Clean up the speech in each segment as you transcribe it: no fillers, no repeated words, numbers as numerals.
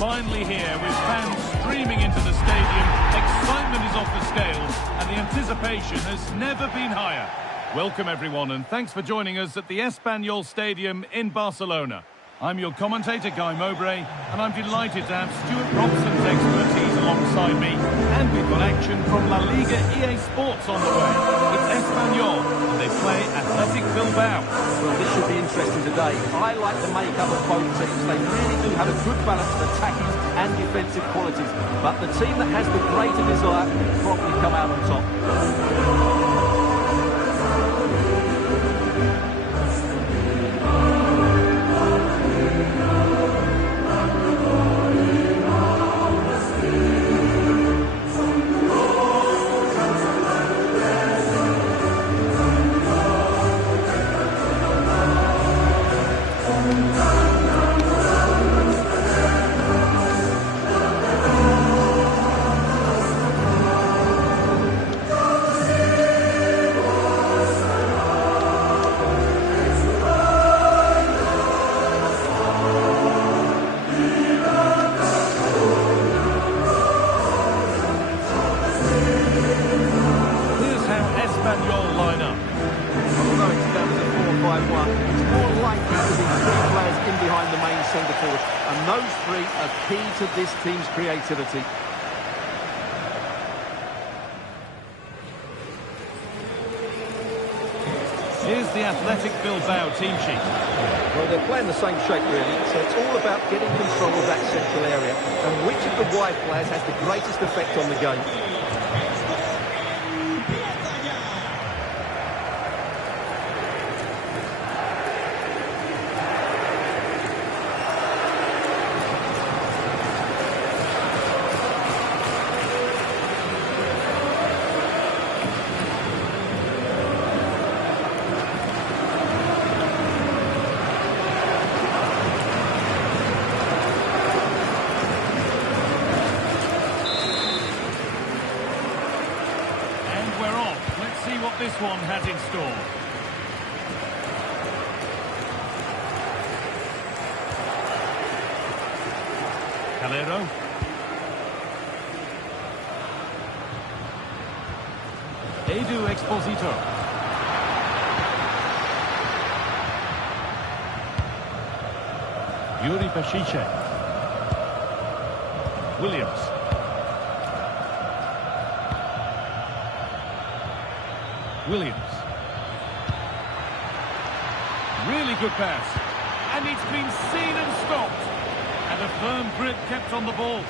finally here, with fans streaming into the stadium. Excitement is off the scales, and the anticipation has never been higher. Welcome everyone, and thanks for joining us at the Espanyol Stadium in Barcelona. I'm your commentator, Guy Mowbray, and I'm delighted to have Stuart Robson's expertise alongside me. And we've got action from La Liga EA Sports on the way. It's Espanyol, and they play Athletic Bilbao. Well, this should be interesting today. I like the makeup of both teams. They really do have a good balance of attacking and defensive qualities. But the team that has the greater desire will probably come out on top. To this team's creativity. Here's the Athletic Bilbao team sheet. Well, they're playing the same shape really, so it's all about getting control of that central area and which of the wide players has the greatest effect on the game. This one has in store. Calero. Edu Exposito. Yuri Pashiche. Williams. Williams. Really good pass. And it's been seen and stopped. And a firm grip kept on the ball.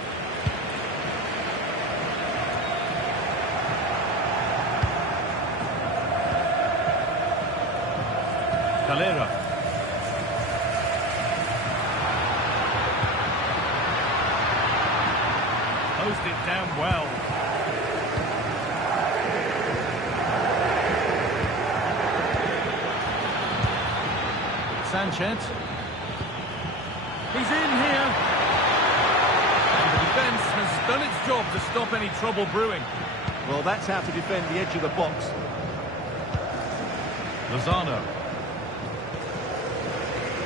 Calero. Closed it down well. Sanchez. He's in here. And the defence has done its job to stop any trouble brewing. Well, that's how to defend the edge of the box. Lozano.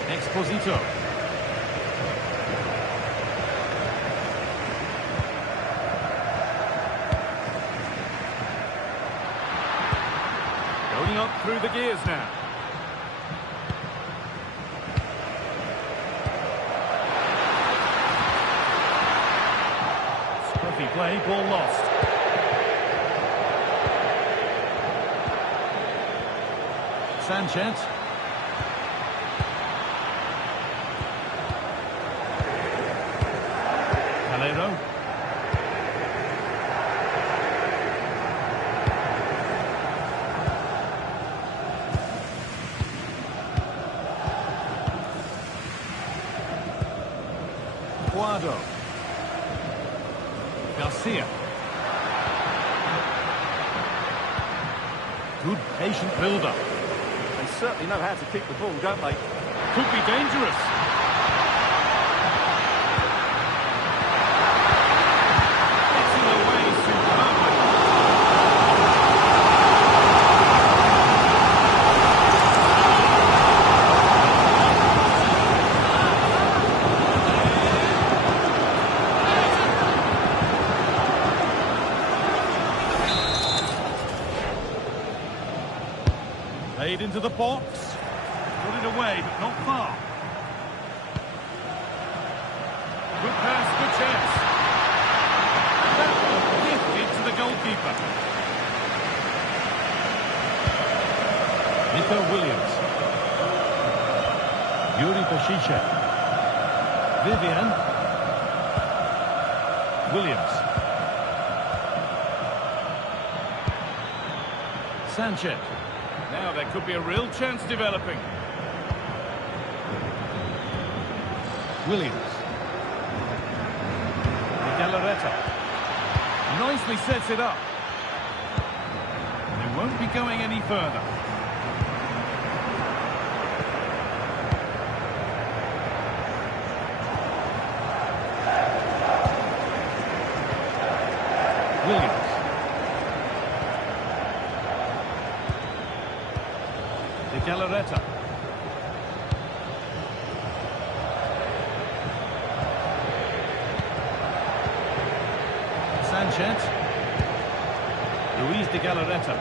Exposito. Going up through the gears now. Play, ball lost. Sanchez. Calero. Guado. Garcia. Good patient build-up. They certainly know how to kick the ball, don't they? Could be dangerous. Gets in the way superbly. Played into the box. Put it away, but not far. Good pass, good chance. And that one gifted to the goalkeeper. Nico Williams. Yuri Pashiche. Vivian. Williams. Sanchez. Now there could be a real chance developing. Williams. Villarreal. Nicely sets it up. They won't be going any further. Williams. Villarreal. Sanchez. Luis de Galarreta.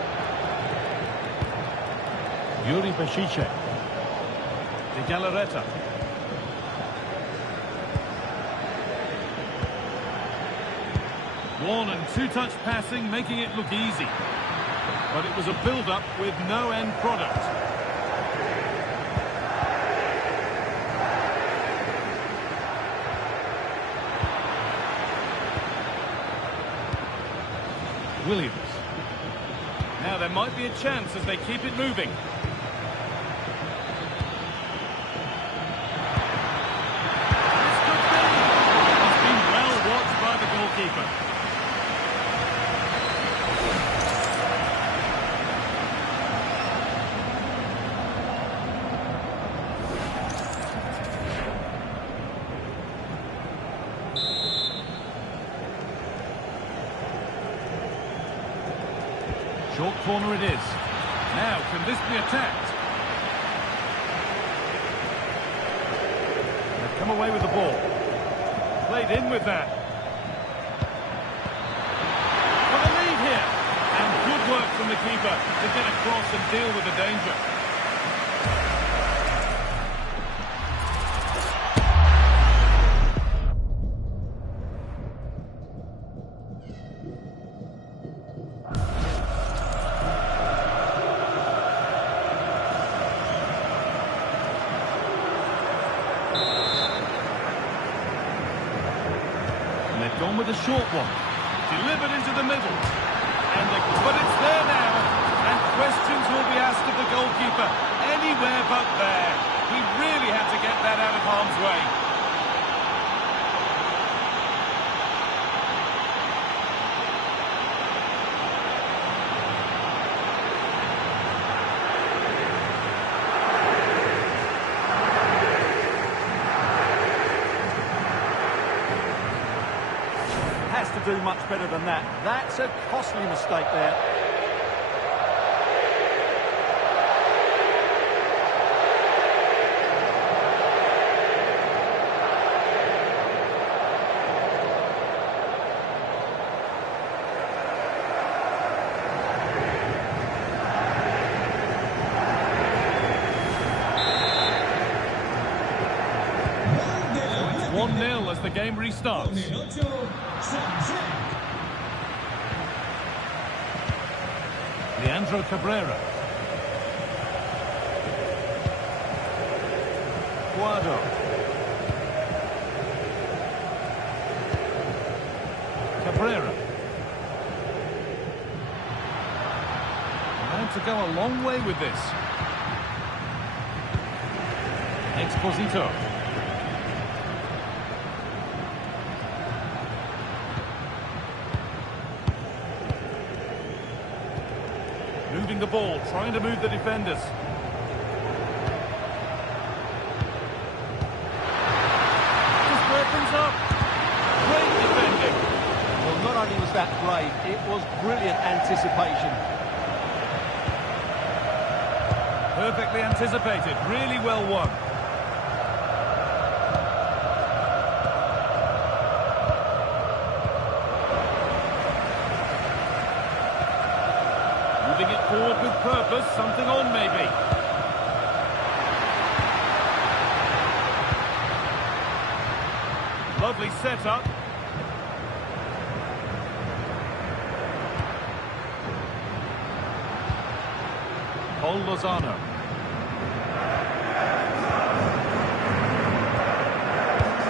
Yuri Pashiche. De Galarreta. One and two-touch passing, making it look easy. But it was a build-up with no end product. Williams. Now there might be a chance as they keep it moving. This could be. It's been well watched by the goalkeeper. Short corner it is. Now, can this be attacked? They've come away with the ball. Played in with that. For the lead here. And good work from the keeper to get across and deal with the danger. Gone with a short one. Delivered into the middle. But it's there now. And questions will be asked of the goalkeeper. Anywhere but there. He really had to get that out of harm's way. To do much better than that. That's a costly mistake there. It's 1-0 as the game restarts. Leandro Cabrera. Guado. Cabrera. Allowed to go a long way with this. Exposito. Moving the ball, trying to move the defenders. Just opens up. Great defending. Well, not only was that great, it was brilliant anticipation. Perfectly anticipated, really well won. Moving it forward. Forward with purpose, something on maybe. Lovely setup. Paul Lozano.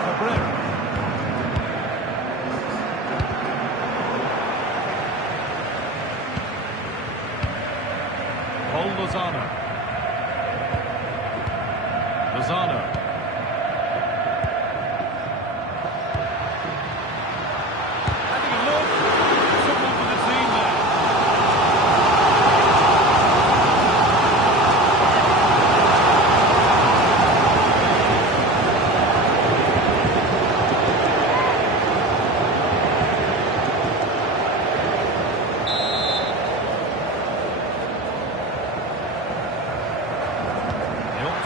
Cabrera. Paul Lozano. Lozano. Having a look. Someone for the team there.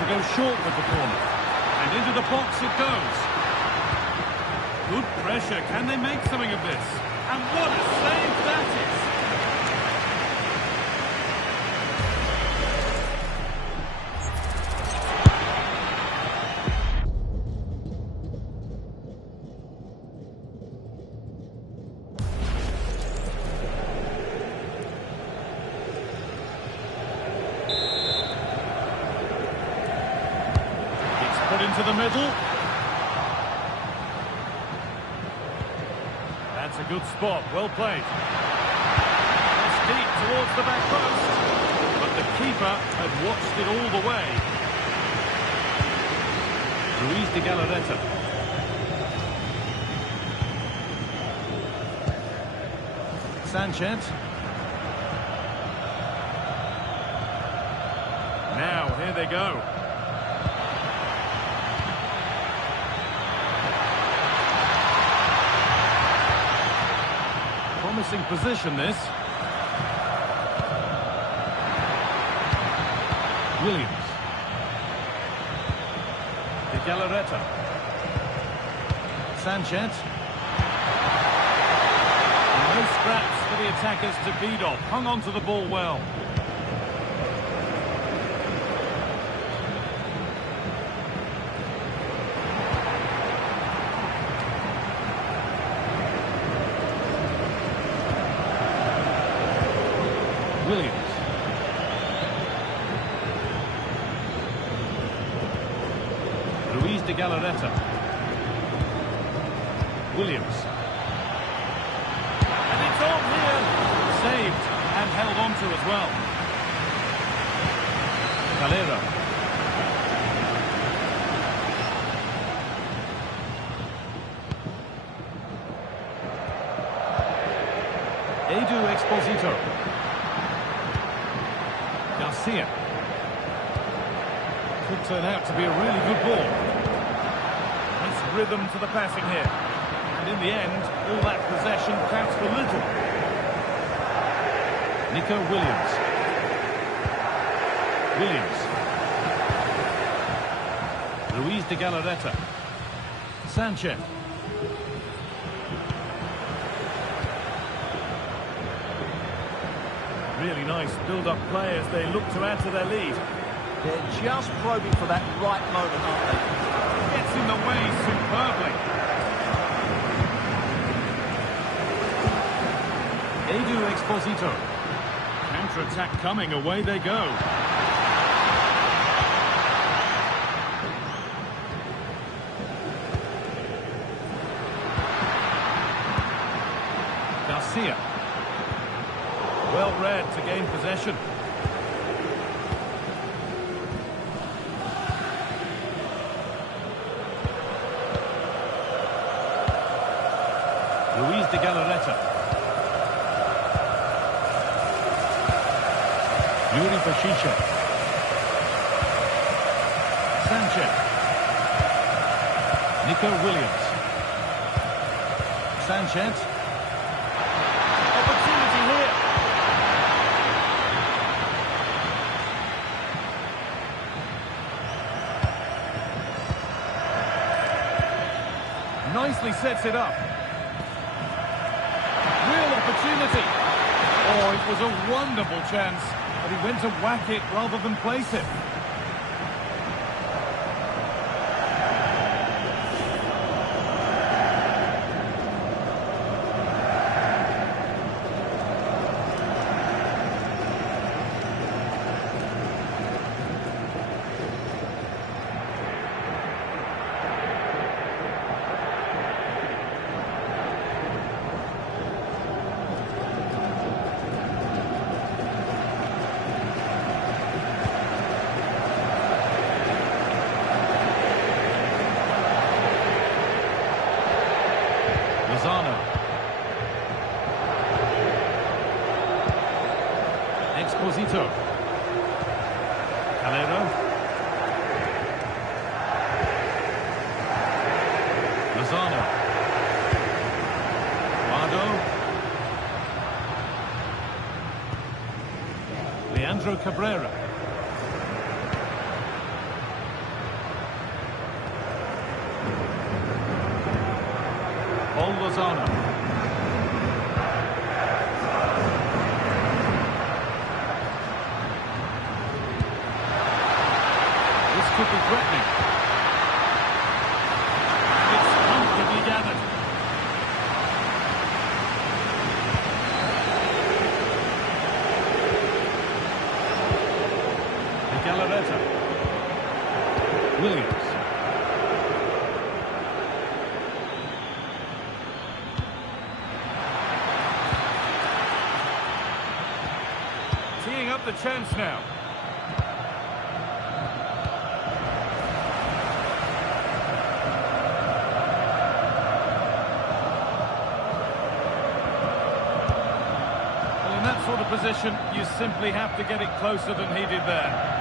Go short with the corner, and into the box it goes. Good pressure. Can they make something of this? And what a save that is! Put into the middle. That's a good spot, well played. It's deep towards the back post, but the keeper had watched it all the way. Luis de Galarreta. Sanchez. Now, here they go. Promising position, this. Williams. De Galarreta. Sanchez. And no scraps for the attackers to beat off. Hung on to the ball well. Williams. Luis de Galarreta. Williams. And it's on here. Saved and held on to as well. Calera. Edu Exposito. Garcia. Could turn out to be a really good ball. Nice rhythm to the passing here. And in the end, all that possession counts for little. Nico Williams. Williams. Luis de Galarreta. Sanchez. Really nice build-up play as they look to add to their lead. They're just probing for that right moment, aren't they? Gets in the way superbly. Edu Exposito. Counter-attack coming, away they go. Garcia. Well read to gain possession. Luis de Galarreta. Yuri Bashicha. Sanchez. Nico Williams. Sanchez. Opportunity here. Nicely sets it up. Real opportunity. Oh, it was a wonderful chance, but he went to whack it rather than place it. Esposito. Calero. Lozano. Pardo. Leandro Cabrera. Paul Lozano. Could be threatening. It's comfortably gathered. Galarreta. Williams. Teeing up the chance now. Sort of position, you simply have to get it closer than he did there.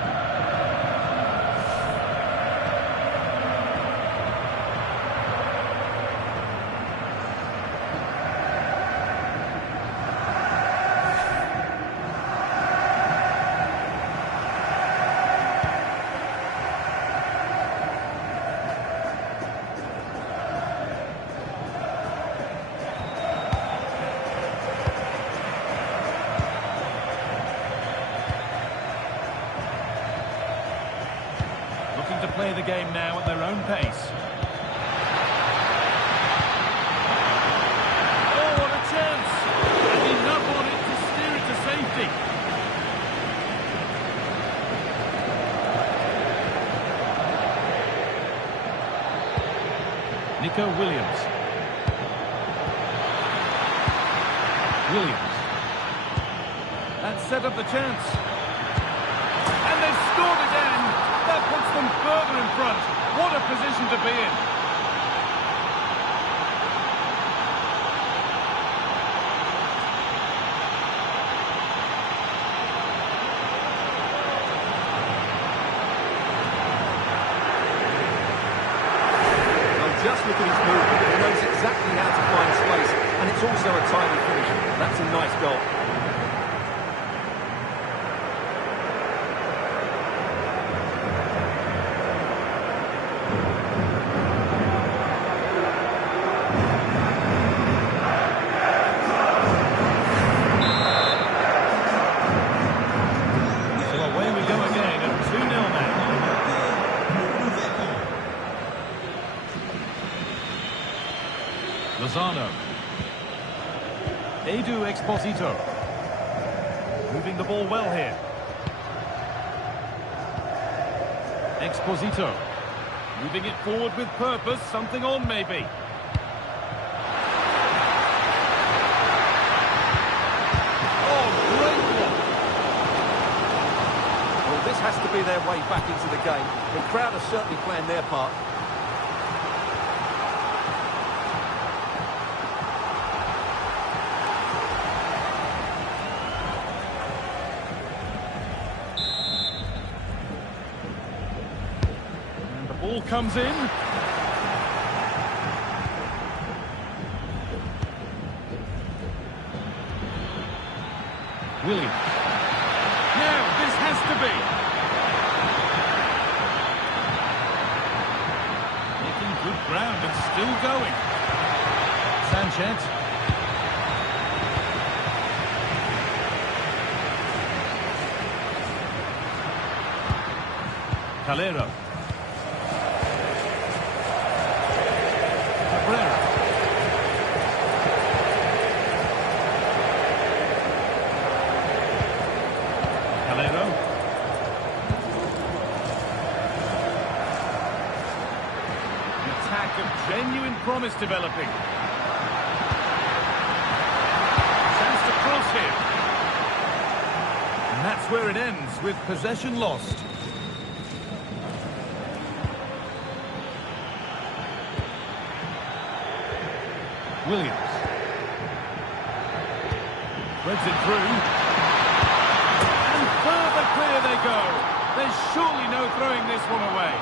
To play the game now at their own pace. Oh, what a chance! And enough on it to steer it to safety. Nico Williams. Williams. That set up the chance. And they've scored again! That puts them further in front. What a position to be in. Well, just look at his movement. He knows exactly how to find space, and it's also a tidy finish. That's a nice goal. Lozano. Esposito. Moving the ball well here. Esposito. Moving it forward with purpose. Something on, maybe. Oh, great one. Well, this has to be their way back into the game. The crowd are certainly playing their part. Ball comes in. Williams. Now, this has to be. Making good ground and still going. Sanchez. Calero. Cabrera. Calero. An attack of genuine promise developing. Chance to cross here. And that's where it ends, with possession lost. Williams. Threads it through. And further clear they go. There's surely no throwing this one away.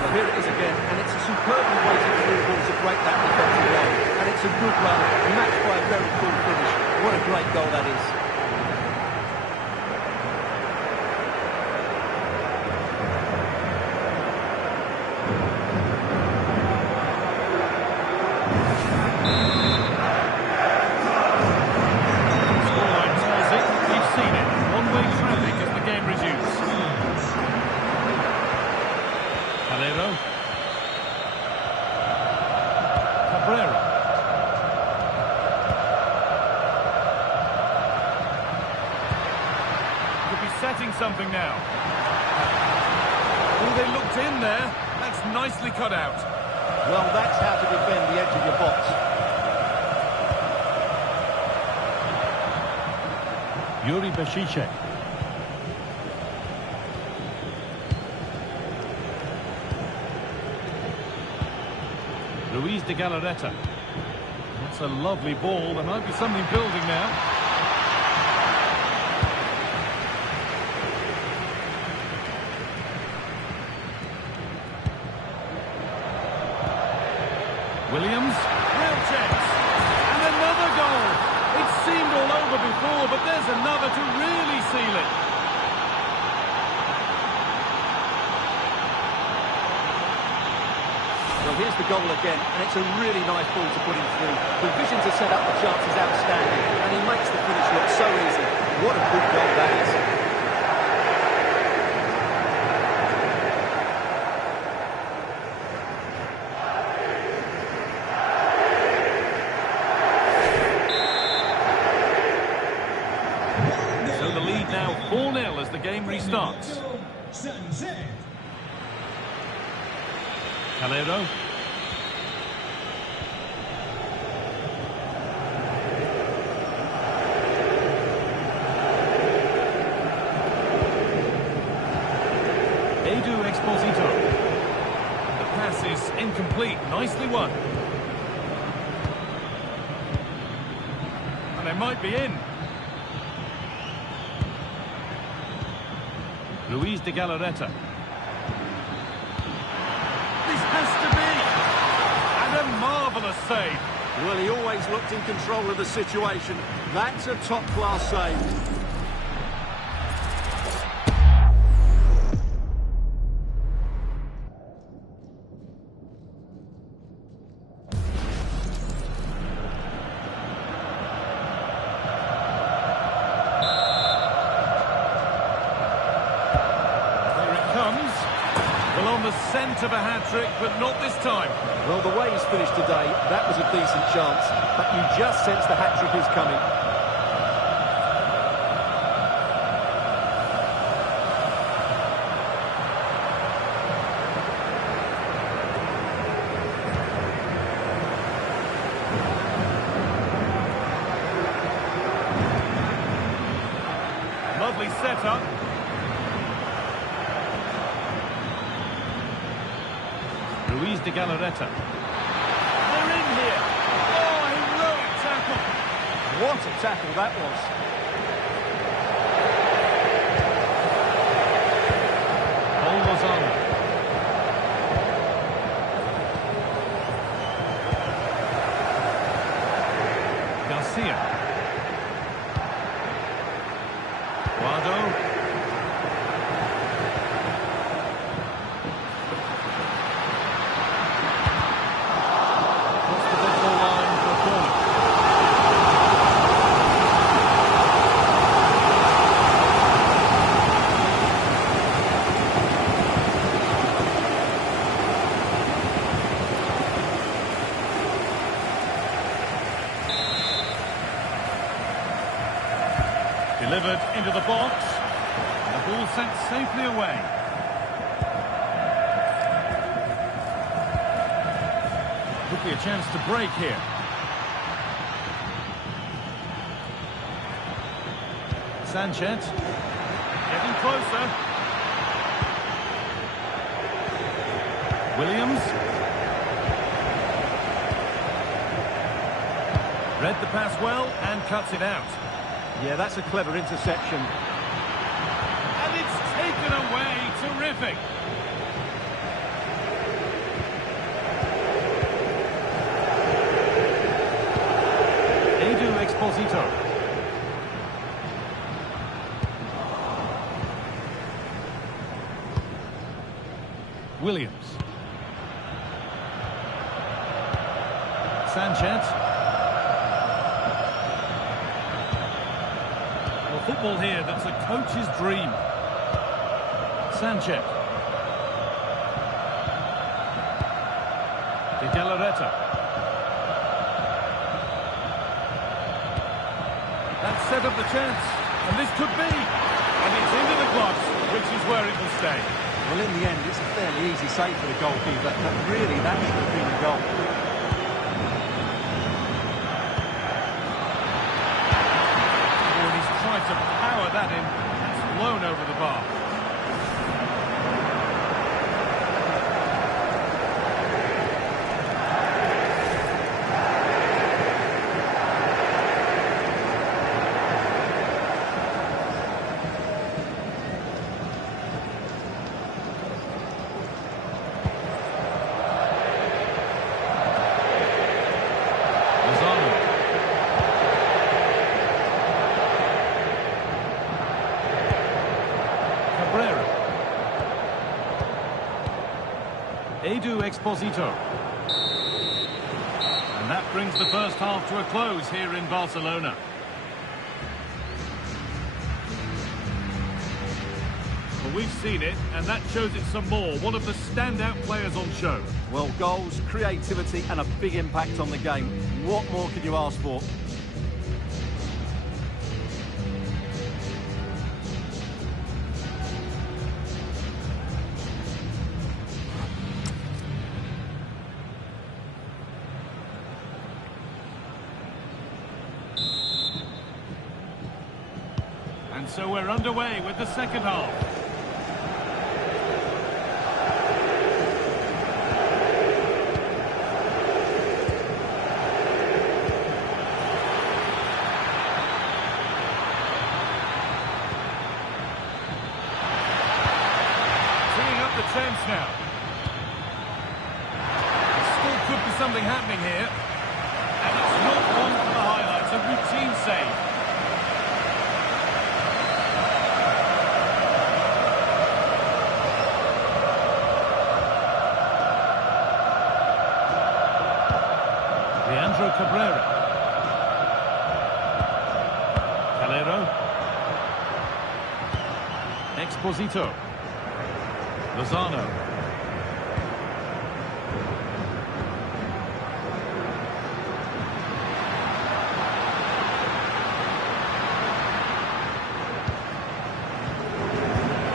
Well, here it is again, and it's a superbly weighted through ball to break that defensive line. And it's a good run, matched by a very cool finish. What a great goal that is. Scoreline tells it. We've seen it. One-way traffic as the game resumes. Calero. Cabrera. Setting something now. Oh, they looked in there. That's nicely cut out. Well, that's how to defend the edge of your box. Yuri Beshiche. Luis de Galarreta. That's a lovely ball. There might be something building now. Williams, real chance, and another goal. It seemed all over before, but there's another to really seal it. Well, here's the goal again, and it's a really nice ball to put him through. The vision to set up the chance is outstanding, and he makes the finish look so easy. What a good goal that is. Now 4-0 as the game restarts. Calero. Edu Exposito. The pass is incomplete. Nicely won. And they might be in. Luis de Galarreta. This has to be! And a marvellous save. Well, he always looked in control of the situation. That's a top-class save. On the scent of a hat-trick, but not this time. Well, the way he's finished today, that was a decent chance, but you just sense the hat-trick is coming. Lovely setup. Luis de Galarreta. They're in here. Oh, heroic tackle. What a tackle that was. Paul Lozano. Garcia. Guardo. Delivered into the box. And the ball sent safely away. Could be a chance to break here. Sanchez. Getting closer. Williams. Read the pass well and cuts it out. Yeah, that's a clever interception. And it's taken away. Terrific. Edu Exposito. Williams. Sanchez. Well, football here that's a coach's dream. Sanchez. De Galarreta. That set up the chance, and this could be. And it's into the box, which is where it will stay. Well, in the end, it's a fairly easy save for the goalkeeper, but really that should have been a goal. Oh, and he's tried to power that in. It's blown over the bar. Edu Exposito. And that brings the first half to a close here in Barcelona. Well, we've seen it, and that shows it some more. One of the standout players on show. Well, goals, creativity and a big impact on the game. What more could you ask for? And so we're underway with the second half. Teeing up the chance now. There still could be something happening here. And it's not one for the highlights, a routine save. Cabrera. Calero. Exposito. Lozano.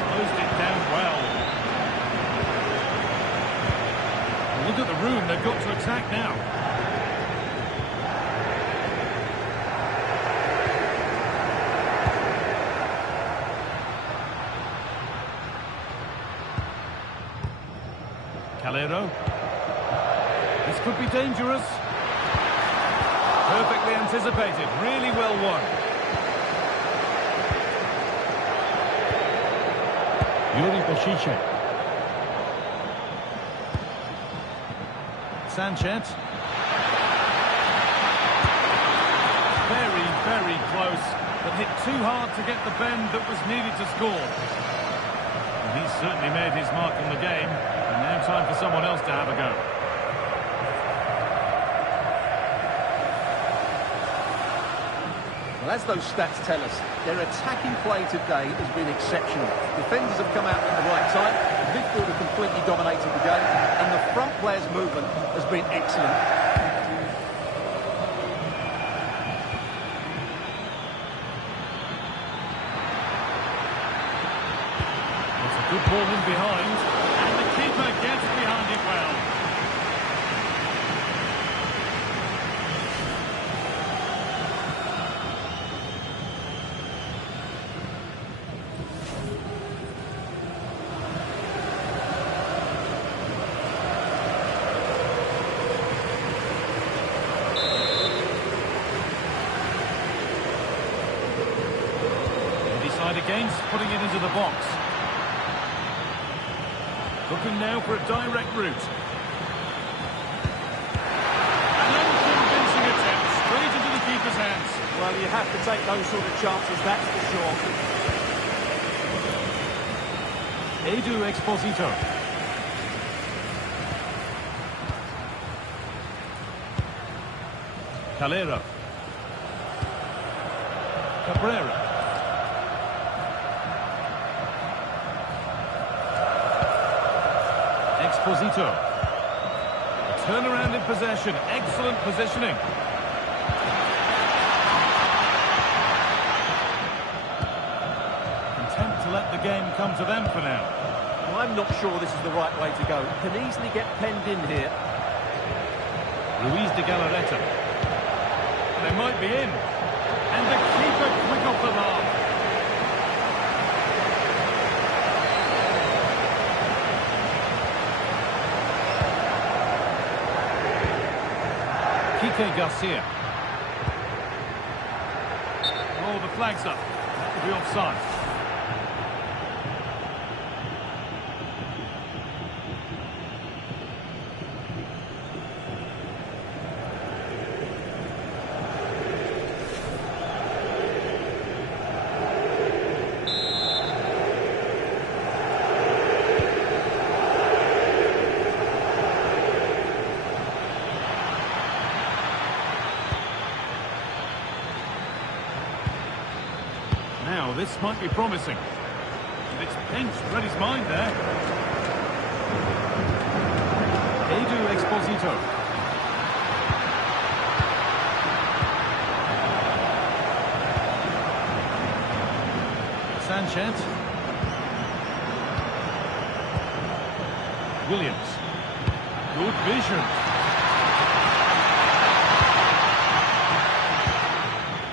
Closed it down well. Look at the room they've got to attack now. Calero. This could be dangerous. Perfectly anticipated. Really well won. Yuri Boshiche. Sanchez. Very, very close, but hit too hard to get the bend that was needed to score. And he's certainly made his mark on the game. And now time for someone else to have a go. Well, as those stats tell us, their attacking play today has been exceptional. Defenders have come out at the right time, midfield have completely dominated the game, and the front players' movement has been excellent. ball in behind, and the keeper gets behind it well. Against putting it into the box. Looking now for a direct route. An unconvincing attempt straight into the keeper's hands. Well, you have to take those sort of chances, that's for sure. Edu Exposito. Calero. Cabrera. Exposito. Turnaround in possession. Excellent positioning. Content to let the game come to them for now. Well, I'm not sure this is the right way to go. Can easily get penned in here. Luis de Galarreta. They might be in. And the keeper quick off the mark. Kike Garcia. Oh, the flag's up. That could be offside. Now, this might be promising. It's pinched, read his mind there. Edu Exposito. Sanchez. Williams. Good vision.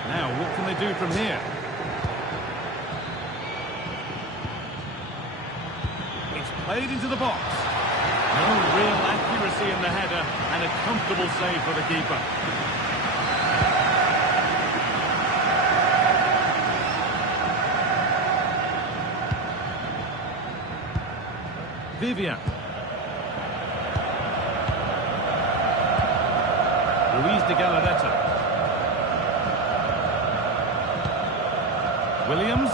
Now, what can they do from here? Played into the box. No real accuracy in the header, and a comfortable save for the keeper. Vivian. Luis de Galarreta. Williams.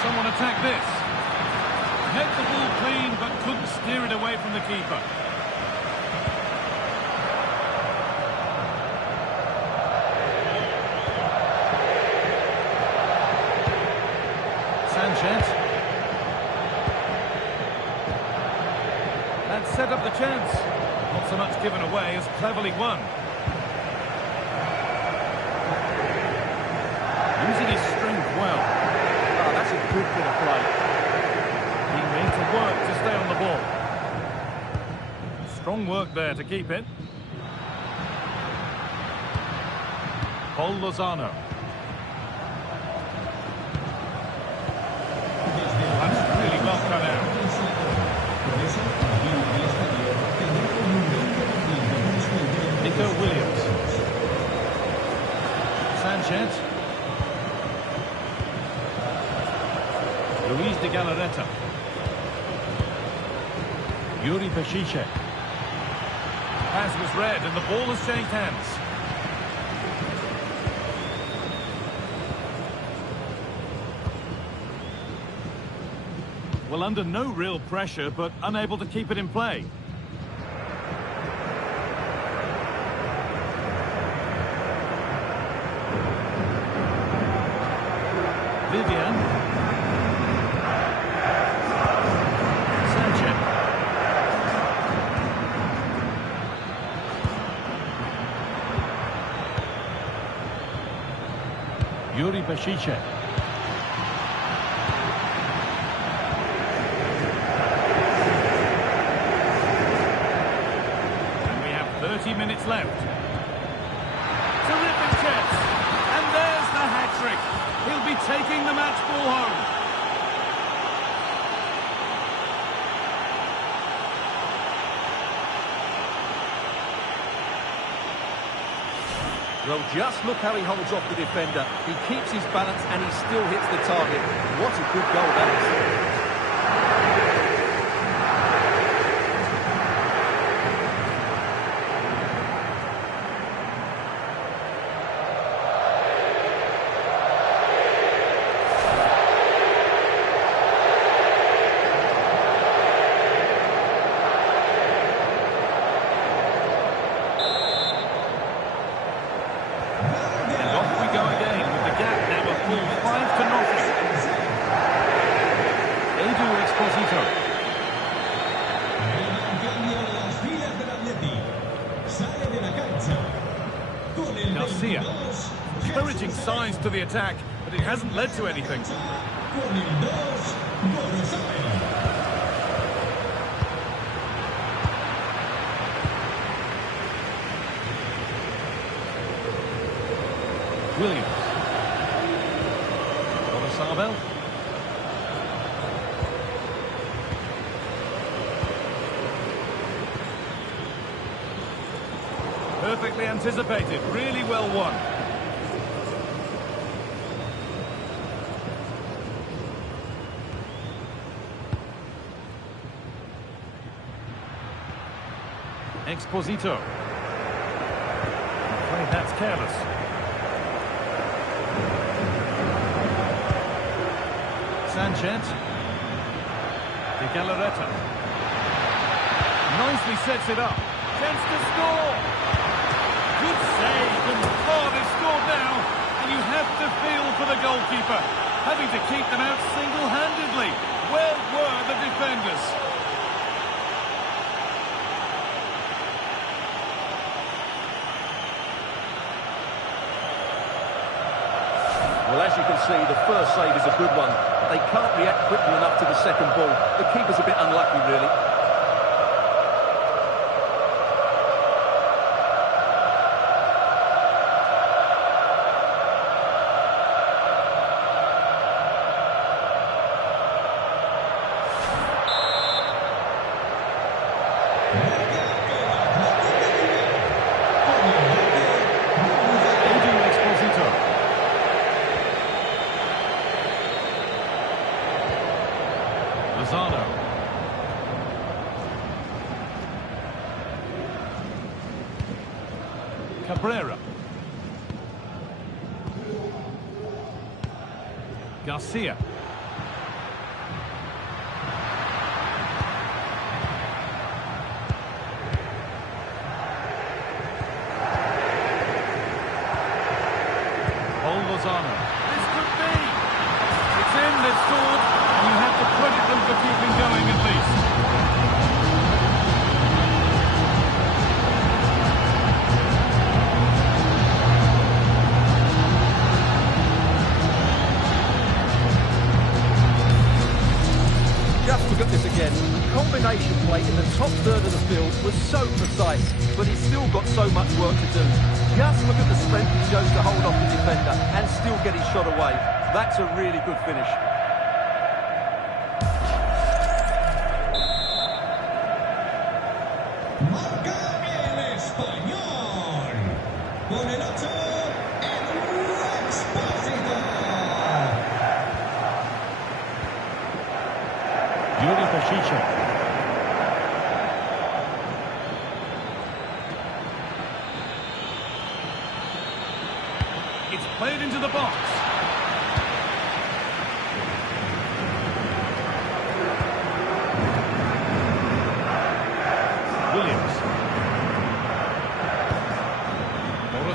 Someone attack this. Met the ball clean, but couldn't steer it away from the keeper. Sanchez. That set up the chance. Not so much given away as cleverly won. Using his strength well. That's a good bit of play. He needs to work to stay on the ball. Strong work there to keep it. Paul Lozano. That's really well cut out. Nico Williams. Sanchez. Luis de Galarreta. Yuri Peshice. Pass was read and the ball has changed hands. Well, under no real pressure, but unable to keep it in play. Vivian. Yuri Peshice. And we have 30 minutes left. Terrific chance. And there's the hat-trick. He'll be taking the match ball home. Well, just look how he holds off the defender. He keeps his balance and he still hits the target. What a good goal that is. Encouraging signs to the attack, but it hasn't led to anything. Williams. Sabel. Perfectly anticipated, really well won. Exposito. I'm afraid that's careless. Sanchez. De Galarreta. Nicely sets it up. Chance to score. Good save. And they've scored now. And you have to feel for the goalkeeper. Having to keep them out single-handedly. Where were the defenders? Well, as you can see, the first save is a good one. But they can't react quickly enough to the second ball. The keeper's a bit unlucky, really. Cabrera. Garcia. Lozano. This could be. It's in, they've scored, and you have to credit them for keeping going at least. Just look at this again. The combination play in the top third of the field was so precise, but he's still got so much work to do. Just look at the strength he shows to hold off the defender and still get his shot away. That's a really good finish. Marca el Espanyol. Con el 8, Espósito. Yuri Peshice. It's played into the box. Williams.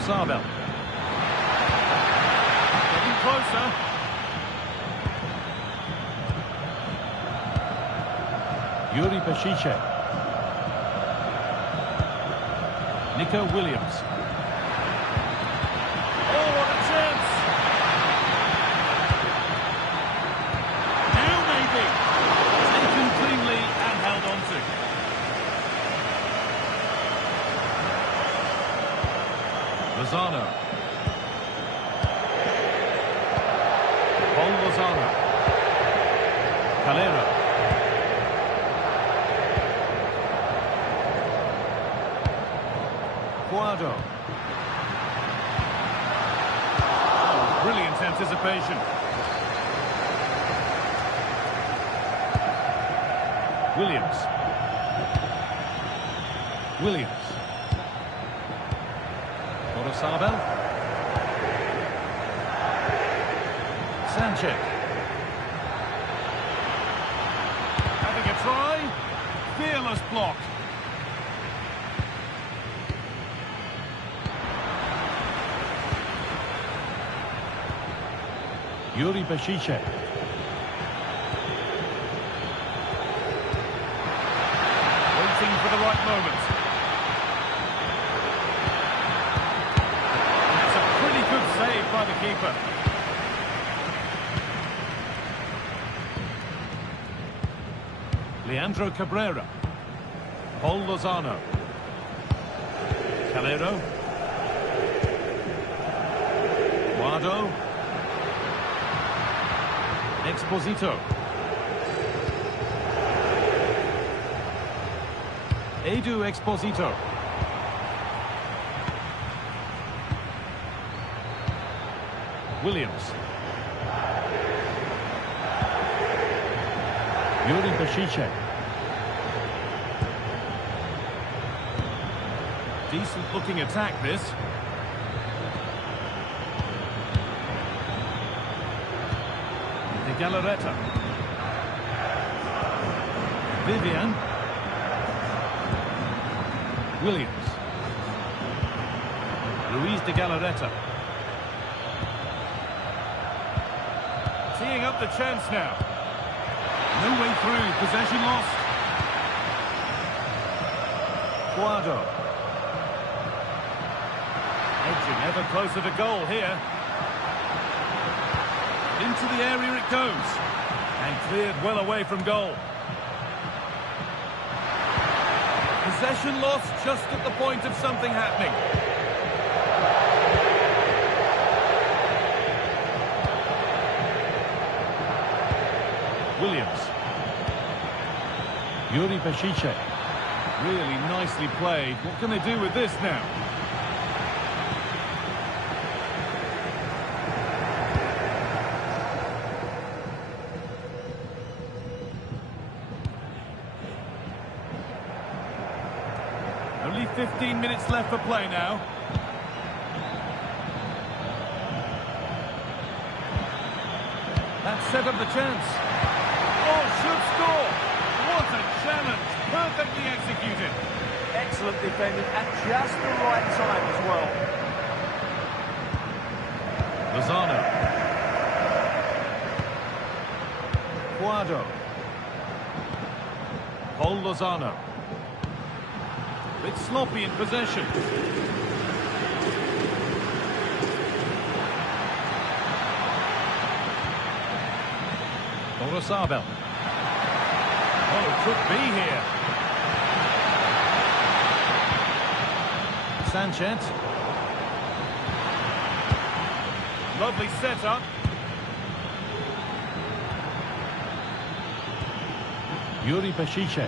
Sabel. Getting closer. Yuri Peshice. Nico Williams. Oh, what a chance! Lozano. Calero. Guardo. Oh, brilliant anticipation. Williams. Sabel. Sanchez. Having a try. Fearless block. Yuri Bashiche. Waiting for the right moment. Saved by the keeper. Leandro Cabrera. Paul Lozano. Calero. Guardo. Exposito. Edu Exposito. Williams. Yuri Bashiche. Decent looking attack this. De Galarreta. Vivian. Williams. Luis de Galarreta. Teeing up the chance now. No way through, possession lost. Guardo. Edging ever closer to goal here. Into the area it goes. And cleared well away from goal. Possession lost just at the point of something happening. Williams. Yuri Bashiche. Really nicely played. What can they do with this now? Only 15 minutes left for play now. That set up the chance. Oh, should score. What a challenge. Perfectly executed. Excellent defending at just the right time as well. Lozano. Guardo. Paul Lozano. Bit sloppy in possession. Sabel. Oh, it could be here. Sanchez. Lovely setup. Yuri Bashiche.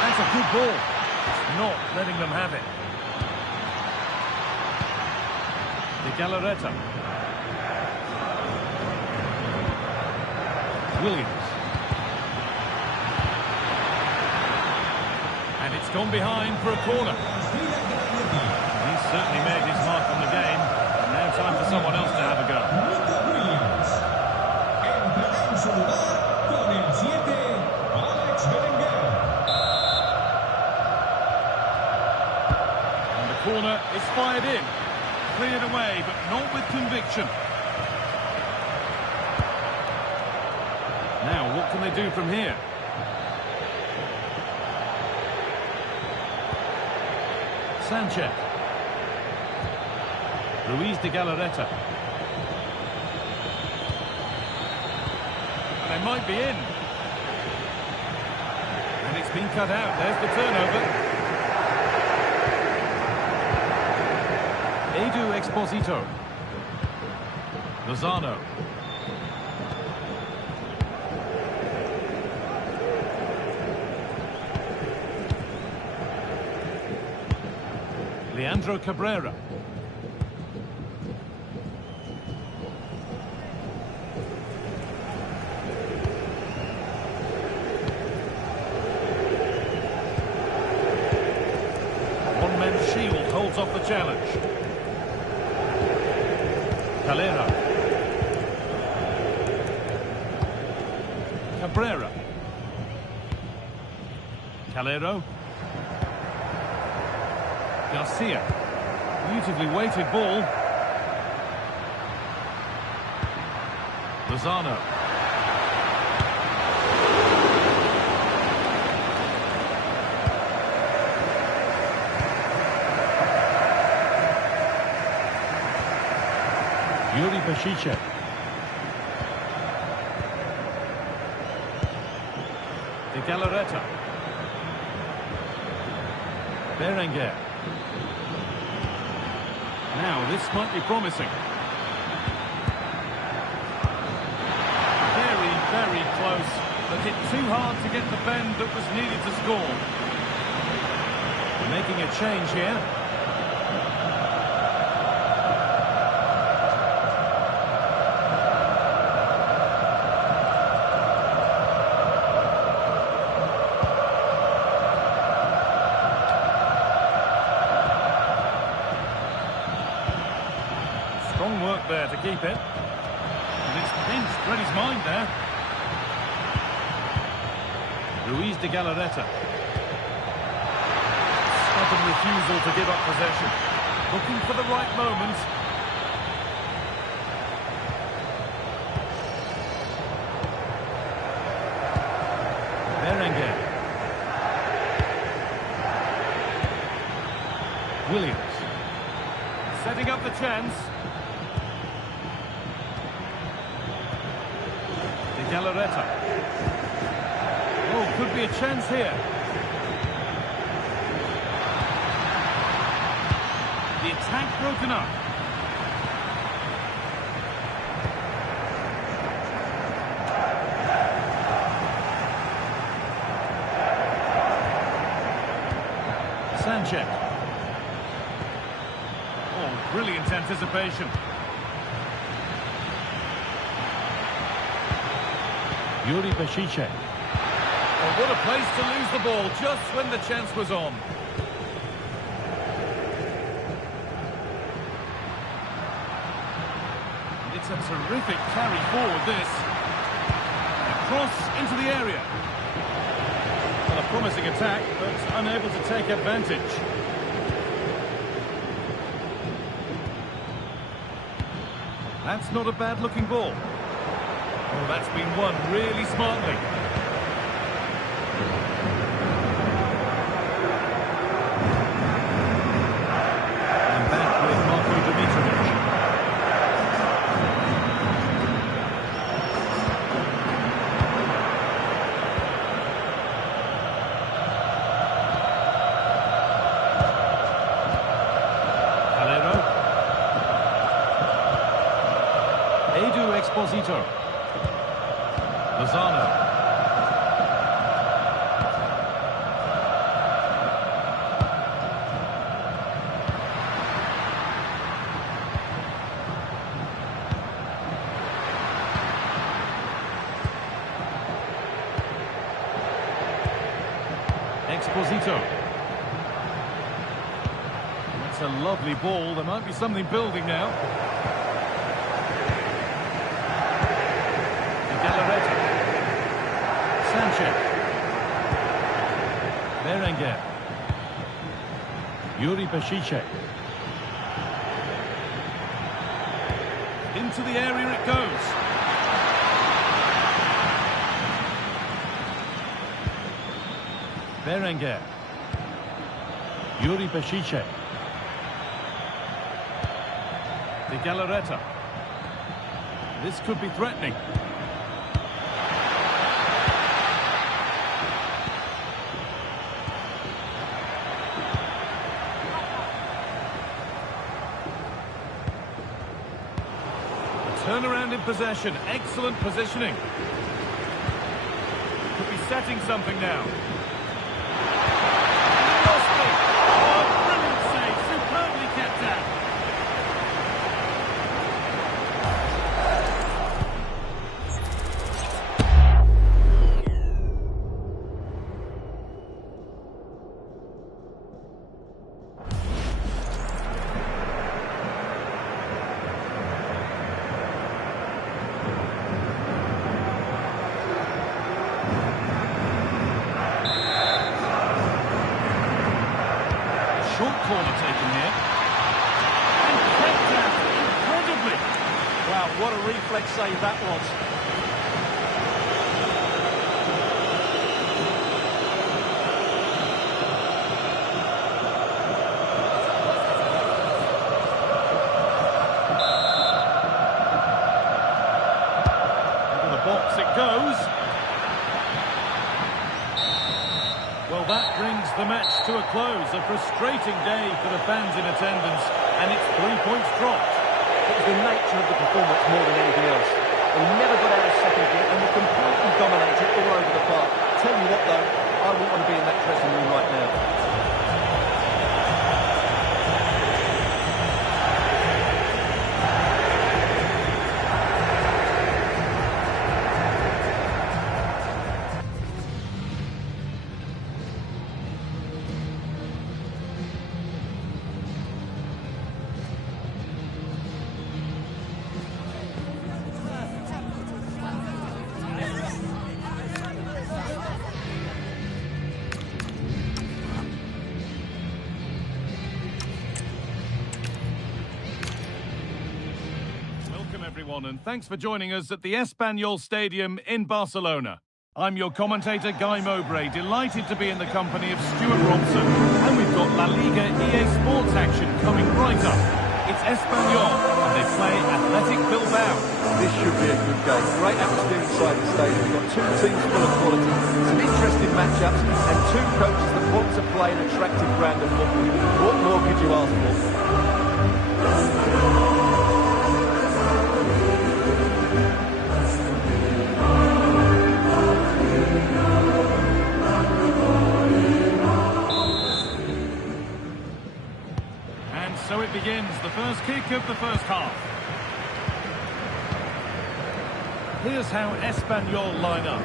That's a good ball. It's not letting them have it. De Galarreta. Williams. And it's gone behind for a corner. He's certainly made his mark on the game. Now time for someone else to have a go. And the corner is fired in. Cleared away, but not with conviction. Now, what can they do from here? Sanchez. Luis de Galarreta. And they might be in. And it's been cut out. There's the turnover. Edu Exposito. Lozano. Leandro Cabrera. One-man shield holds off the challenge. Calera. Cabrera. Calero. Garcia. Beautifully weighted ball. Lozano. Yuri Pashiche. De Galarreta. Berenguer. Now, this might be promising. Very, very close, but hit too hard to get the bend that was needed to score. Making a change here. Strong work there to keep it. And it's pinched, read his mind there. Ruiz de Galarreta. Stubborn refusal to give up possession. Looking for the right moment. Berenguer. Williams. Setting up the chance. De Galarreta. Oh, could be a chance here. The attack broken up. Sanchez. Oh, brilliant anticipation. Yuri Pashiche. Oh, what a place to lose the ball just when the chance was on. It's a terrific carry forward, this. Cross into the area. Well, a promising attack, but unable to take advantage. That's not a bad-looking ball. Oh, that's been won really smartly. And back with Marko Dimitrovic. Calero. Edu Exposito. Lozano. Exposito. That's a lovely ball. There might be something building now. De Galarreta. Sanchez. Berenguer. Yuri Pashiche. Into the area it goes. Berenguer. Yuri Pashiche. De Galarreta. This could be threatening. Turnaround in possession. Excellent positioning. Could be setting something now. Lost it. Oh, brilliant save. Superbly kept out. Short corner taken here. And kept out incredibly. Wow, what a reflex save that was. Into the box it goes. Well, that brings the match to a close. A frustrating day for the fans in attendance, and it's 3 points dropped. It was the nature of the performance more than anything else. They never got out of second gear and were completely dominated all over the park. Tell you what though, I wouldn't want to be in that dressing room right now. Everyone, and thanks for joining us at the Espanyol Stadium in Barcelona. I'm your commentator, Guy Mowbray, delighted to be in the company of Stuart Robson, and we've got La Liga EA Sports action coming right up. It's Espanyol, and they play Athletic Bilbao. This should be a good game. Great atmosphere inside the stadium. We've got two teams full of quality, some interesting matchups, and two coaches that want to play an attractive brand of football. What more could you ask for? So it begins, the first kick of the first half. Here's how Espanyol line up.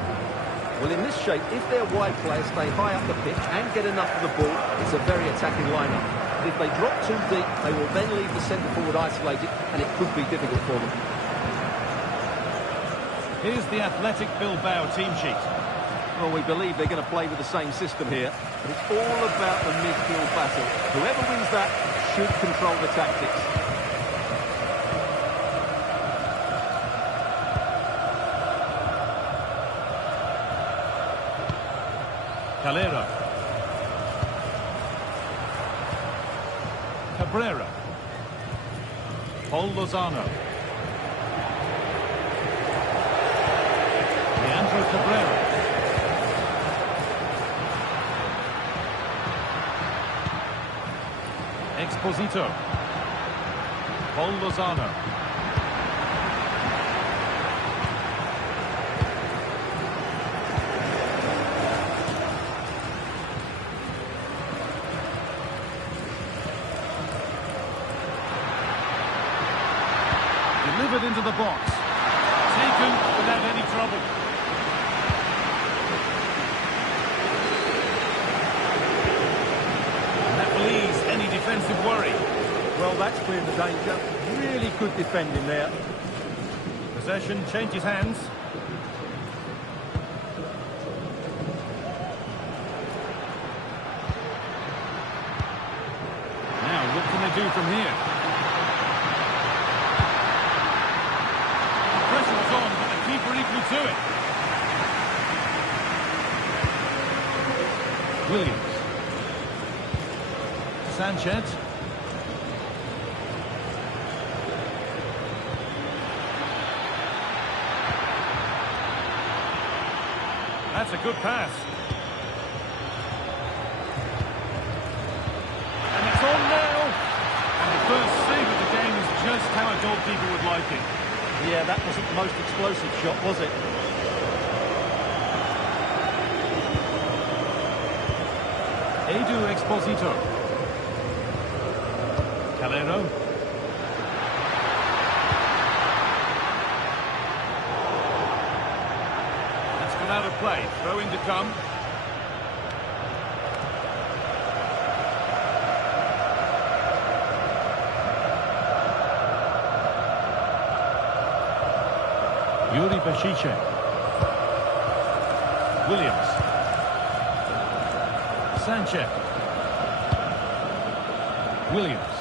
Well, in this shape, if their wide players stay high up the pitch and get enough of the ball, it's a very attacking lineup. But if they drop too deep, they will then leave the centre forward isolated, and it could be difficult for them. Here's the Athletic Bilbao team sheet. Well, we believe they're going to play with the same system here, but it's all about the midfield battle. Whoever wins that should control the tactics. Calera. Cabrera. Paul Lozano. Leandro Cabrera. Exposito. Paul Lozano. Delivered into the box. Taken without any trouble. And that relieves any defensive worry. Well, that's cleared the danger. Really good defending there. Possession changes hands. Now, what can they do from here? The pressure is on, but the keeper equal to it. Williams. Sanchez. That's a good pass. And it's on now. And the first save of the game is just how a goalkeeper would like it. Yeah, that wasn't the most explosive shot, was it? Edu Exposito. Calero. That's gone out of play. Throw-in to come. Yuri Bashiche. Williams. Sanchez. Williams.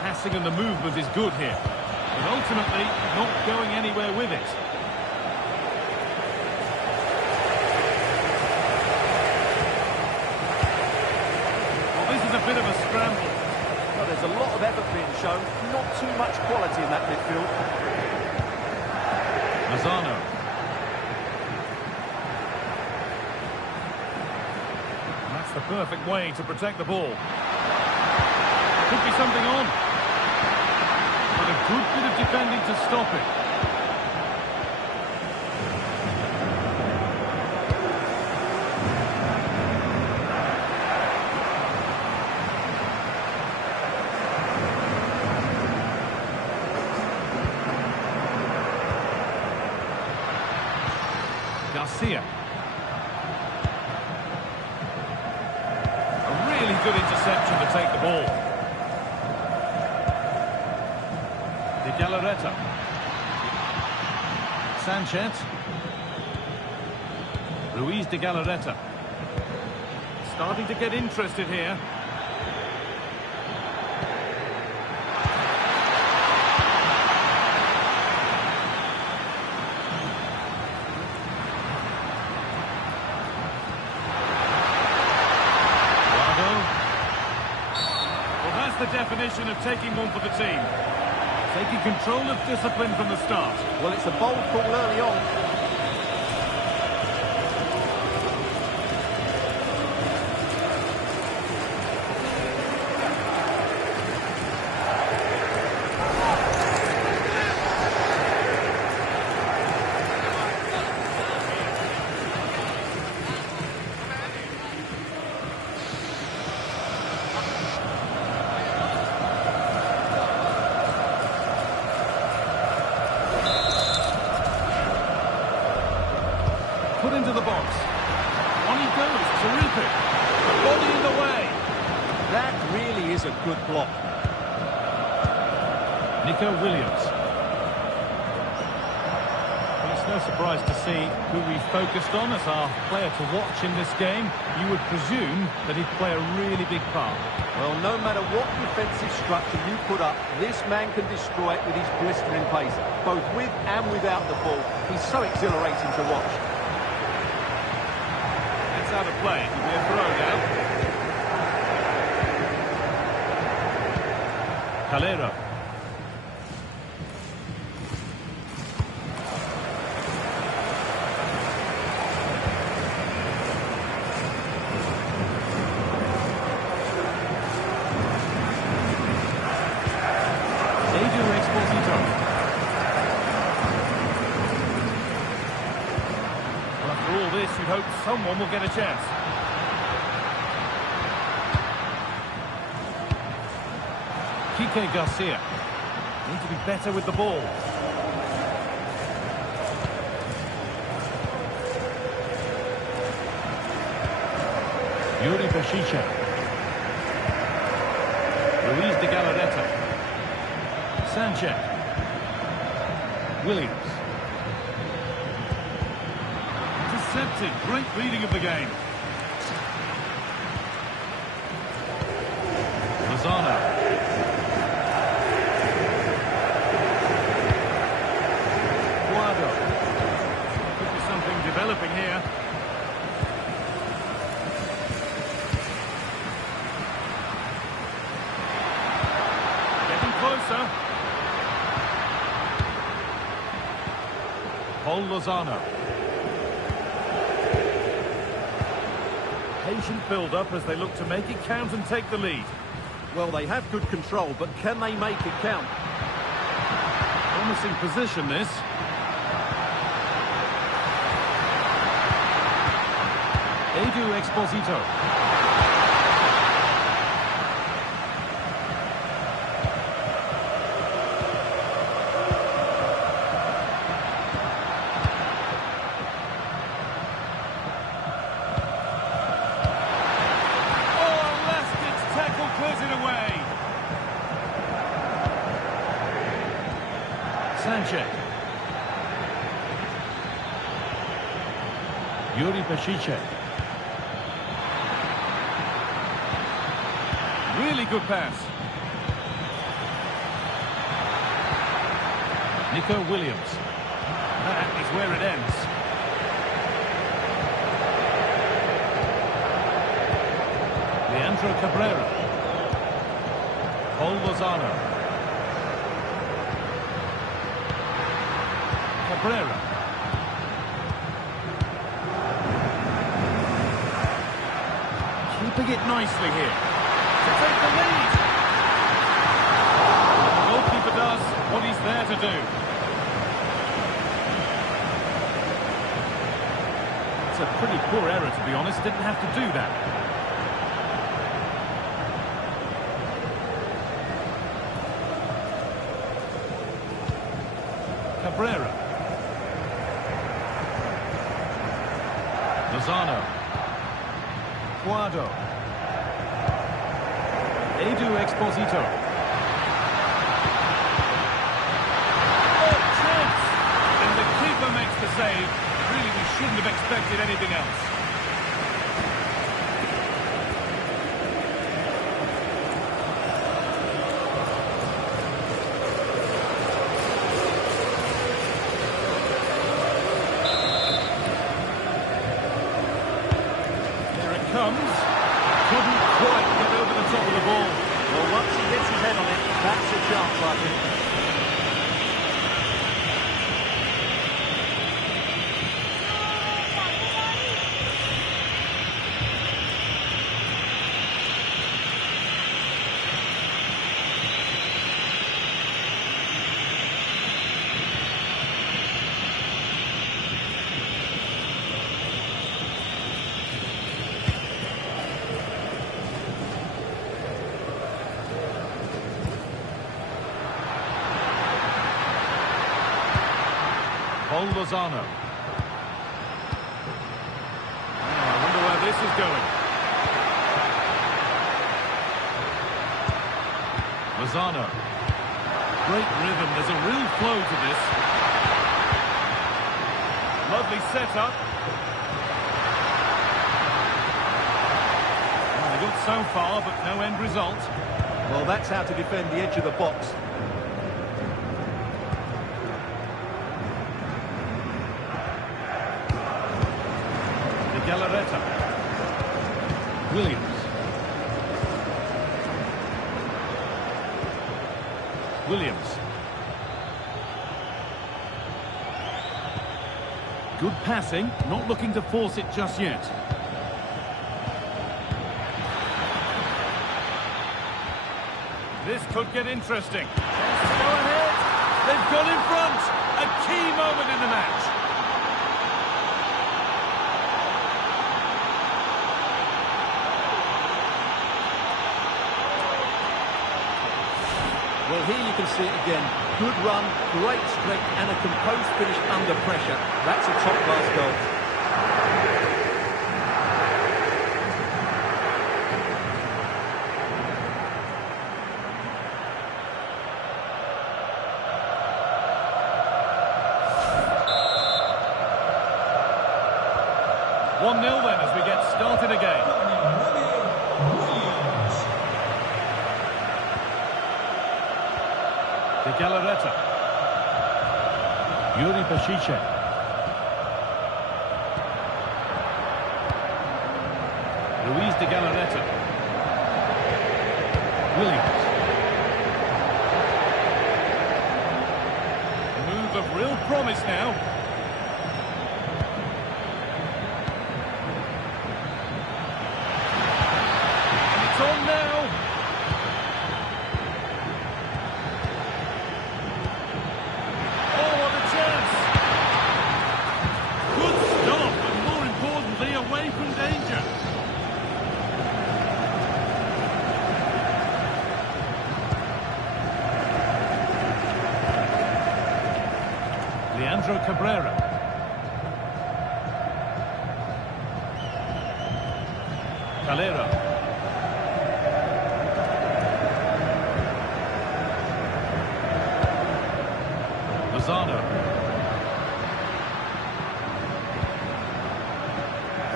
Passing and the movement is good here, but ultimately not going anywhere with it. Well, this is a bit of a scramble. Well, there's a lot of effort being shown, not too much quality in that midfield. Lozano. That's the perfect way to protect the ball. Could be something on. But a good bit of defending to stop it. Garcia. A really good interception to take the ball. De Galarreta. Sanchez. Ruiz de Galarreta. Starting to get interested here. The definition of taking one for the team. Taking control of discipline from the start. Well, it's a bold call early on. Put into the box. On he goes. Terrific. The body in the way. That really is a good block. Nico Williams. Well, it's no surprise to see who we focused on as our player to watch in this game. You would presume that he'd play a really big part. Well, no matter what defensive structure you put up, this man can destroy it with his blistering pace, both with and without the ball. He's so exhilarating to watch. Out of play. It could be a throw now. Calero. Edu Exposito. After all this, you'd hope someone will get a chance. Kike Garcia. Need to be better with the ball. Yuri Bashiche. Ruiz de Galarreta. Sanchez. Williams. Intercepted. Great reading of the game. Lozano. Could be something developing here. Getting closer. Paul Lozano. Patient build-up as they look to make it count and take the lead. Well, they have good control, but can they make it count? Promising position, this. Edu Exposito. Sanchez. Yuri Peshice. Really good pass. Nico Williams. That is where it ends. Leandro Cabrera. Paul Lozano. Cabrera. Keeping it nicely here to take the lead. The goalkeeper does what he's there to do. It's a pretty poor error, to be honest. Didn't have to do that. Cabrera. Lozano. Guado. Edu Exposito. Oh, chance! And the keeper makes the save. Really, we shouldn't have expected anything else. Comes. Couldn't quite get over the top of the ball. Well, once he gets his head on it, that's a chance, I think. Paul Lozano. I wonder where this is going. Lozano. Great rhythm. There's a real flow to this. Lovely setup. Well, they got so far, but no end result. Well, that's how to defend the edge of the box. Gallareta. Williams. Williams. Good passing, not looking to force it just yet. This could get interesting. Chance to go ahead. They've got in front. A key moment in the match. Well, here you can see it again. Good run, great strength, and a composed finish under pressure. That's a top-class goal. 1-0 then as we get started again. De Gallareta. Yuri Peshice. Luis de Gallareta. Williams. A move of real promise now. On now. Leandro Cabrera. Calero. Lozano.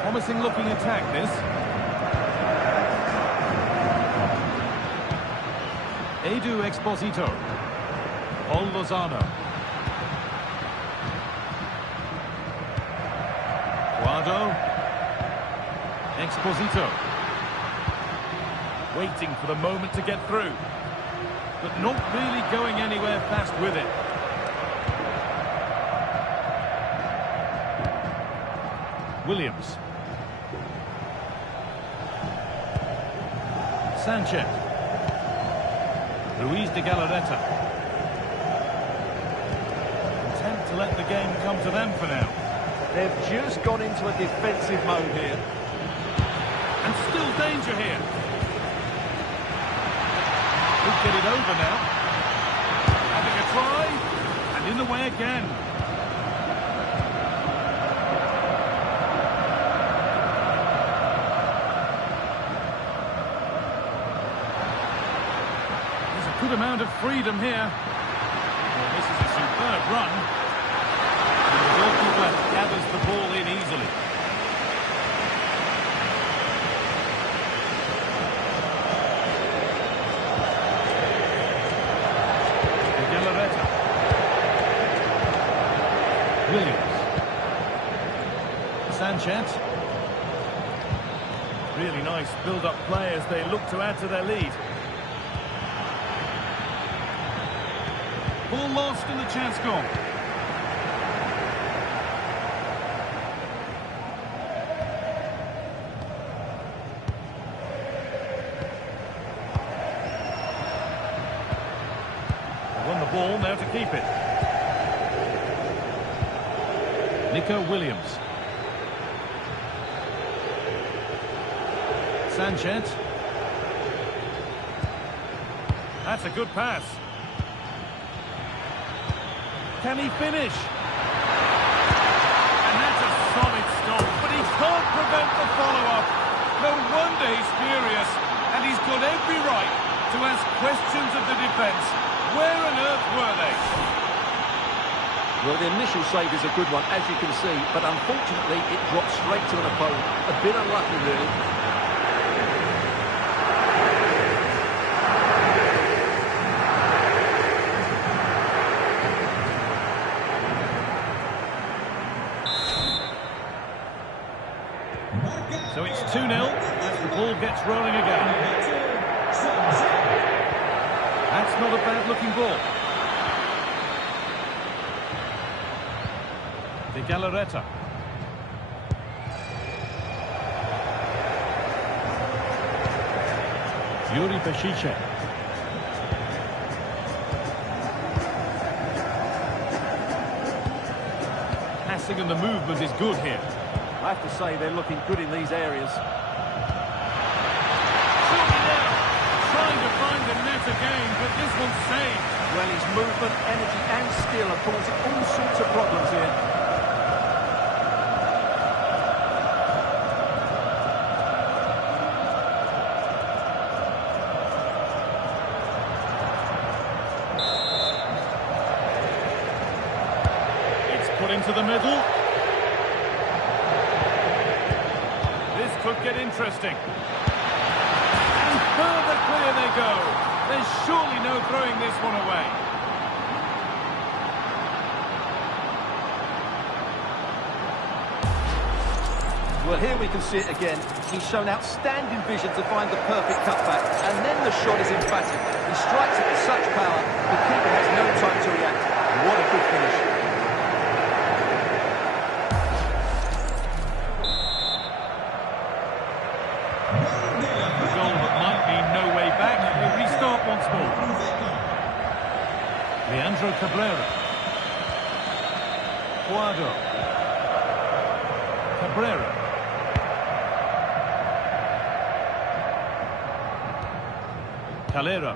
Promising looking attack this. Edu Exposito. Paul Lozano. Guardo. Exposito. Waiting for the moment to get through. But not really going anywhere fast with it. Williams. Sanchez. Luis de Galarreta. Content to let the game come to them for now. They've just gone into a defensive mode here. And still danger here. Could get it over now. Having a try. And in the way again. Good amount of freedom here. Well, this is a superb run. And the goalkeeper gathers the ball in easily. Galarreta. Williams. Sanchez. Really nice build-up play as they look to add to their lead. Ball lost and the chance gone. They won the ball, now to keep it. Nico Williams. Sanchez. That's a good pass. Can he finish? And that's a solid stop, but he can't prevent the follow-up. No wonder he's furious, and he's got every right to ask questions of the defence. Where on earth were they? Well, the initial save is a good one, as you can see, but unfortunately it dropped straight to an opponent. A bit unlucky, really. So it's 2-0 as the ball gets rolling again. That's not a bad-looking ball. De Galarreta. Yuri Peshice. Passing and the movement is good here. I have to say they're looking good in these areas. Surely now, trying to find the net again, but this one's saved. Well, his movement, energy and skill are causing all sorts of problems here. It's put into the middle. Could get interesting. And further clear they go. There's surely no throwing this one away. Well, here we can see it again. He's shown outstanding vision to find the perfect cutback. And then the shot is emphatic. He strikes it with such power, the keeper has no time to react. What a good finish. Once more. Leandro Cabrera. Guardo. Cabrera. Calero.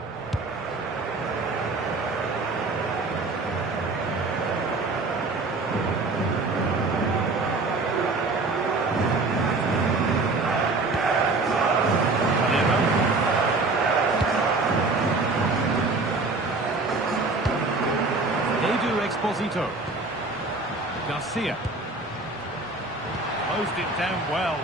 Exposito. Garcia. Closed it down well.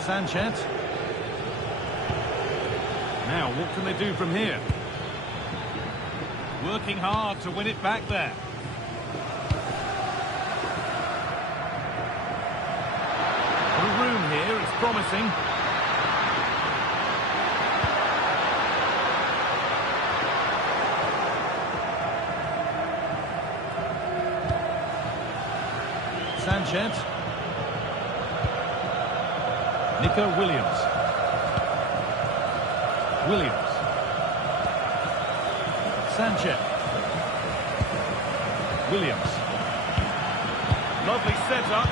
Sanchez. Now, what can they do from here? Working hard to win it back there. The room here is promising. Sanchez. Nico Williams. Williams. Sanchez. Williams. Lovely setup.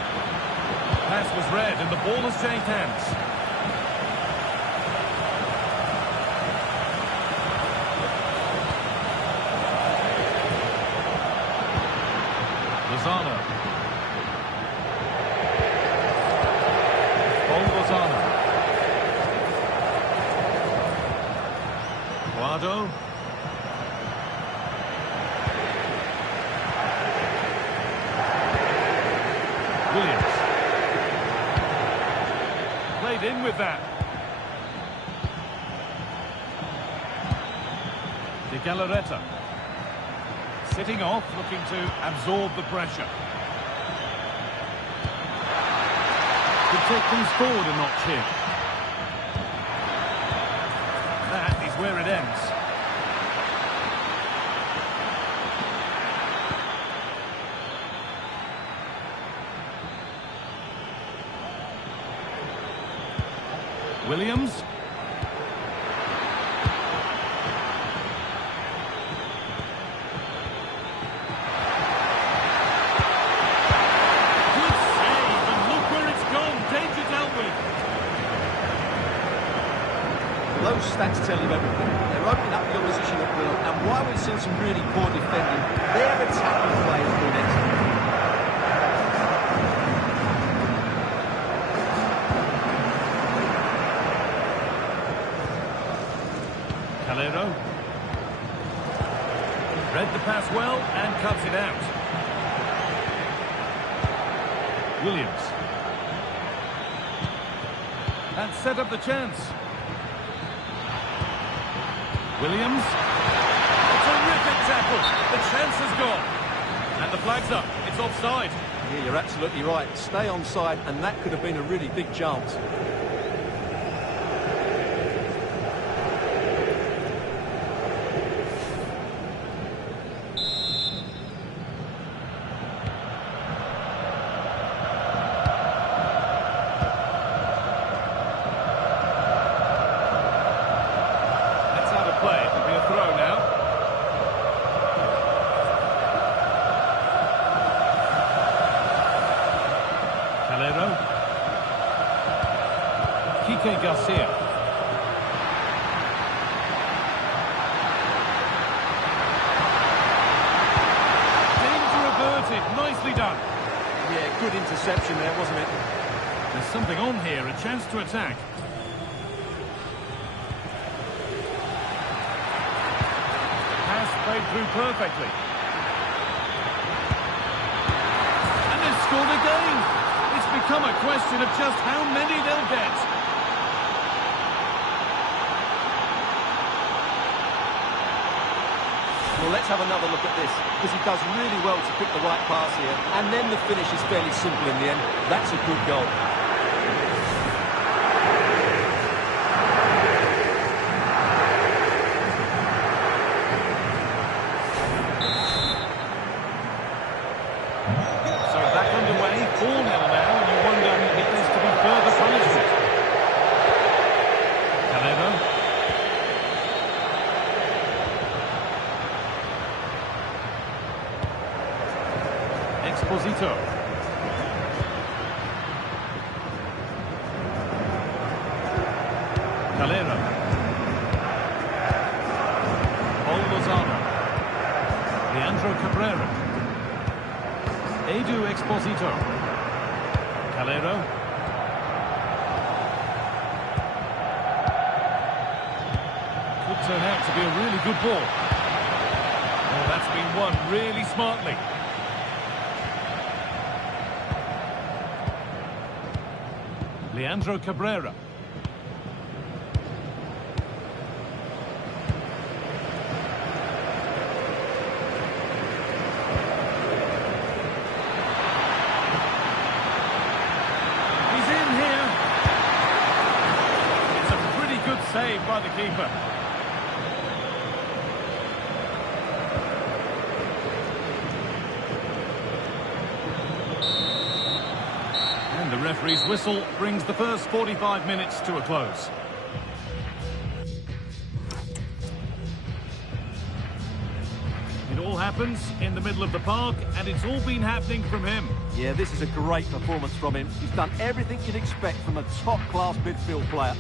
Pass was read and the ball has changed hands. Lozano. Lozano. Guardo. Williams. Played in with that. De Galarreta. Sitting off, looking to absorb the pressure. Could take things forward a notch here. That is where it ends. Williams. Good save, and look where it's gone. Danger dealt with. Those stats tell you everything. They're opening up the opposition at will, and while we've seen some really poor defending, their attacking play has been excellent. Calero. Read the pass well and cuts it out. Williams. And set up the chance. Williams. A terrific tackle. The chance has gone. And the flag's up. It's offside. Yeah, you're absolutely right. Stay onside, and that could have been a really big chance. Garcia. Danger averted. Nicely done. Yeah, good interception there, wasn't it? There's something on here, a chance to attack. Pass played through perfectly. And they've scored again. It's become a question of just how many they'll get. Well, let's have another look at this, because he does really well to pick the right pass here, and then the finish is fairly simple in the end. That's a good goal. So back underway, 4-0 now, and you wonder if there's to be further punishment. Calero. Exposito. Calero. Lozano. Leandro Cabrera. Edu Exposito. Calero. turn out to be a really good ball. Oh, that's been won really smartly. Leandro Cabrera. He's in here. It's a pretty good save by the keeper. The referee's whistle brings the first 45 minutes to a close. It all happens in the middle of the park, and it's all been happening from him. Yeah, this is a great performance from him. He's done everything you'd expect from a top-class midfield player.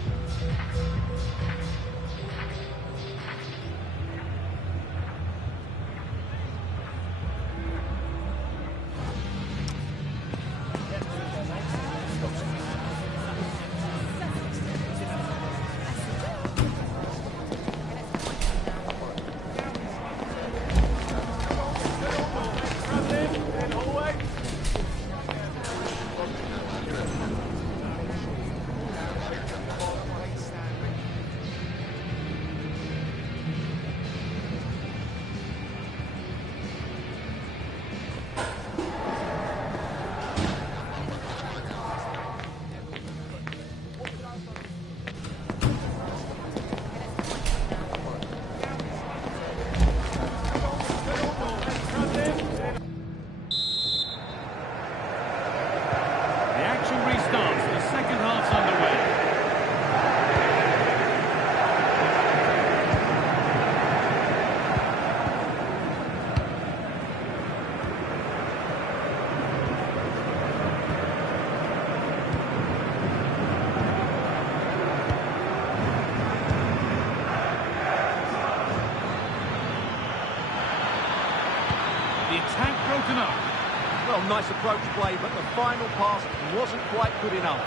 Well, nice approach play, but the final pass wasn't quite good enough.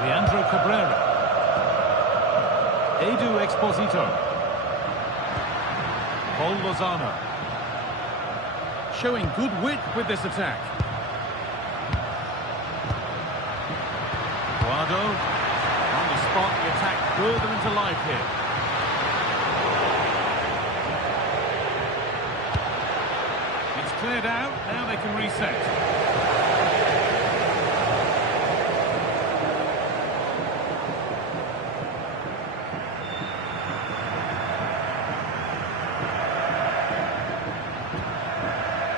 Leandro Cabrera. Edu Exposito. Paul Lozano. Showing good wit with this attack. Guado. On the spot, the attack further into life here. Cleared out, now they can reset.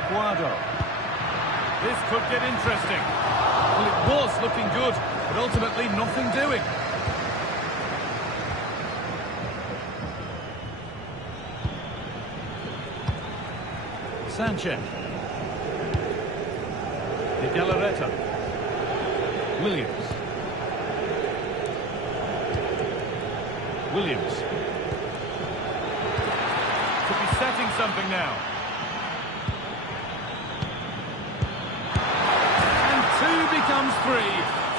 Guado. This could get interesting. Well, it was looking good, but ultimately nothing doing. Sanchez. De Galarreta. Williams. Williams. Could be setting something now. And 2 becomes 3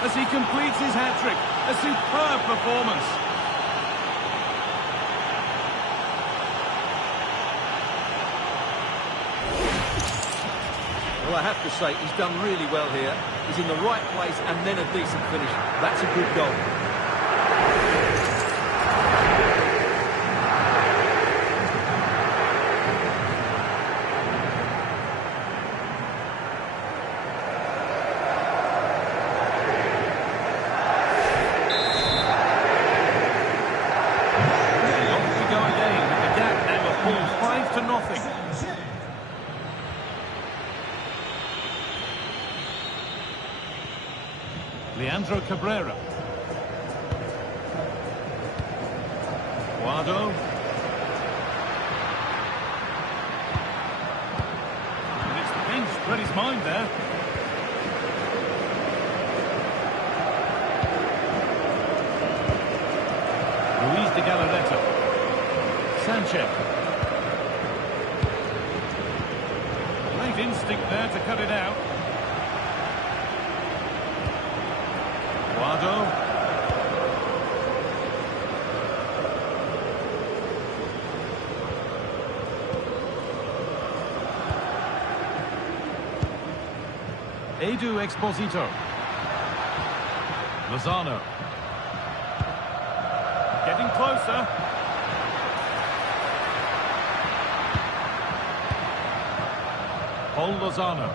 as he completes his hat-trick. A superb performance. Well, I have to say, he's done really well here. He's in the right place and then a decent finish. That's a good goal. Off we go again, with the gap now a full 5-0. Leandro Cabrera. Guado. And it's the bench read his mind there. Luis de Galarreta. Sanchez. Great instinct there to cut it out. Guado. Edu Exposito. Lozano. Getting closer. Paul Lozano.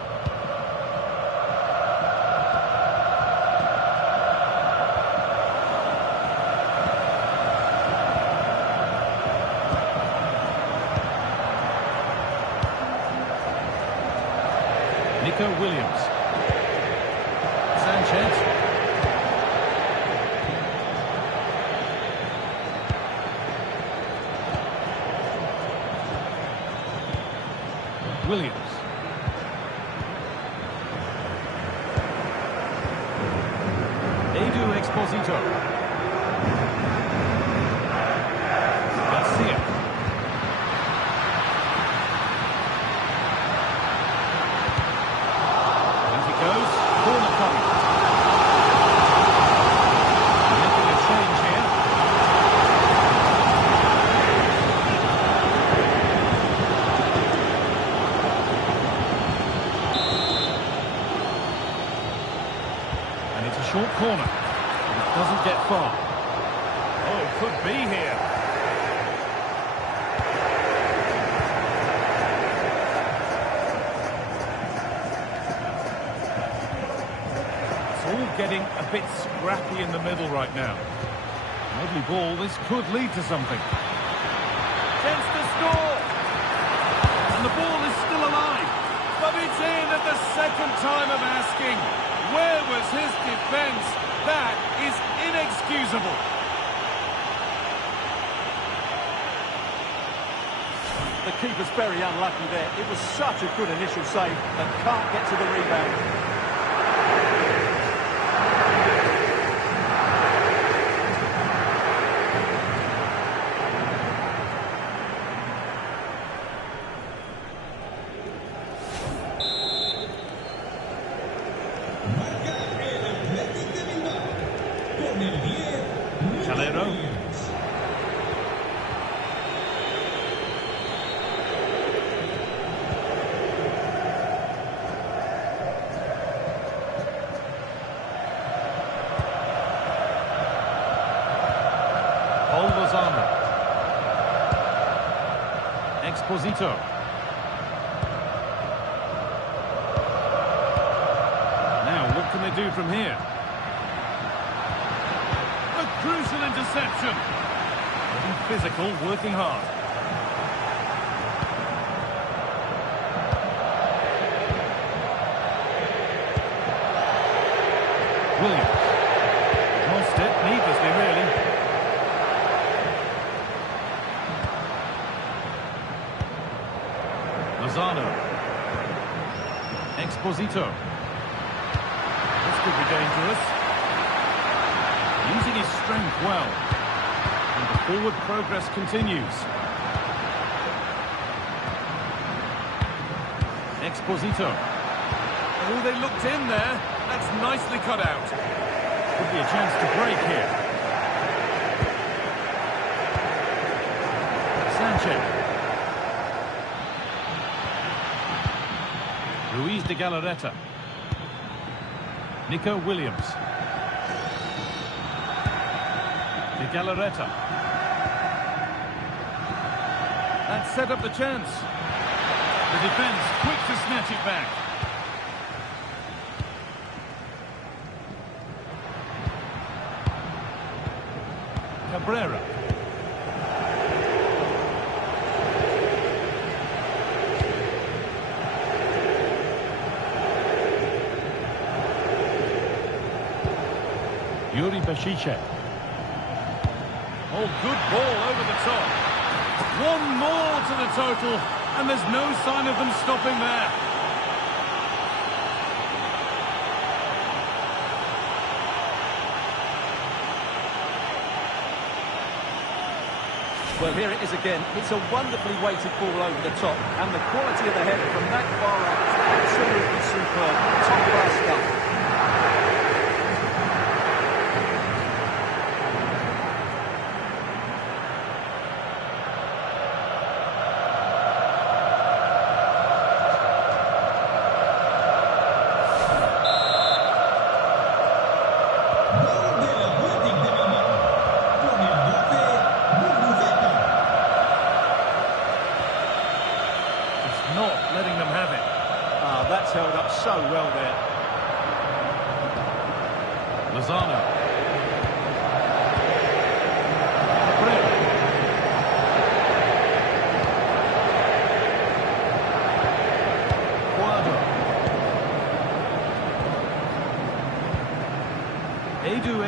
Nico Williams. Sanchez. Williams. Edu Exposito. Garcia. As he goes, corner coming. Making a change here. And it's a short corner. Doesn't get far. Oh, could be here. It's all getting a bit scrappy in the middle right now. Lovely ball, this could lead to something. Chance to score! And the ball is still alive. But it's in at the second time of asking. Where was his defence? That is inexcusable. The keeper's very unlucky there. It was such a good initial save, but can't get to the rebound. Exposito. Now, what can they do from here? A crucial interception. Getting physical, working hard. Williams. Lost it, needlessly, really. Lozano. Exposito. This could be dangerous. Using his strength well. And the forward progress continues. Exposito. Oh, they looked in there. That's nicely cut out. Could be a chance to break here. Sanchez. Luis de Galarreta. Nico Williams. De Galarreta. That set up the chance. The defence quick to snatch it back. Cabrera. Yuri Bashiche. Oh, good ball over the top. One more to the total, and there's no sign of them stopping there. Well, here it is again. It's a wonderfully weighted ball over the top, and the quality of the header from that far out is absolutely superb. Top-class stuff. not letting them have it. Ah, that's held up so well there. Lozano.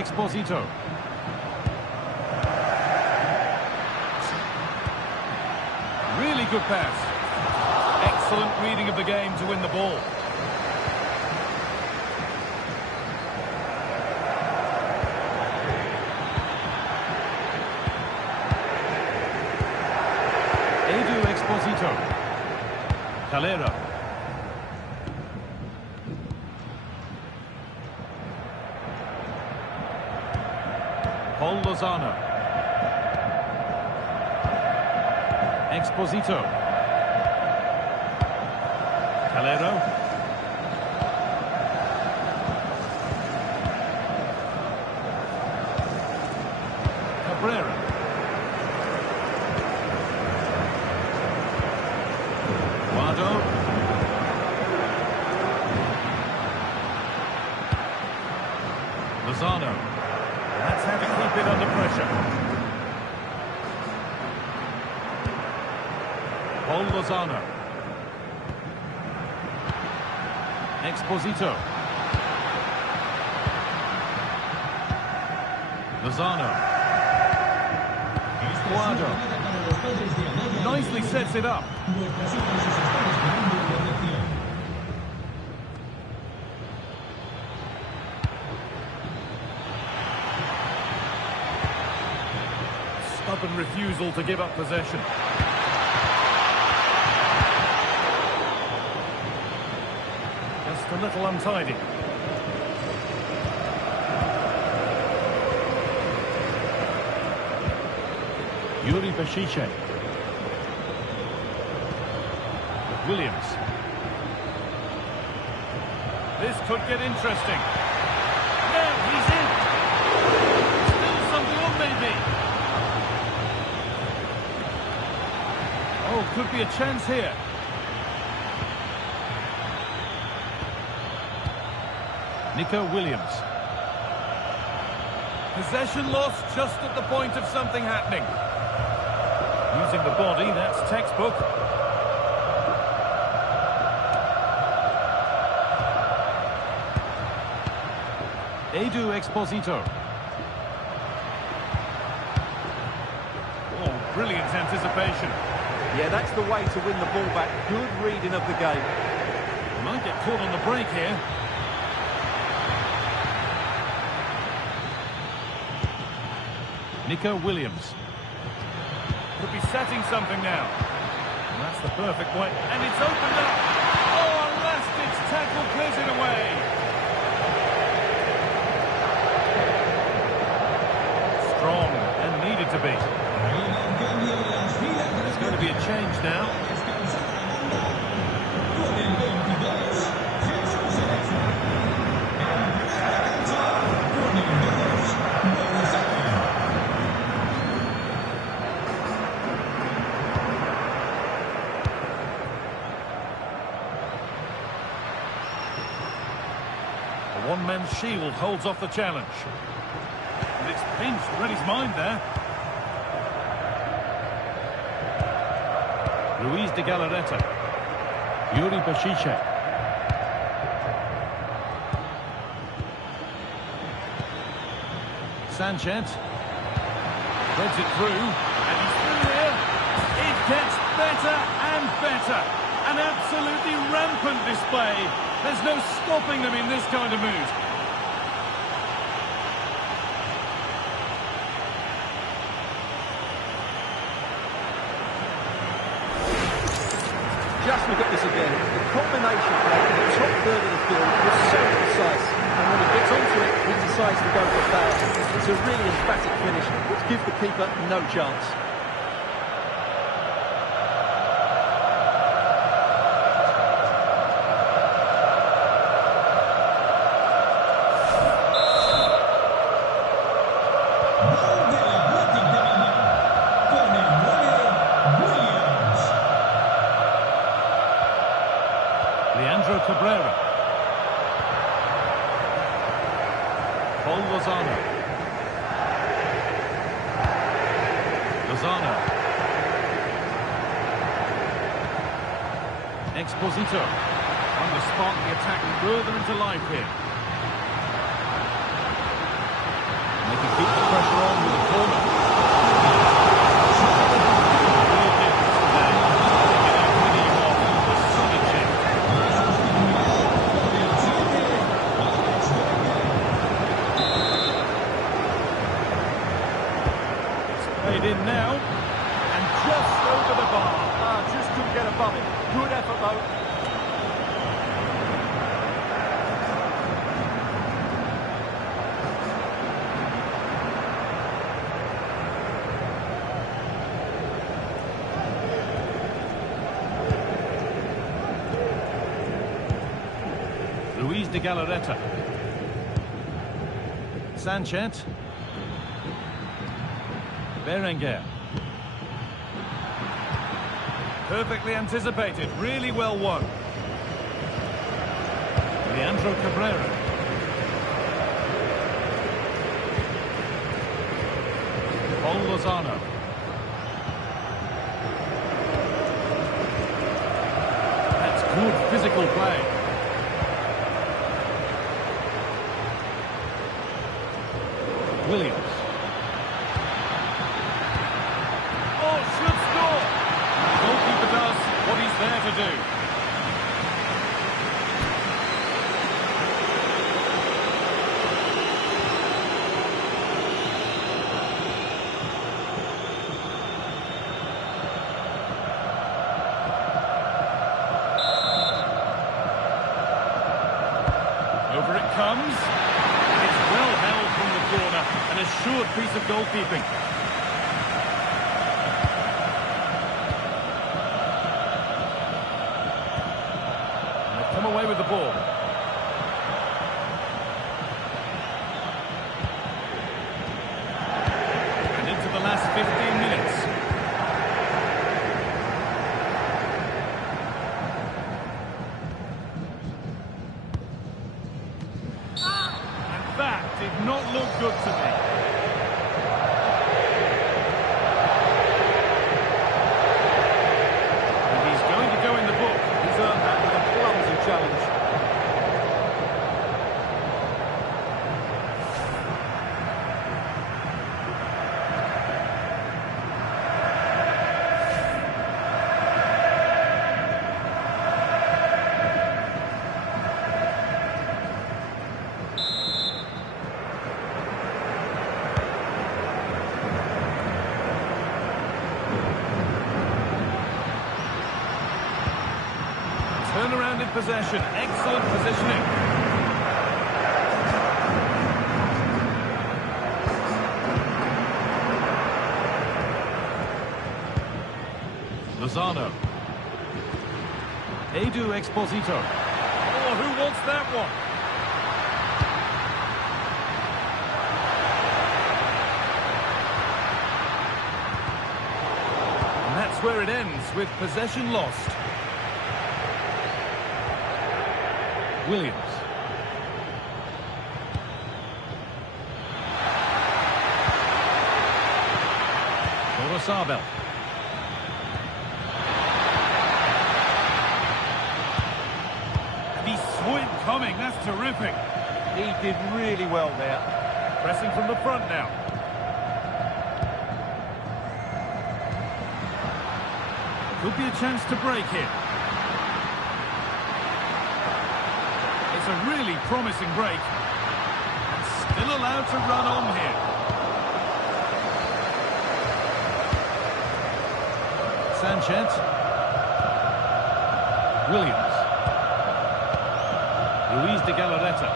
Exposito. Really good pass. Excellent reading of the game to win the ball. Exposito. Calera. Lozano. Exposito. Calero. Cabrera. Guado. Lozano. That's how to keep it under pressure. Lozano. Exposito. Lozano. Guado. Nicely sets it up. Stubborn refusal to give up possession. Just a little untidy. Yuri Bashiche. Williams. This could get interesting. No, he's in. Still something on, maybe. Oh, could be a chance here. Nico Williams. Possession lost just at the point of something happening. Using the body, that's textbook. Edu Exposito. Oh, brilliant anticipation. Yeah, that's the way to win the ball back. Good reading of the game. Might get caught on the break here. Nico Williams. Could be setting something now. And that's the perfect way. And it's opened up. Oh, a last-ditch tackle clears it away. Strong and needed to be. There's going to be a change now. A one-man shield holds off the challenge. And it's pinched, read his mind there. Luis de Galarreta. Yuri Bashiche. Sanchez. Threads it through. And he's through here. It gets better and better. An absolutely rampant display. There's no stopping them in this kind of mood. Just look at this again. The combination play in the top third of the field was so precise. And when he gets onto it, he decides to go for foul. It's a really emphatic finish, which gives the keeper no chance. Cabrera. Paul Lozano. Exposito. Trying to spark the attack further into life here. And they can keep the pressure on with a corner. Real difference today. Without winning him off, a solid check. It's played in now. And just over the bar. Just couldn't get above it. Good effort, though. Luis de Galarreta. Sanchez. Berenguer. Perfectly anticipated, really well won. Leandro Cabrera. Paul Lozano. That's good physical play. Williams. Oh, should score! The goalkeeper does what he's there to do. Over it comes. It's well held from the corner. An assured piece of goalkeeping. Come away with the ball. And into the last 15 minutes. And that did not look good to me. And he's going to go in the book. He's earned that with a clumsy challenge. Turnaround in possession. Excellent positioning. Lozano. Edu Exposito. Oh, who wants that one? And that's where it ends, with possession lost. Williams. Sabel. And he saw it coming. That's terrific. He did really well there. Pressing from the front now. Could be a chance to break here. It's a really promising break. And still allowed to run on here. Sanchez. Williams. Luis de Galarreta.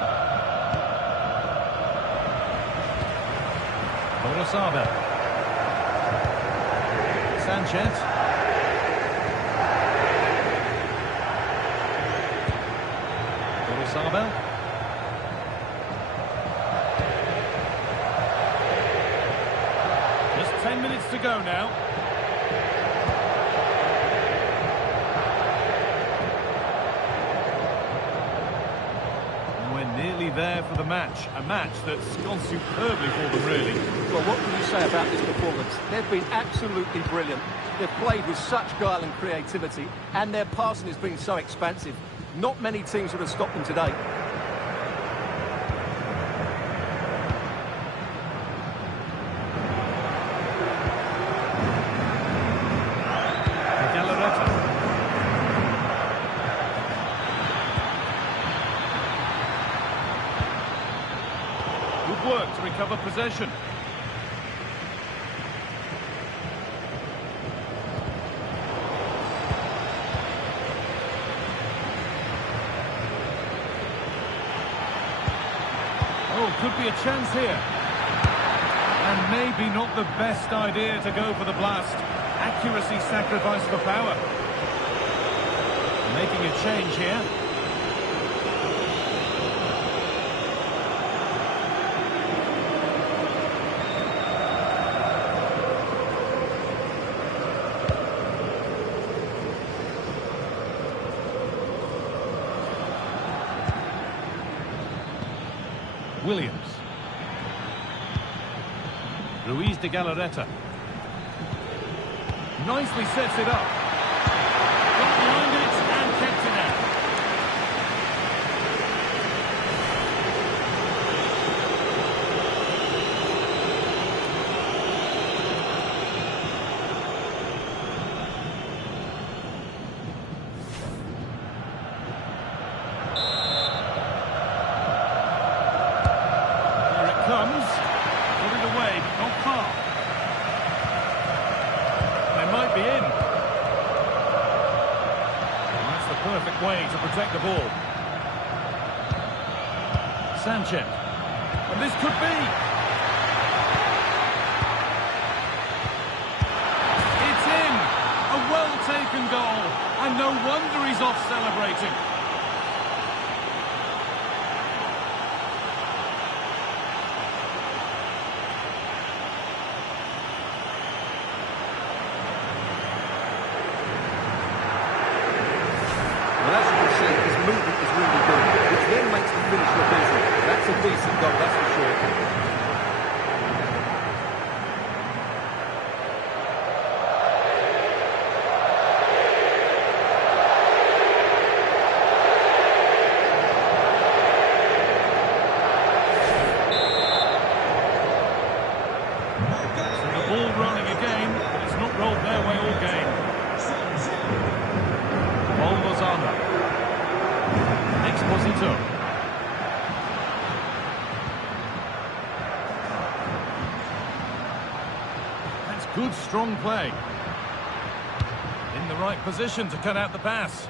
Sabel. Sanchez. Sabel. Just 10 minutes to go now. nearly there for the match. A match that's gone superbly for them, really. Well, what can you say about this performance? They've been absolutely brilliant. They've played with such guile and creativity, and their passing has been so expansive. Not many teams would have stopped them today. Good work to recover possession. Oh, could be a chance here. And maybe not the best idea to go for the blast. Accuracy sacrificed for power. Making a change here. Williams. Ruiz de Galarreta. Nicely sets it up. Got behind it and kept it out. Comes, put it away, but not far. They might be in. And that's the perfect way to protect the ball. Sanchez. And this could be. It's in. A well-taken goal. And no wonder he's off celebrating. Movement is really good, which then makes the finish look easy. That's a decent goal, that's for sure. So the ball rolling again, but it's not rolled their way all game. Lozano. Exposito. That's good, strong play. In the right position to cut out the pass.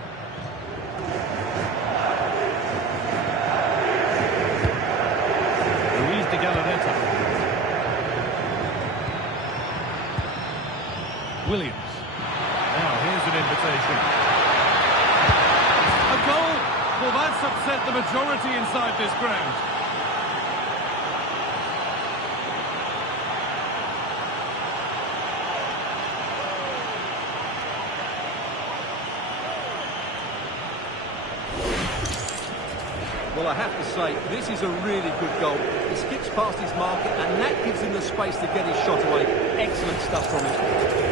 Ruiz de Galarreta. Williams. Now here's an invitation. A goal! Well, that's upset the majority inside this ground. Well, I have to say, this is a really good goal. He skips past his marker, and that gives him the space to get his shot away. Excellent stuff from him.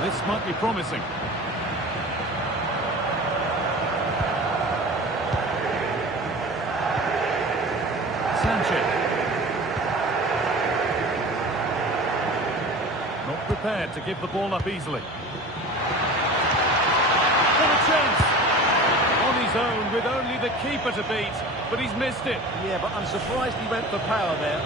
This might be promising. Sanchez. Not prepared to give the ball up easily. What a chance! On his own, with only the keeper to beat, but he's missed it. Yeah, but I'm surprised he went for power there.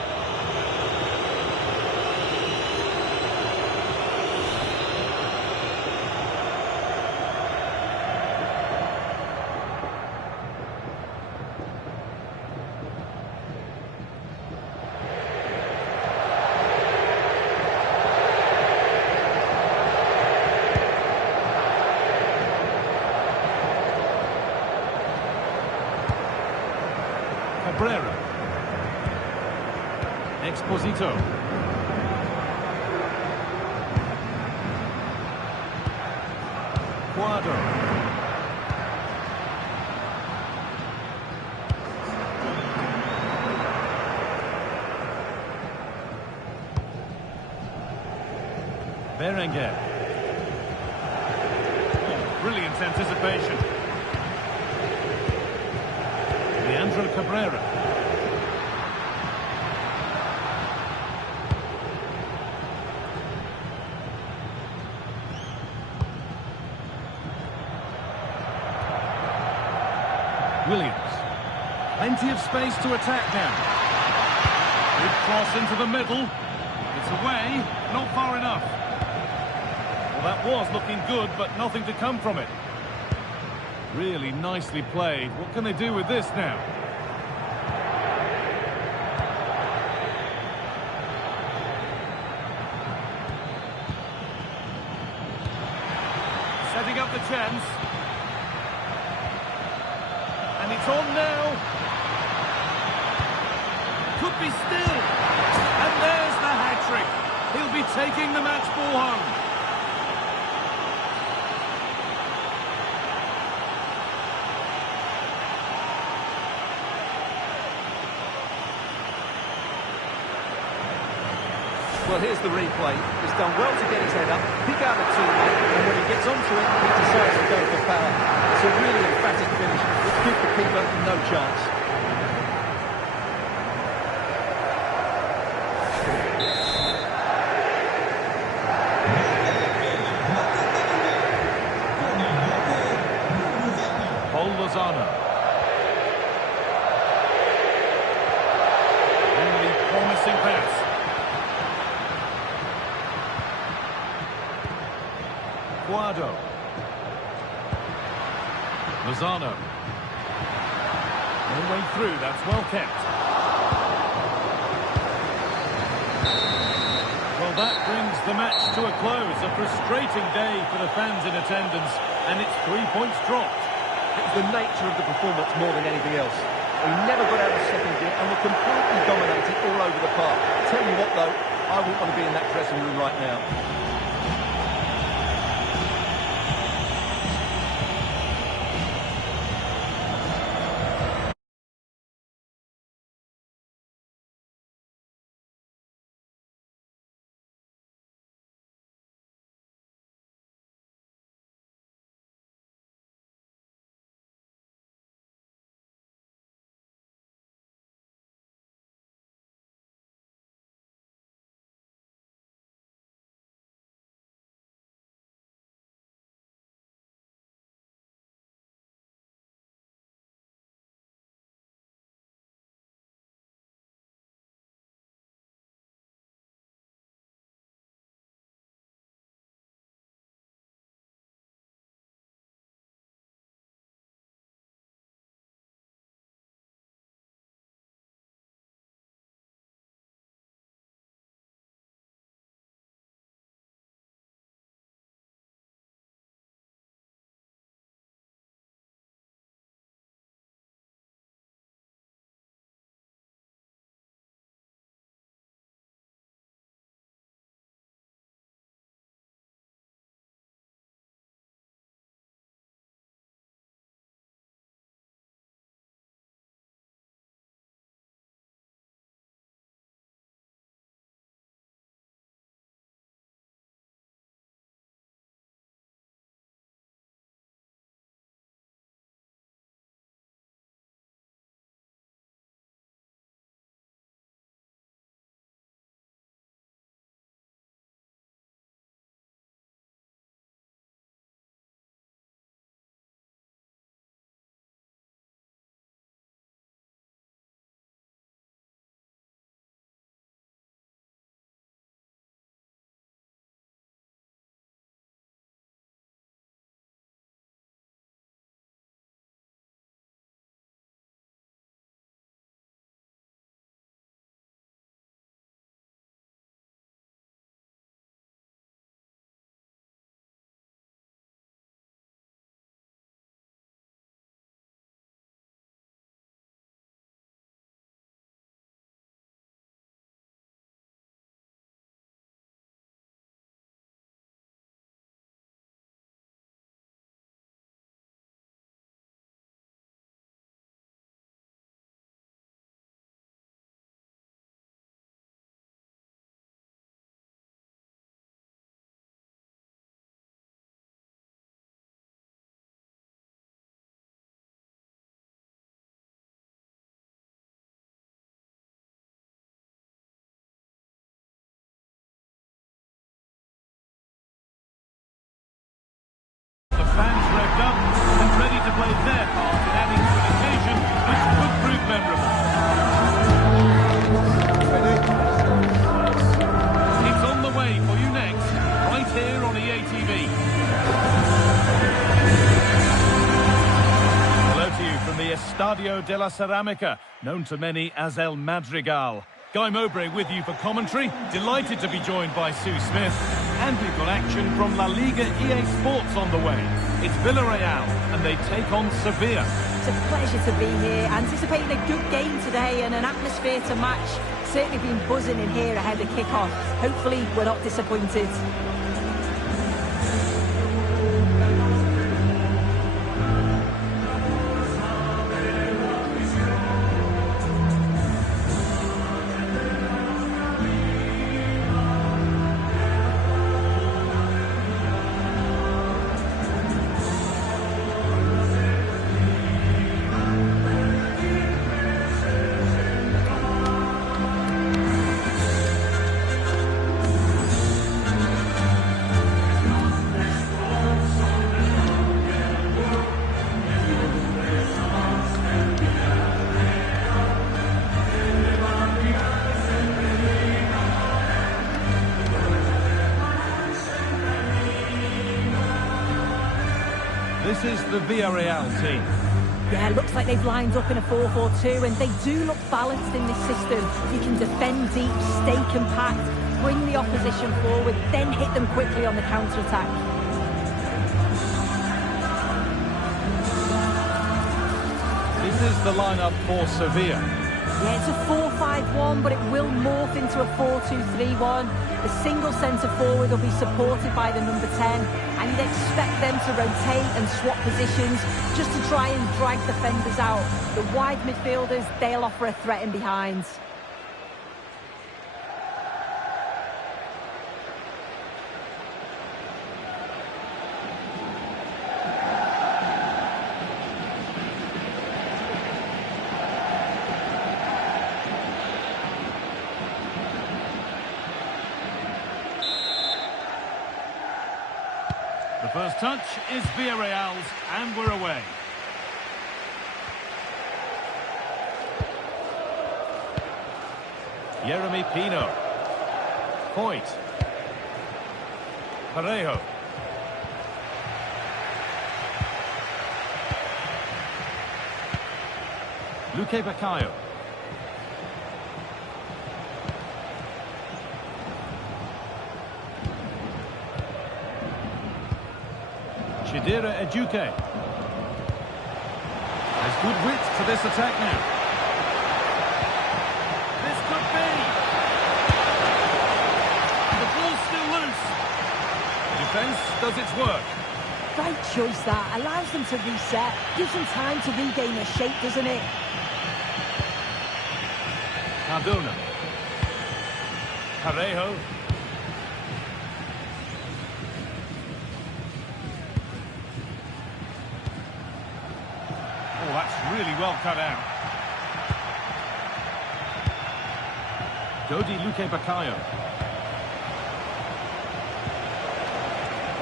Esposito. Quadro. Berenguer. Oh, brilliant anticipation. Leandro Cabrera. Williams. Plenty of space to attack now. Good cross into the middle. It's away, not far enough. Well, that was looking good, but nothing to come from it. Really nicely played. What can they do with this now? Setting up the chance. And it's on now. Could be still. And there's the hat-trick. He'll be taking the match ball home. Well, here's the replay. He's done well to get his head up, pick out a teammate, and when he gets onto it, he decides to go for power. It's a really emphatic finish, which gives the keeper no chance. Paul Lozano. Really promising pass. Quadro. Lozano. No way through, that's well kept. Well, that brings the match to a close. A frustrating day for the fans in attendance, and it's 3 points dropped. It was the nature of the performance more than anything else. We never got out of second gear and were completely dominated all over the park. Tell you what, though, I wouldn't want to be in that dressing room right now. played their part in adding to an occasion which could prove memorable. It's on the way for you next, right here on EA TV. Hello to you from the Estadio de la Ceramica, known to many as El Madrigal. Guy Mowbray with you for commentary. Delighted to be joined by Sue Smith. And we've got action from La Liga EA Sports on the way. It's Villarreal, and they take on Sevilla. It's a pleasure to be here, anticipating a good game today and an atmosphere to match. Certainly been buzzing in here ahead of kick-off. Hopefully we're not disappointed. This is the Villarreal team. Yeah, looks like they've lined up in a 4-4-2, and they do look balanced in this system. You can defend deep, stay compact, bring the opposition forward, then hit them quickly on the counter-attack. This is the lineup for Sevilla. Yeah, it's a 4-5-1, but it will morph into a 4-2-3-1. The single centre-forward will be supported by the number 10, and you'd expect them to rotate and swap positions just to try and drag defenders out. The wide midfielders, they'll offer a threat in behind. The first touch is Villarreal's, and we're away. Jeremy Pino. Point. Parejo. Luque Bacallo. Chidera Ejuke. There's good width to this attack now. This could be. The ball's still loose. The defence does its work. Right choice that. Allows them to reset. Gives them time to regain their shape, doesn't it? Cardona. Parejo. Oh, that's really well cut out. Dodi Luque Bacallo.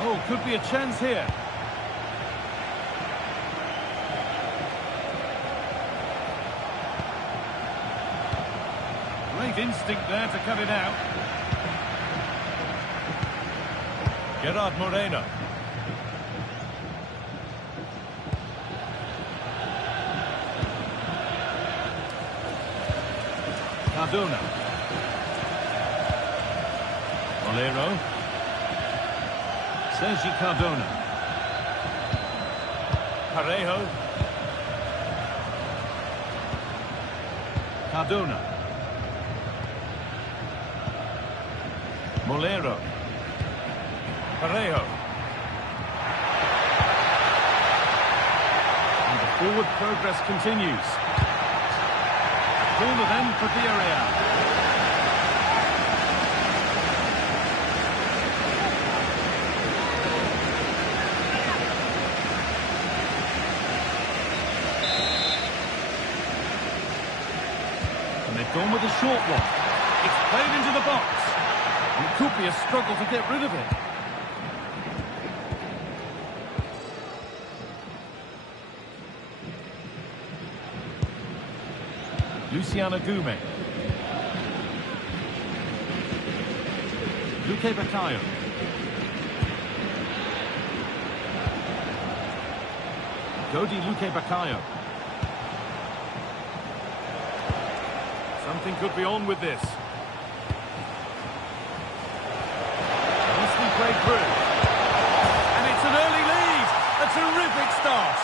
Oh, could be a chance here. Great instinct there to cut it out. Gerard Moreno. Cardona. Molero. Sergi Cardona. Parejo. Cardona. Molero. Parejo. And the forward progress continues. Corner then for Villarreal. And they've gone with a short one. It's played into the box. And it could be a struggle to get rid of it. Luciano Gume. Luque Baccaio. Dodi Luque Baccaio. Something could be on with this. Nicely played through. And it's an early lead. A terrific start.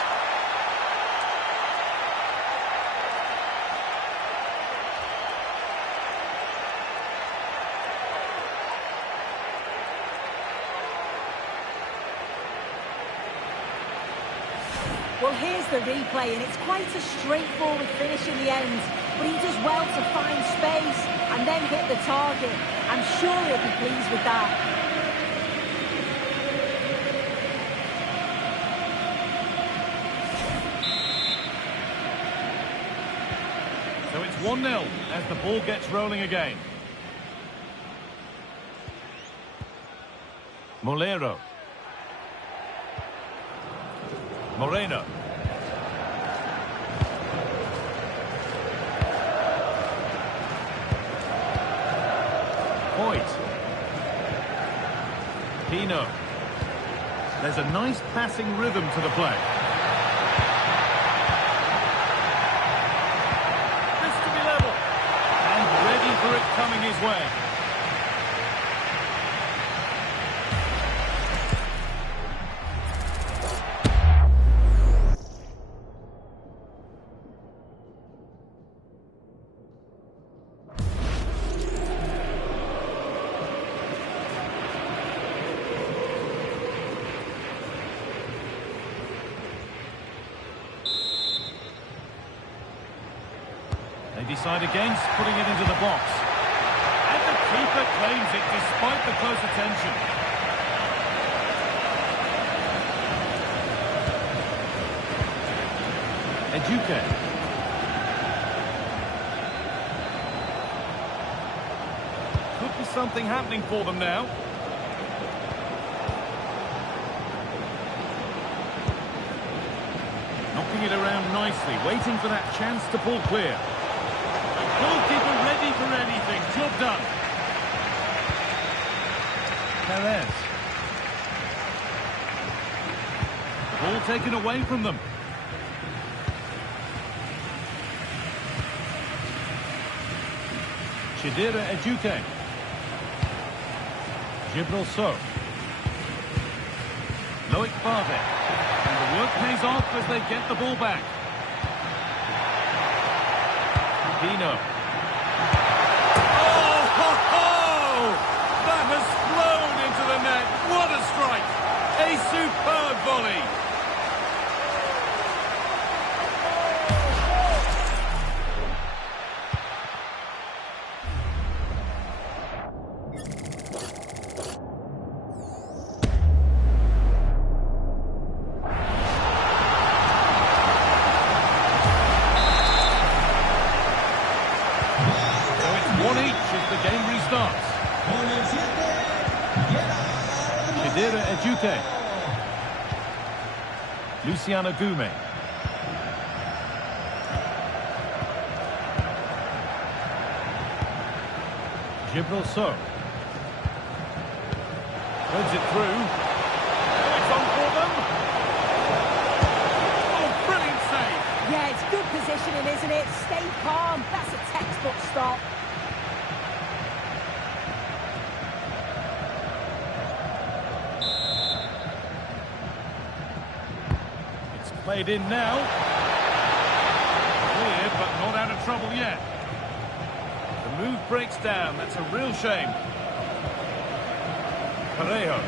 Well, here's the replay, and it's quite a straightforward finish in the end. But he does well to find space and then hit the target. I'm sure he'll be pleased with that. So it's 1-0 as the ball gets rolling again. Molero. Moreno. Hoyt. Pino. There's a nice passing rhythm to the play. This to be level. And ready for it coming his way. They decide against putting it into the box. And the keeper claims it despite the close attention. Eduque. Could be something happening for them now. Knocking it around nicely, waiting for that chance to pull clear. Goalkeeper ready for anything. Job done. Perez. Ball taken away from them. Chidera Eduque. Gibraltar. Loic Bardet. And the work pays off as they get the ball back. Pino. Oh, ho, ho! That has flown into the net. What a strike! A superb volley. Eduque. Luciano Gume. Gibraltar. Threads it through. Oh, it's on for them. Oh, brilliant save. Yeah, it's good positioning, isn't it? Stay calm. That's a textbook stop. Played in now. Cleared, but not out of trouble yet. The move breaks down. That's a real shame. Parejo.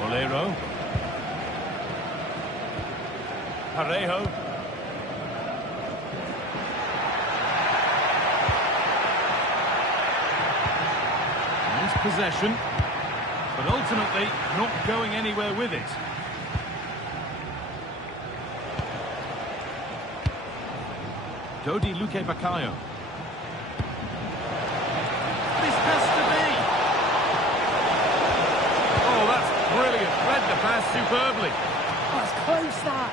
Molero. Parejo. Possession, but ultimately not going anywhere with it. Dodi Luque Baccaio. This has to be. Oh, that's brilliant. Read the pass superbly. Oh, it's close, that.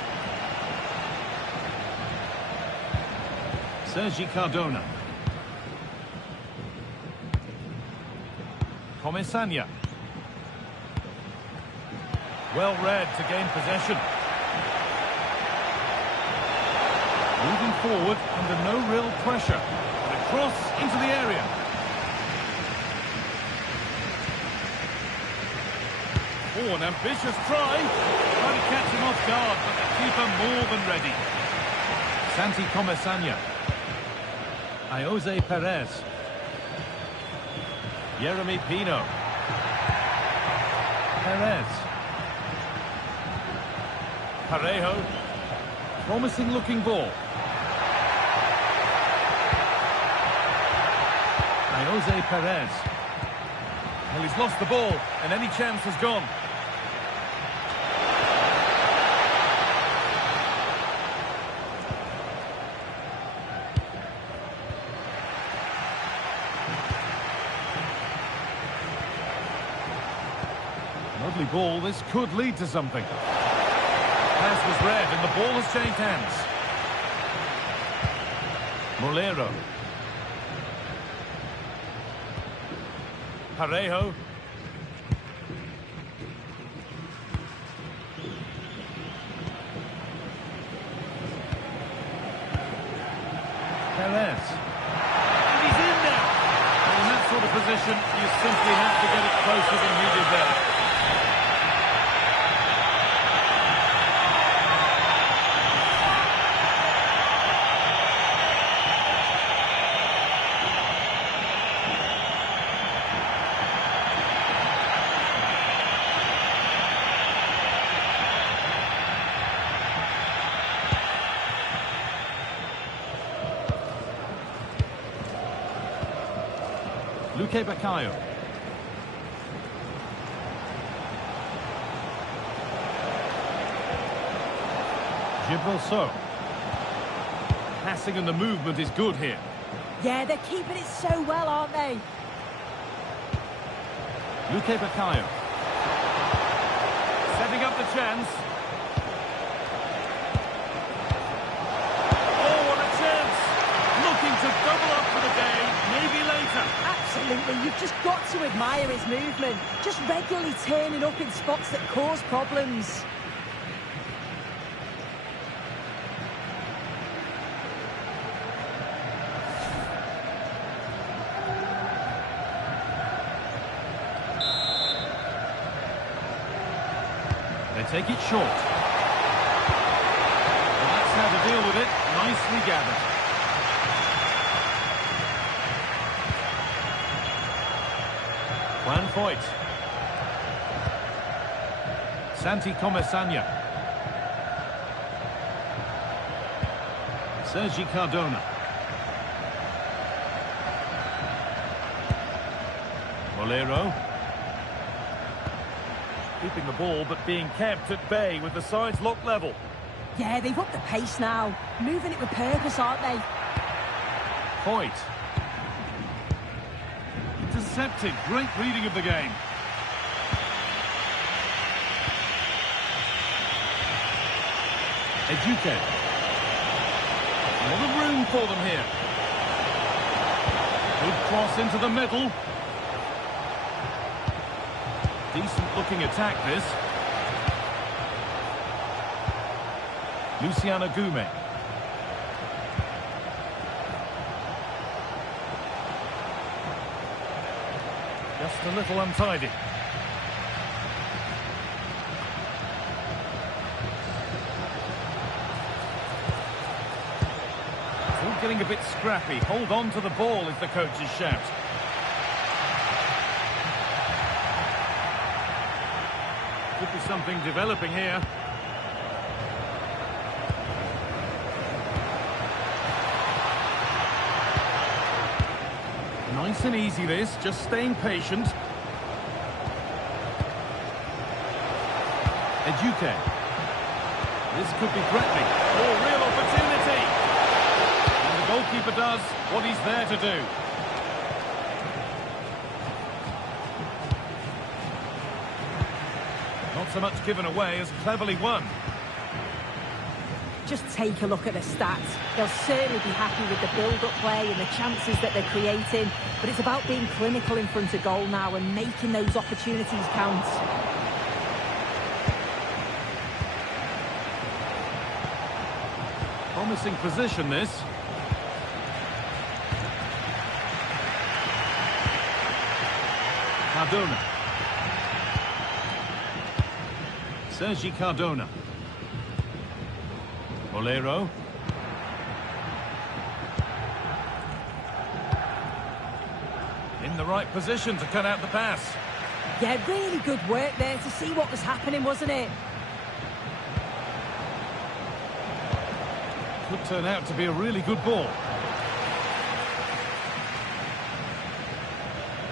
Sergi Cardona. Comesaña. Well read to gain possession. Moving forward under no real pressure. And a cross into the area. Oh, an ambitious try. Trying to catch him off guard, but the keeper more than ready. Santi Comesaña. Jose Perez. Jeremy Pino. Perez. Parejo. Promising looking ball. Jose Perez. Well, he's lost the ball, and any chance has gone. Lovely ball, this could lead to something. Pass was read and the ball has changed hands. Molero. Parejo. Perez. And he's in there. And in that sort of position, you simply have to get it closer than he did there. Luque Bacayo. Gilberto. Passing and the movement is good here. Yeah, they're keeping it so well, aren't they? Luque Bacayo. Setting up the chance. Oh, what a chance! Looking to double up for the day, maybe later. Absolutely, you've just got to admire his movement. Just regularly turning up in spots that cause problems. They take it short. Well, that's how to deal with it. Nicely gathered. Juan Foyt. Santi Comesaña. Sergi Cardona. Molero. Keeping the ball, but being kept at bay with the sides locked level. Yeah, they've upped the pace now. Moving it with purpose, aren't they? Foyt. Intercepted. Great reading of the game. Eduque. A lot of room for them here. Good cross into the middle. Decent looking attack this. Luciano Gume. Just a little untidy. It's all getting a bit scrappy. Hold on to the ball is the coach's shout. Could be something developing here. Nice and easy this, just staying patient. Eduque. This could be threatening. Oh, real opportunity! And the goalkeeper does what he's there to do. Not so much given away as cleverly won. Just take a look at the stats. They'll certainly be happy with the build-up play and the chances that they're creating, but it's about being clinical in front of goal now and making those opportunities count. Promising position, this. Cardona. Sergi Cardona. Bolero. In the right position to cut out the pass. Yeah, really good work there to see what was happening, wasn't it? Could turn out to be a really good ball.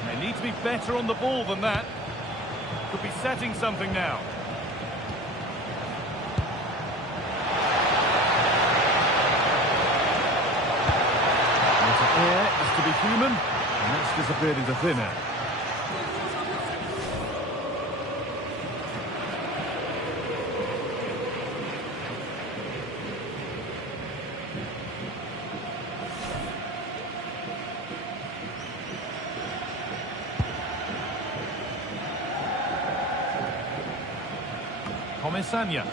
And they need to be better on the ball than that. Could be setting something now. Air is to be human, and that's disappeared into thin air. Comesaña.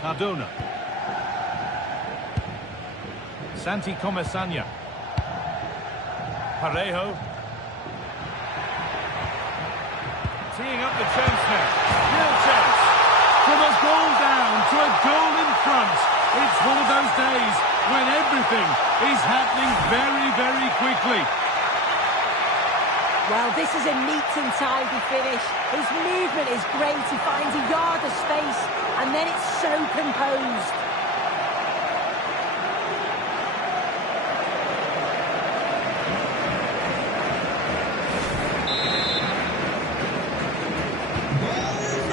Cardona. Santi Comesaña. Parejo. Teeing up the chance now. Real chance. From a goal down to a goal in front. It's one of those days when everything is happening very, very quickly. Well, this is a neat and tidy finish. His movement is great. He finds a yard of space, and then it's so composed.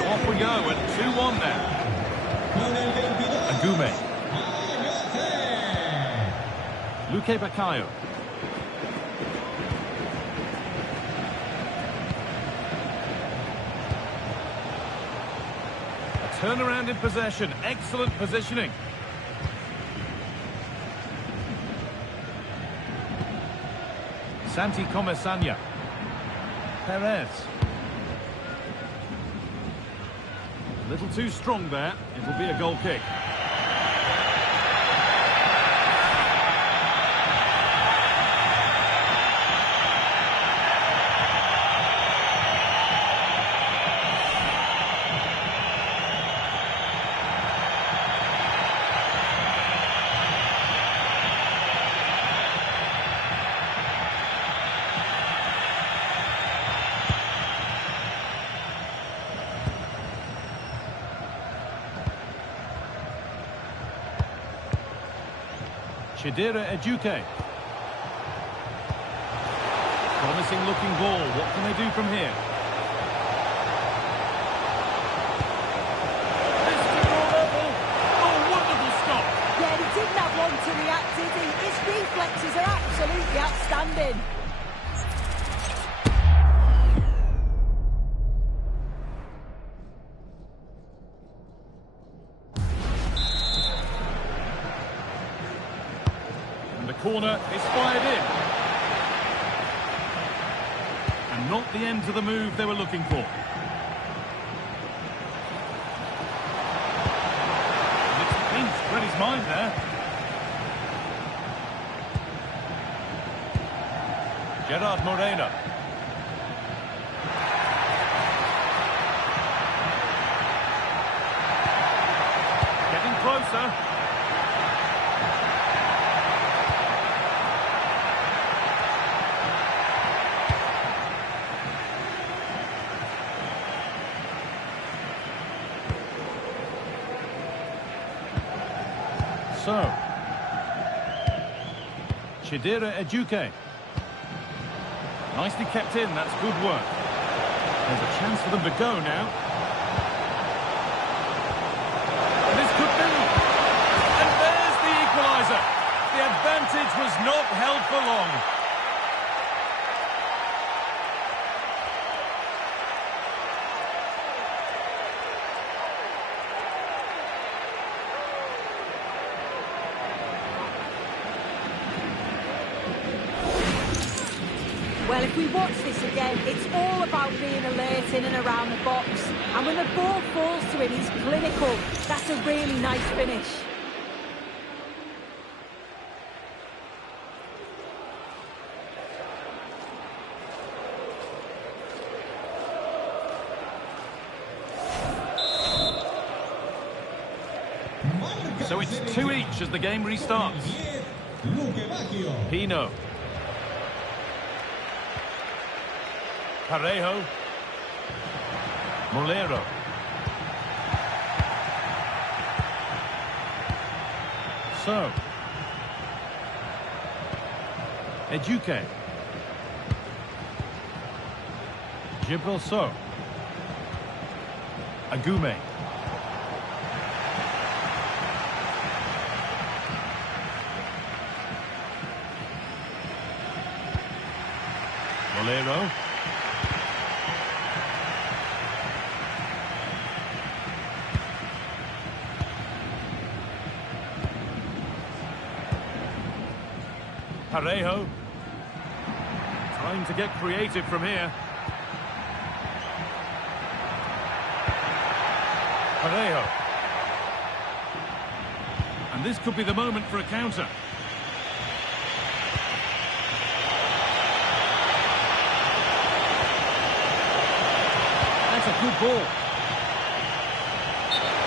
Off we go at 2-1 now. Agume. Luque Bacayo. Turnaround in possession. Excellent positioning. Santi Comesaña. Perez. A little too strong there. It'll be a goal kick. Chidera Ejuke. Promising looking ball. What can they do from here? This to goal level. Oh, wonderful stop. Yeah, he didn't have long to react, did he? His reflexes are absolutely outstanding. Corner is fired in. And not the end to the move they were looking for. And it's pinched Reddy's mind there. Gerard Moreno. Getting closer. So, Chidera Ejuke. Nicely kept in, that's good work. There's a chance for them to go now. And this could be. And there's the equaliser. The advantage was not held for long. Well, if we watch this again, it's all about being alert in and around the box. And when the ball falls to him, he's clinical. That's a really nice finish. So it's 2 each as the game restarts. Pino. Parejo. Molero. So. Eduque. Gibril So. Agume. Molero. Parejo. Time to get creative from here. Parejo. And this could be the moment for a counter. That's a good ball.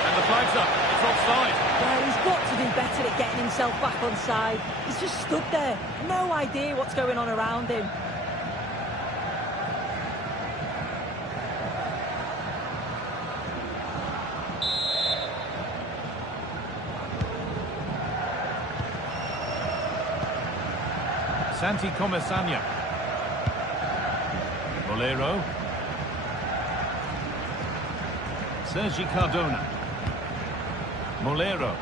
And the flag's up. It's offside. Yeah, he's got to do better at getting himself back on side. He's just stood there. No idea what's going on around him. Santi Comesaña. Molero. Sergi Cardona. Molero.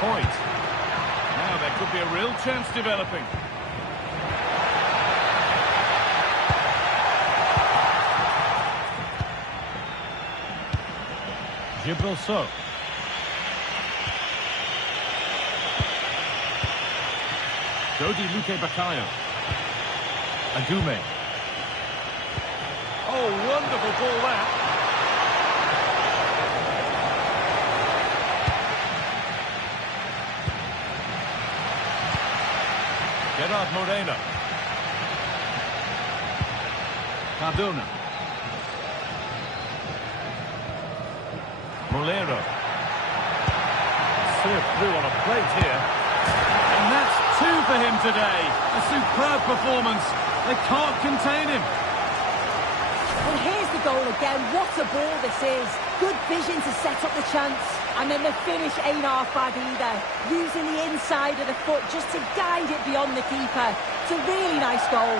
Point. Now there could be a real chance developing. Gibril So. Dodi Luque Baccaio. Agume. Oh, wonderful ball that. Gerard Moreno. Cardona. Molero. Served through on a plate here. And that's 2 for him today. A superb performance. They can't contain him. Well, here's the goal again. What a ball this is. Good vision to set up the chance. And then the finish ain't half bad either. Using the inside of the foot just to guide it beyond the keeper. It's a really nice goal.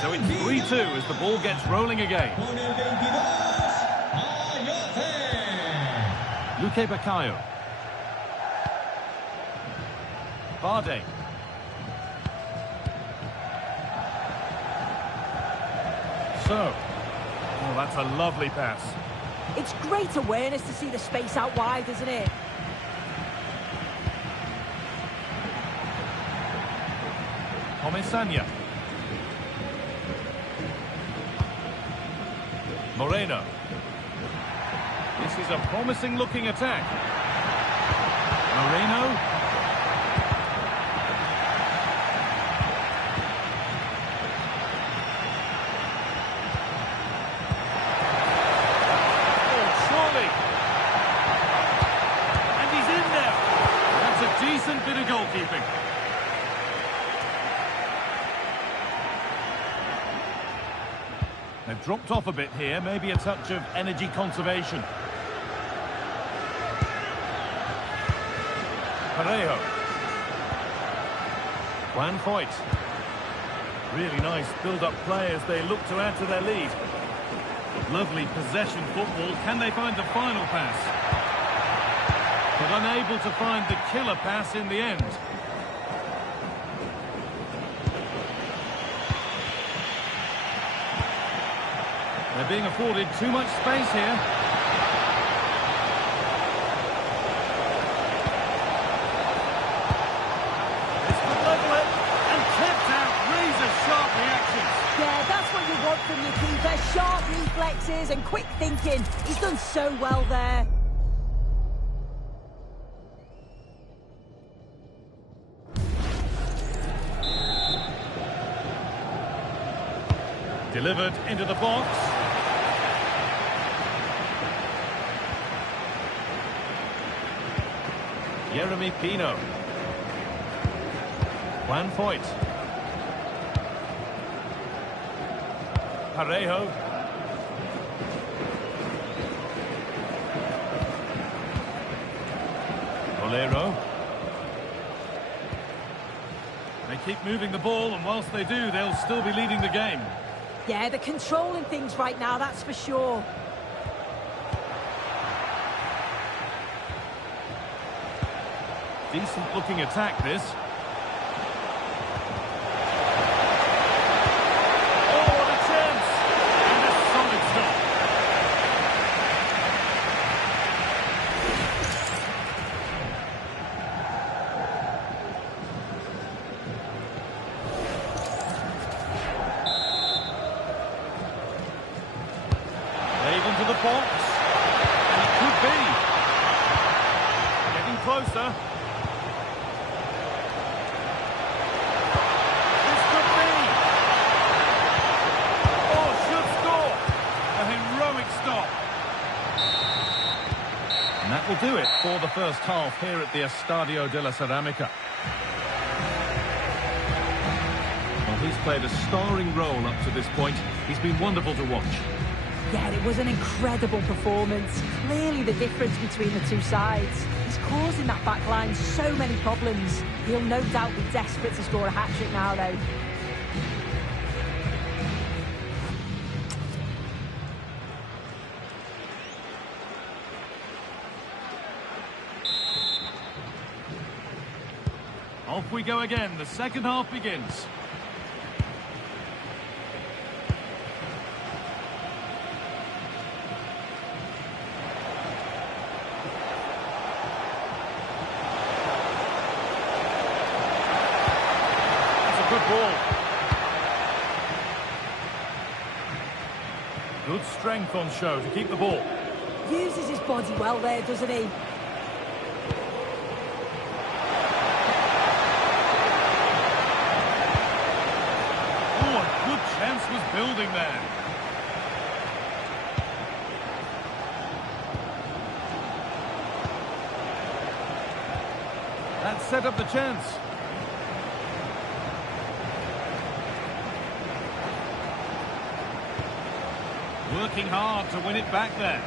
So it's 3-2 as the ball gets rolling again. Luque Baccaio. Barde. So. Oh, that's a lovely pass. It's great awareness to see the space out wide, isn't it? Comesaña. Moreno. This is a promising looking attack. Moreno. Oh, surely. And he's in there. That's a decent bit of goalkeeping. They've dropped off a bit here, maybe a touch of energy conservation. Parejo. Juan Foyt. Really nice build-up play as they look to add to their lead. Lovely possession football. Can they find the final pass? but unable to find the killer pass in the end. They're being afforded too much space here. This could level it, and kept out. Razor-sharp reactions. Yeah, that's what you want from your keeper. Sharp reflexes and quick thinking. He's done so well there. Delivered into the box. Jeremy Pino. Juan Foyt. Parejo. Bolero. They keep moving the ball, and whilst they do, they'll still be leading the game. Yeah, they're controlling things right now, that's for sure. Decent looking attack, this. Oh, what a chance! And a solid stop. Played into the box. And it could be. Getting closer. And that will do it for the first half here at the Estadio de la Ceramica. Well, he's played a starring role up to this point. He's been wonderful to watch. Yeah, it was an incredible performance. Clearly the difference between the two sides. He's causing that back line so many problems. He'll no doubt be desperate to score a hat-trick now, though. Off we go again. The second half begins. That's a good ball. Good strength on show to keep the ball. Uses his body well there, doesn't he? Chance was building there. That set up the chance. Working hard to win it back there.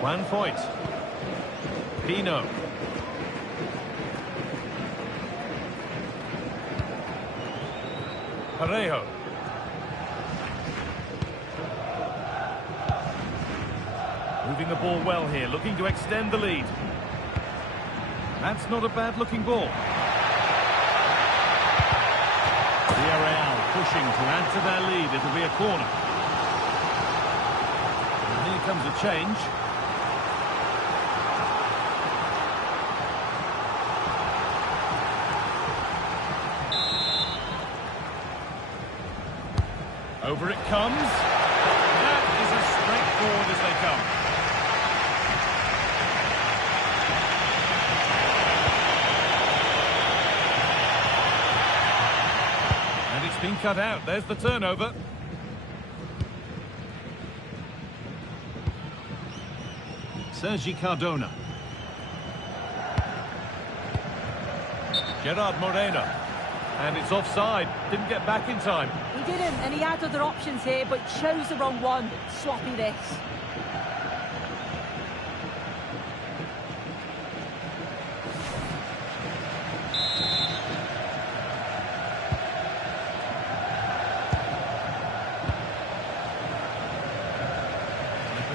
Juan Foyt. Pino. Parejo. Moving the ball well here, looking to extend the lead. That's not a bad-looking ball. Villarreal pushing to add to their lead. It'll be a corner. And here comes a change. Over it comes. That is as straightforward as they come. And it's been cut out. There's the turnover. Sergi Cardona. Gerard Moreno. And it's offside. Didn't get back in time. He didn't, and he had other options here, but chose the wrong one. Sloppy this.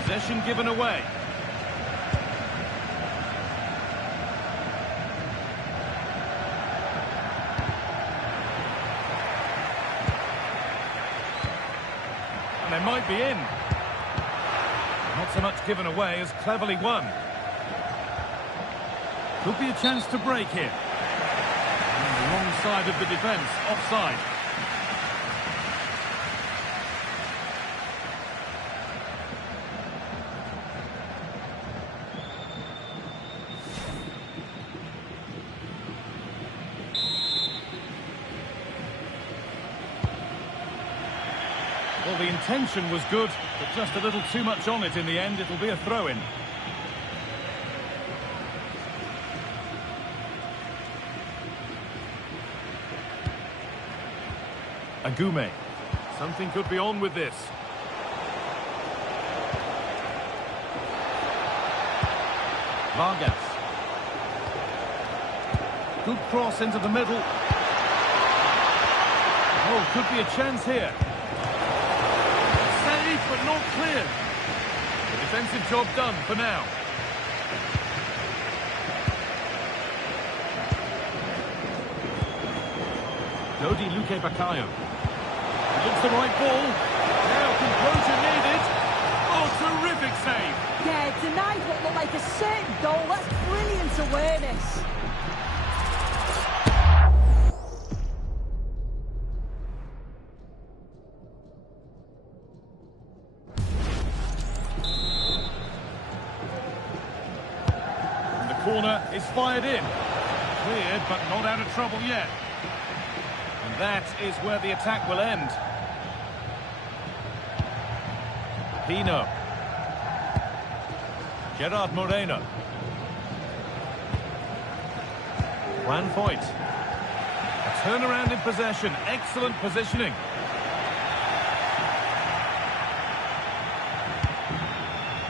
Possession given away. And they might be in. Not so much given away as cleverly won. Could be a chance to break here. On the wrong side of the defence, offside. Well, the intention was good, but just a little too much on it in the end. It'll be a throw-in. Agume. Something could be on with this. Vargas. Good cross into the middle. Oh, could be a chance here. Save, but not clear. The defensive job done for now. Dodi Luque Bakayo. Looks the right ball. Now composure needed. Oh, terrific save. Yeah, denied what looked like a certain goal. That's brilliant awareness. And the corner is fired in. Cleared, but not out of trouble yet. And that is where the attack will end. Pino. Gerard Moreno. Juan Foyt. A turnaround in possession. Excellent positioning.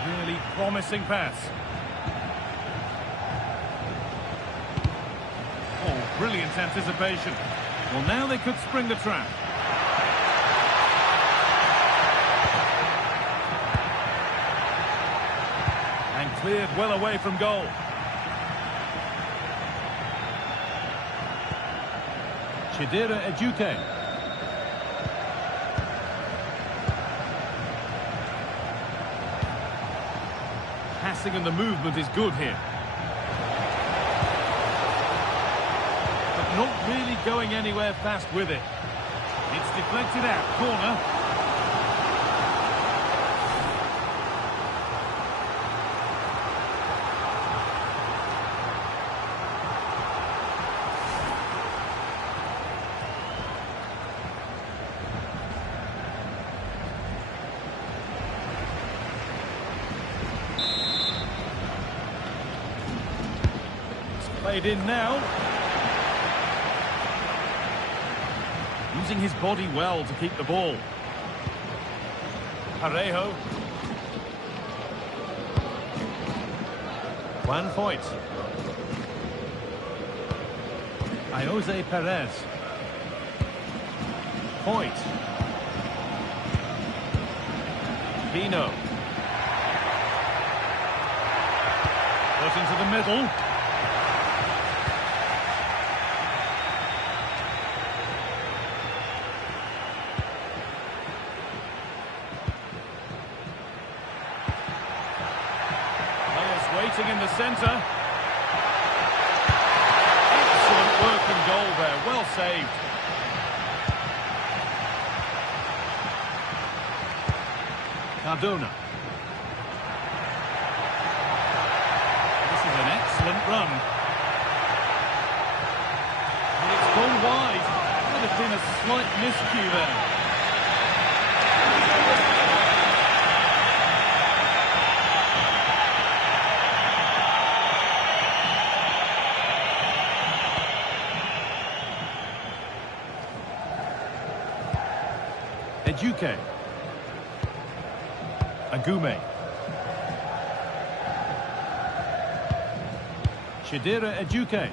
Really promising pass. Oh, brilliant anticipation. Well, now they could spring the trap. And cleared well away from goal. Chidera Ejuke. Passing and the movement is good here. But not really going anywhere fast with it. It's deflected out. Corner. Played in now. Using his body well to keep the ball. Parejo. Juan Foyt. Jose Perez. Foyt. Pino. Put into the middle. Waiting in the centre. Excellent work and goal there. Well saved. Cardona. This is an excellent run. And it's gone wide. Might have been a slight miscue there. Ejuke. Agume. Chidera Ejuke.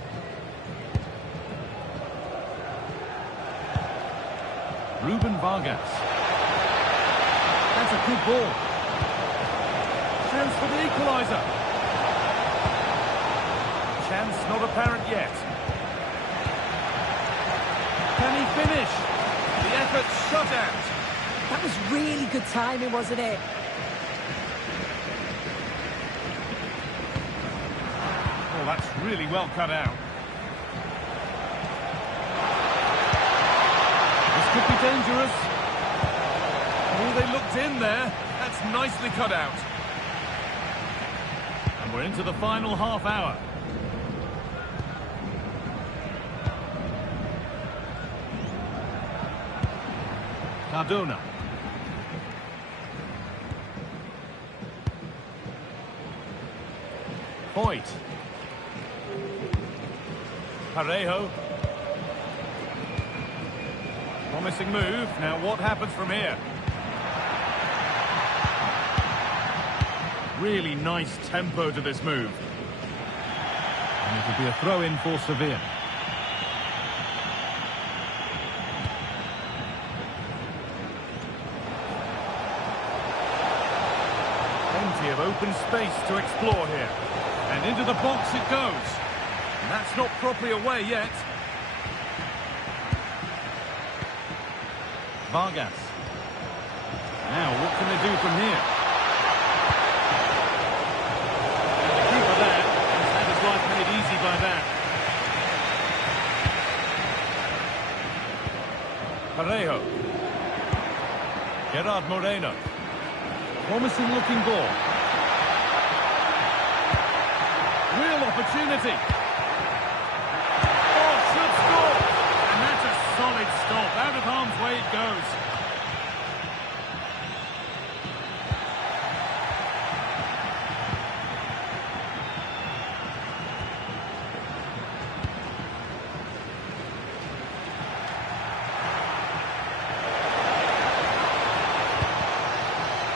Ruben Vargas. That's a good ball. for the equaliser. Chance not apparent yet. Can he finish? The effort shut out. That was really good timing, wasn't it? Oh, that's really well cut out. This could be dangerous. Oh, they looked in there. That's nicely cut out. And we're into the final half hour. Cardona. Hoyt. Parejo. Promising move. Now what happens from here? Really nice tempo to this move. And it will be a throw-in for Sevilla. Plenty of open space to explore here. And into the box it goes. And that's not properly away yet. Vargas. Now, what can they do from here? And the keeper there has had his life made easy by that. Parejo. Gerard Moreno. Promising looking ball. Real opportunity. Oh, should score. And that's a solid stop. Out of harm's way it goes.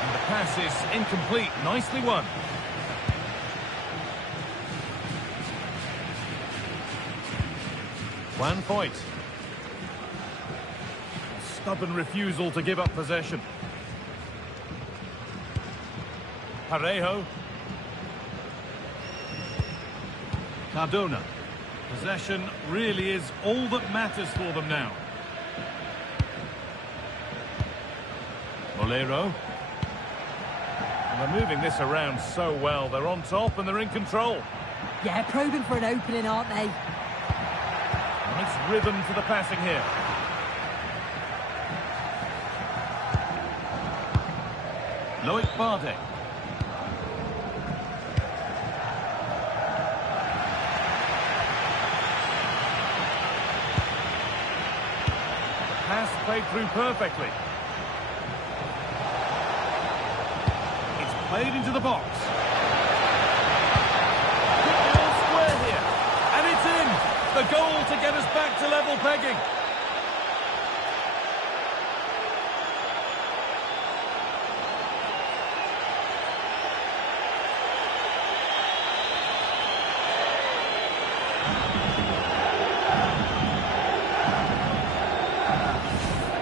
And the pass is incomplete. Nicely won. Juan Foyt. Stubborn refusal to give up possession. Parejo. Cardona. Possession really is all that matters for them now. Molero. And they're moving this around so well. They're on top and they're in control. Yeah, probing for an opening, aren't they? Nice rhythm to the passing here. Loic Bardet. The pass played through perfectly. It's played into the box. Good ball square here. And it's in. The goal to get us back to level pegging.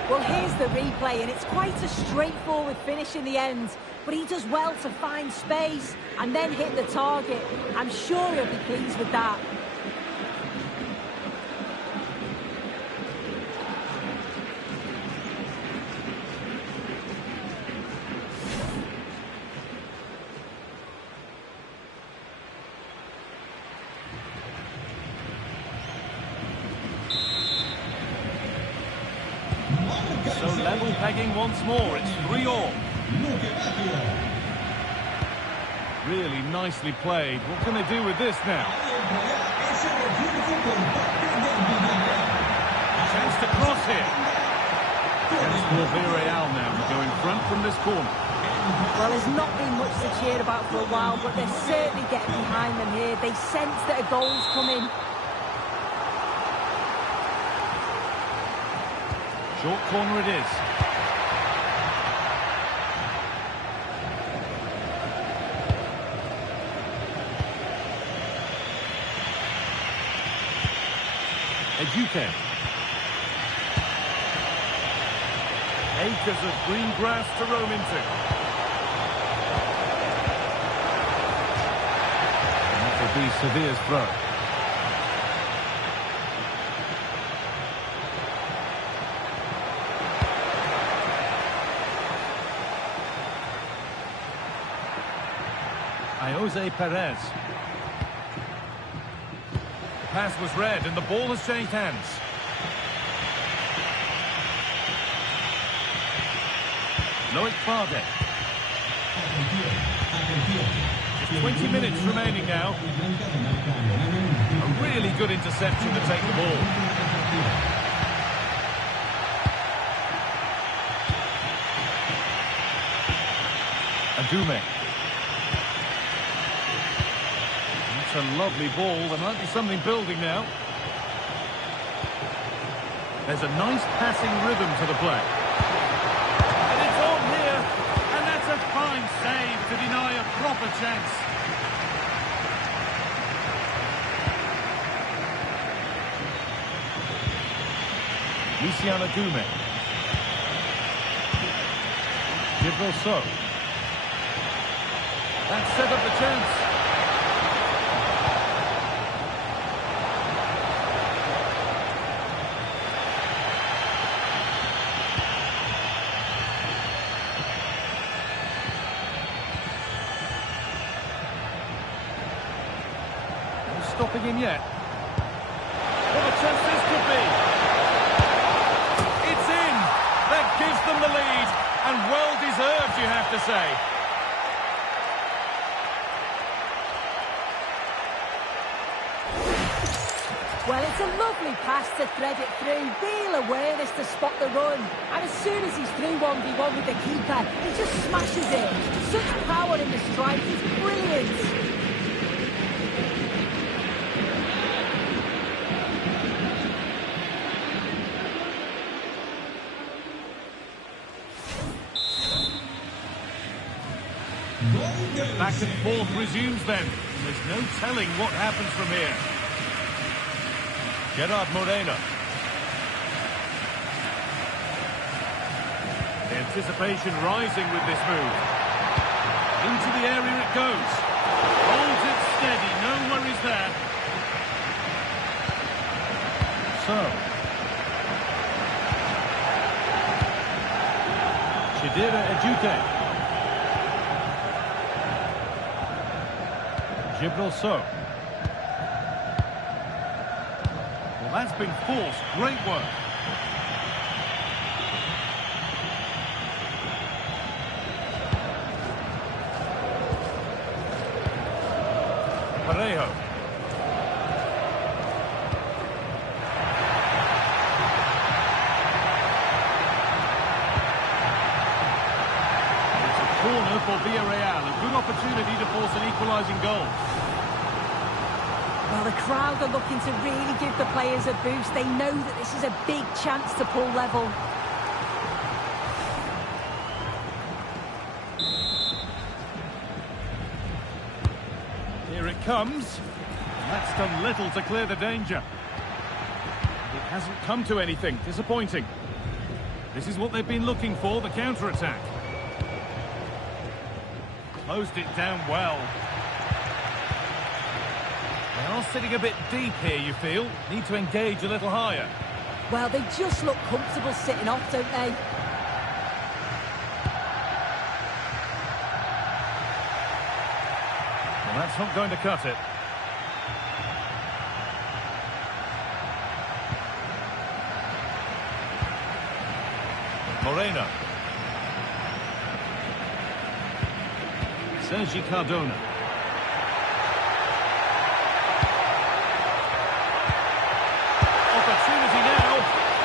Well, here's the replay, and it's quite a straightforward finish in the end. But he does well to find space and then hit the target. I'm sure he'll be pleased with that. So level pegging once more. It's 3-3. Really nicely played. What can they do with this now? Chance to cross here. Chance for Villarreal now to go in front from this corner. Well, there's not been much to cheer about for a while, but they're certainly getting behind them here. They sense that a goal's coming. Short corner it is. Eduque. Acres of green grass to roam into. be Sevilla's throw. Jose Perez. Pass was read and the ball has changed hands. Loic Bardet. 20 minutes remaining now. A really good interception to take the ball. Adume. That's a lovely ball. There might be something building now. There's a nice passing rhythm to the play. And it's on here. And that's a fine save to deny a proper chance. Luciano Adume. Gilberto. That set up the chance. Stopping him yet. What a chance this could be. It's in. That gives them the lead. And well deserved, you have to say. Well, it's a lovely pass to thread it through. Real awareness to spot the run. And as soon as he's through 1v1 with the keeper, he just smashes it. Such power in the strike. It's brilliant. Back and forth resumes then. There's no telling what happens from here. Gerard Moreno. The anticipation rising with this move. Into the area it goes. Holds it steady, no worries there. So. Chidera Ejute. Gilberto. Well, that's been forced. Great work. Parejo. It's a corner for Villarreal. A good opportunity to force an equalising goal. Well, the crowd are looking to really give the players a boost. They know that this is a big chance to pull level. Here it comes. That's done little to clear the danger. It hasn't come to anything. Disappointing. This is what they've been looking for, the counter-attack. Closed it down well. They are sitting a bit deep here, you feel. Need to engage a little higher. Well, they just look comfortable sitting off, don't they? Well, that's not going to cut it. Moreno. Sergi Cardona. Opportunity now.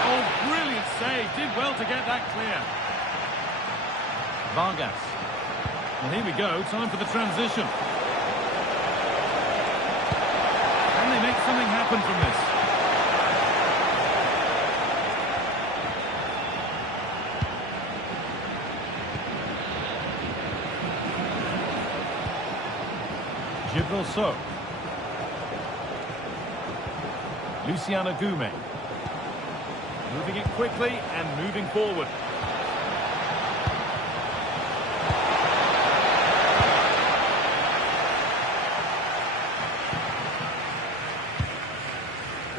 Oh, brilliant save. Did well to get that clear. Vargas. Well, here we go. Time for the transition. Can they make something happen from this? Gilberto. Luciano Adume. Moving it quickly and moving forward.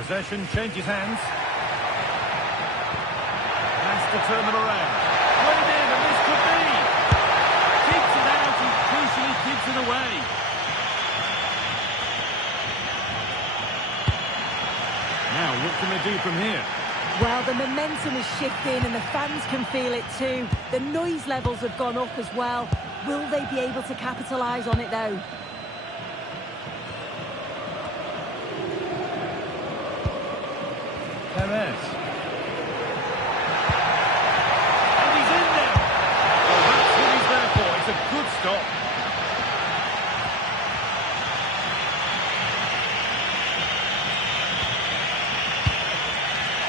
Possession changes hands. Has to turn them around. Played in, and this could be. Keeps it out and crucially keeps it away. Now, what can they do from here? Well, the momentum is shifting and the fans can feel it too. The noise levels have gone up as well. Will they be able to capitalise on it though? Perez. And he's in there. Well, that's what he's there for. It's a good stop.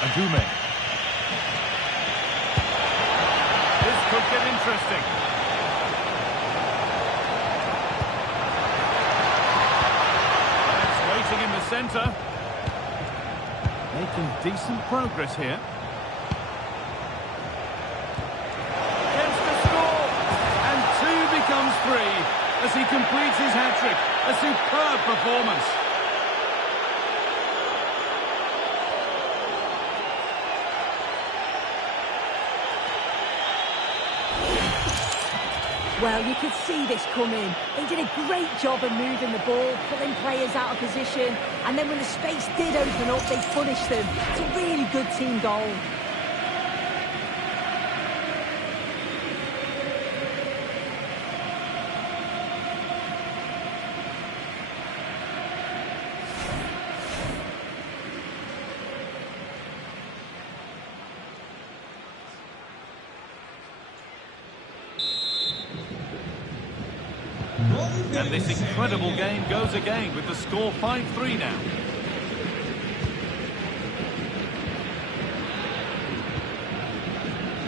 Agume. This could get interesting. It's waiting in the centre. Making decent progress here. Gets to score! And 2 becomes 3 as he completes his hat-trick. A superb performance. Well, you could see this coming. They did a great job of moving the ball, pulling players out of position, and then when the space did open up, they punished them. It's a really good team goal. And this incredible game goes again with the score 5-3 now.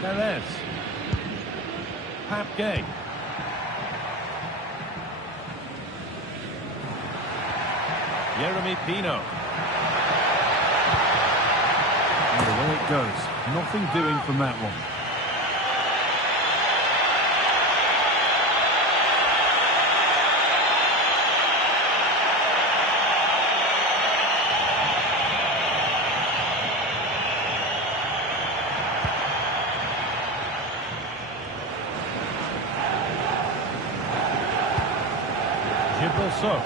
Perez. Pap Gay. Jeremy Pino. And away it goes. Nothing doing from that one. So,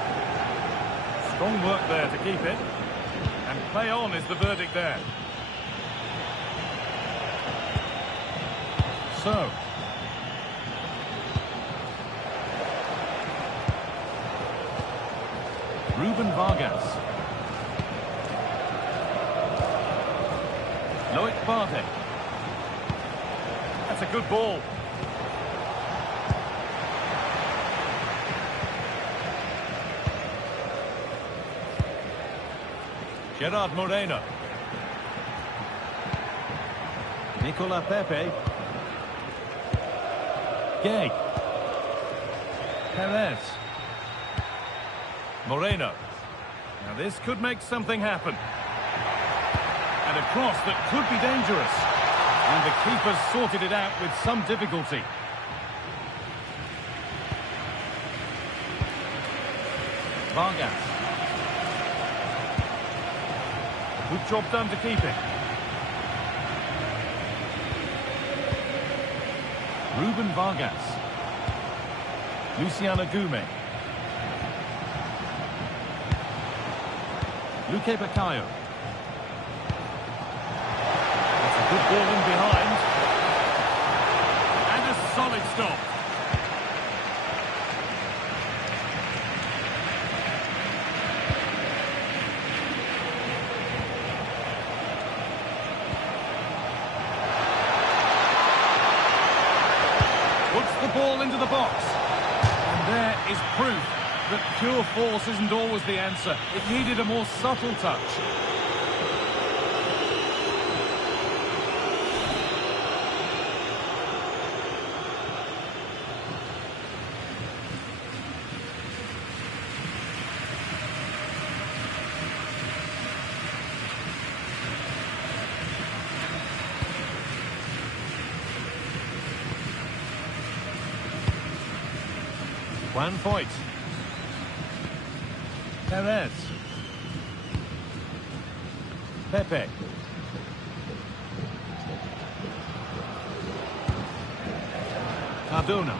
strong work there to keep it. And play on is the verdict there. So. Ruben Vargas. Loic Bardet. That's a good ball. Gerard Moreno. Nicola Pepe. Gay. Perez. Moreno. Now this could make something happen. And a cross that could be dangerous. And the keeper sorted it out with some difficulty. Vargas. Good job done to keep it. Ruben Vargas. Luciano Gume. Luque Bacayo. That's a good ball in behind. And a solid stop. Ball into the box. And there is proof that pure force isn't always the answer. It needed a more subtle touch. Juan Foyt. Perez. Pepe. Cardona.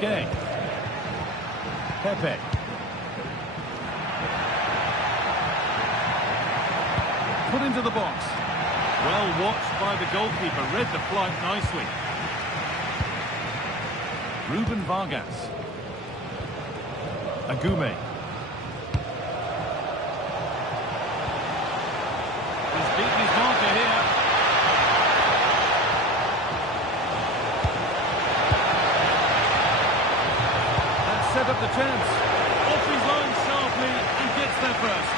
Gay. Pepe. Put into the box. Well watched by the goalkeeper, read the flight nicely. Ruben Vargas. Agume. He's beaten his marker here. Set up the chance. Off his line sharply and gets there first.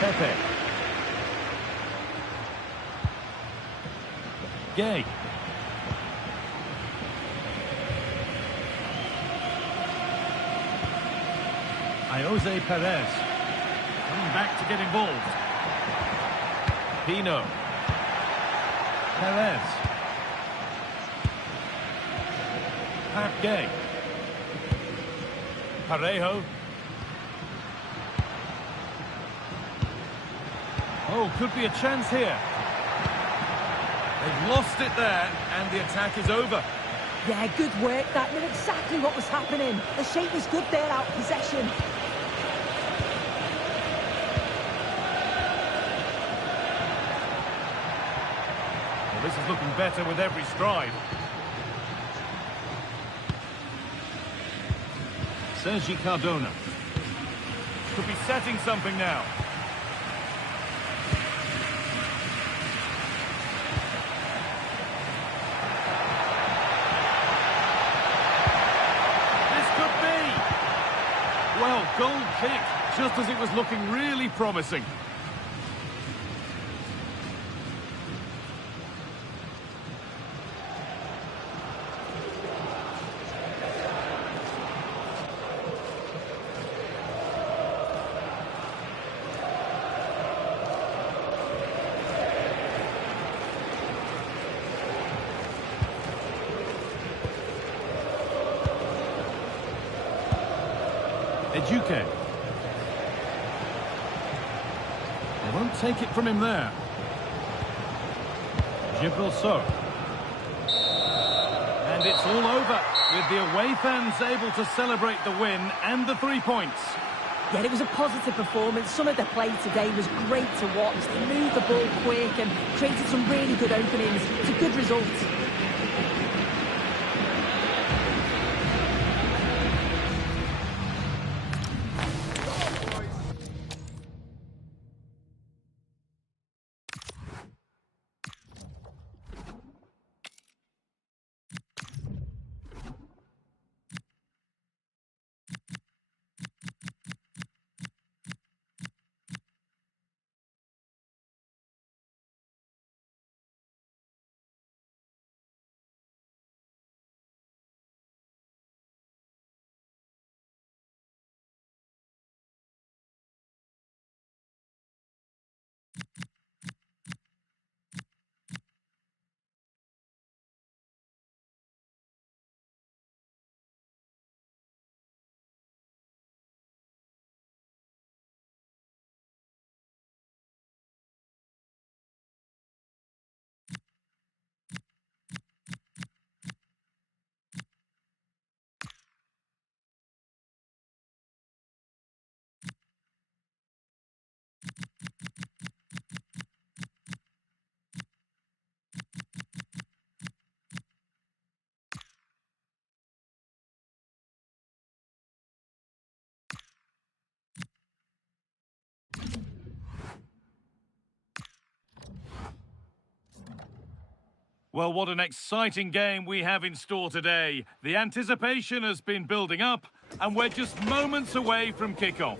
Pepe. Gay. Jose Perez. Coming back to get involved. Pino. Perez. Gay. Parejo. Oh, could be a chance here. They've lost it there, and the attack is over. Yeah, good work. That knew exactly what was happening. The shape was good there, out of possession. Well, this is looking better with every stride. Sergi Cardona. Could be setting something now. This could be! Well, goal kick, just as it was looking really promising. Eduque. They won't take it from him there. Gilberto. And it's all over, with the away fans able to celebrate the win and the 3 points. Yeah, it was a positive performance. Some of the play today was great to watch. They moved the ball quick and created some really good openings. It's a good result. Well, what an exciting game we have in store today. The anticipation has been building up, and we're just moments away from kickoff.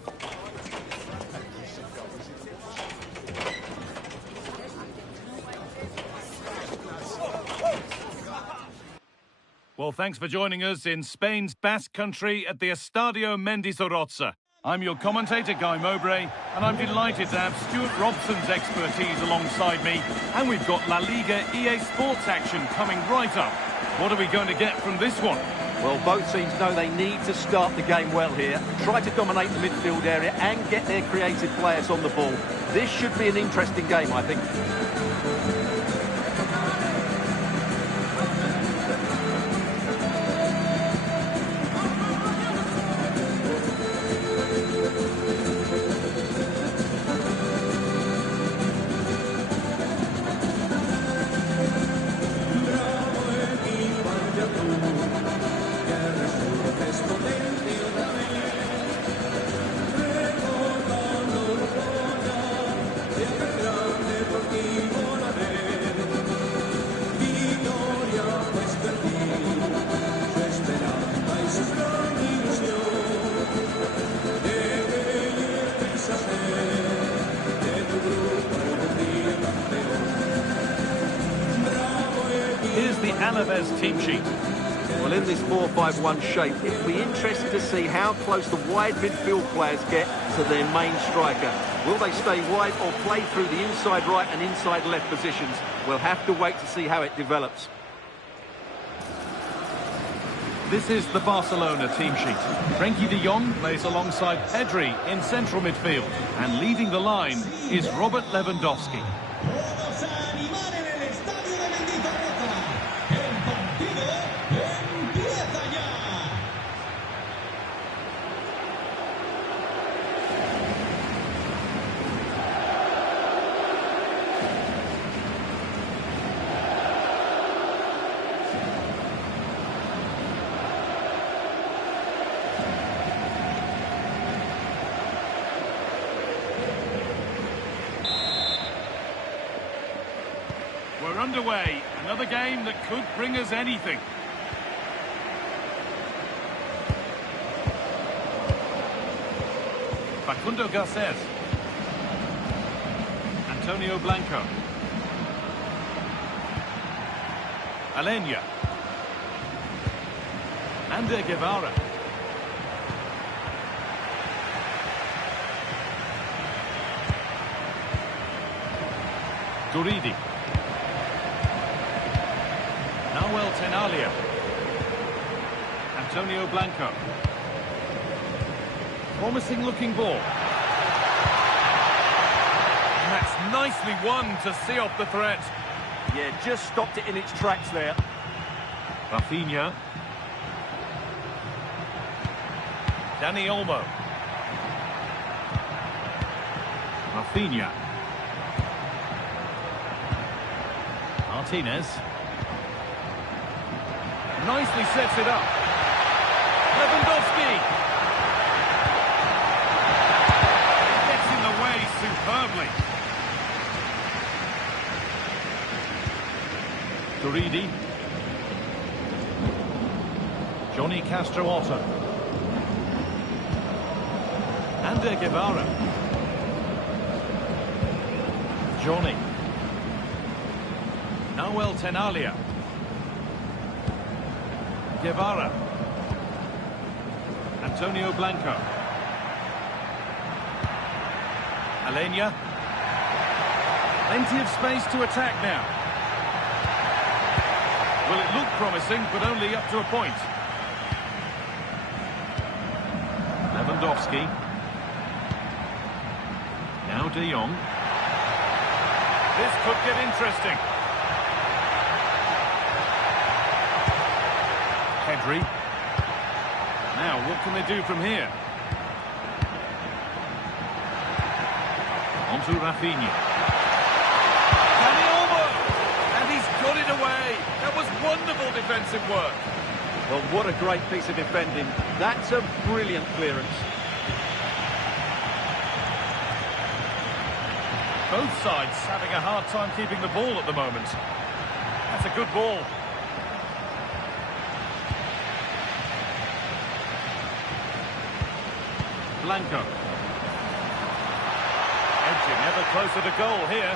Well, thanks for joining us in Spain's Basque Country at the Estadio Mendizorroza. I'm your commentator, Guy Mowbray, and I'm delighted to have Stuart Robson's expertise alongside me. And we've got La Liga EA Sports action coming right up. What are we going to get from this one? Well, both teams know they need to start the game well here. Try to dominate the midfield area and get their creative players on the ball. This should be an interesting game, I think. Here's the Alavés team sheet. Well, in this 4-5-1 shape, it'll be interesting to see how close the wide midfield players get to their main striker. Will they stay wide or play through the inside right and inside left positions? We'll have to wait to see how it develops. This is the Barcelona team sheet. Frenkie de Jong plays alongside Pedri in central midfield. And leading the line is Robert Lewandowski. Todos a animar en el estadio de Mendizorroza. El partido empieza ya. We're underway. Another game that could bring us anything. Facundo Garcés. Antonio Blanco. Alenia. Ander Guevara. Guridi. Nahuel Tenalia. Antonio Blanco. Promising looking ball. And that's nicely won to see off the threat. Yeah, just stopped it in its tracks there. Rafinha. Dani Olmo. Rafinha. Martinez. Nicely sets it up. Lewandowski. Gets in the way superbly. Guridi. Johnny Castro Otto. Ander Guevara. Johnny. Nahuel Tenalia. Guevara. Antonio Blanco. Alenia. Plenty of space to attack now. Well, it looked promising, but only up to a point. Lewandowski. Now de Jong. This could get interesting. Pedri. Now, what can they do from here? On to Rafinha. Dani Olmo! And he's got it away. That was wonderful defensive work. Well, what a great piece of defending. That's a brilliant clearance. Both sides having a hard time keeping the ball at the moment. That's a good ball. Blanco. Edging ever closer to goal here.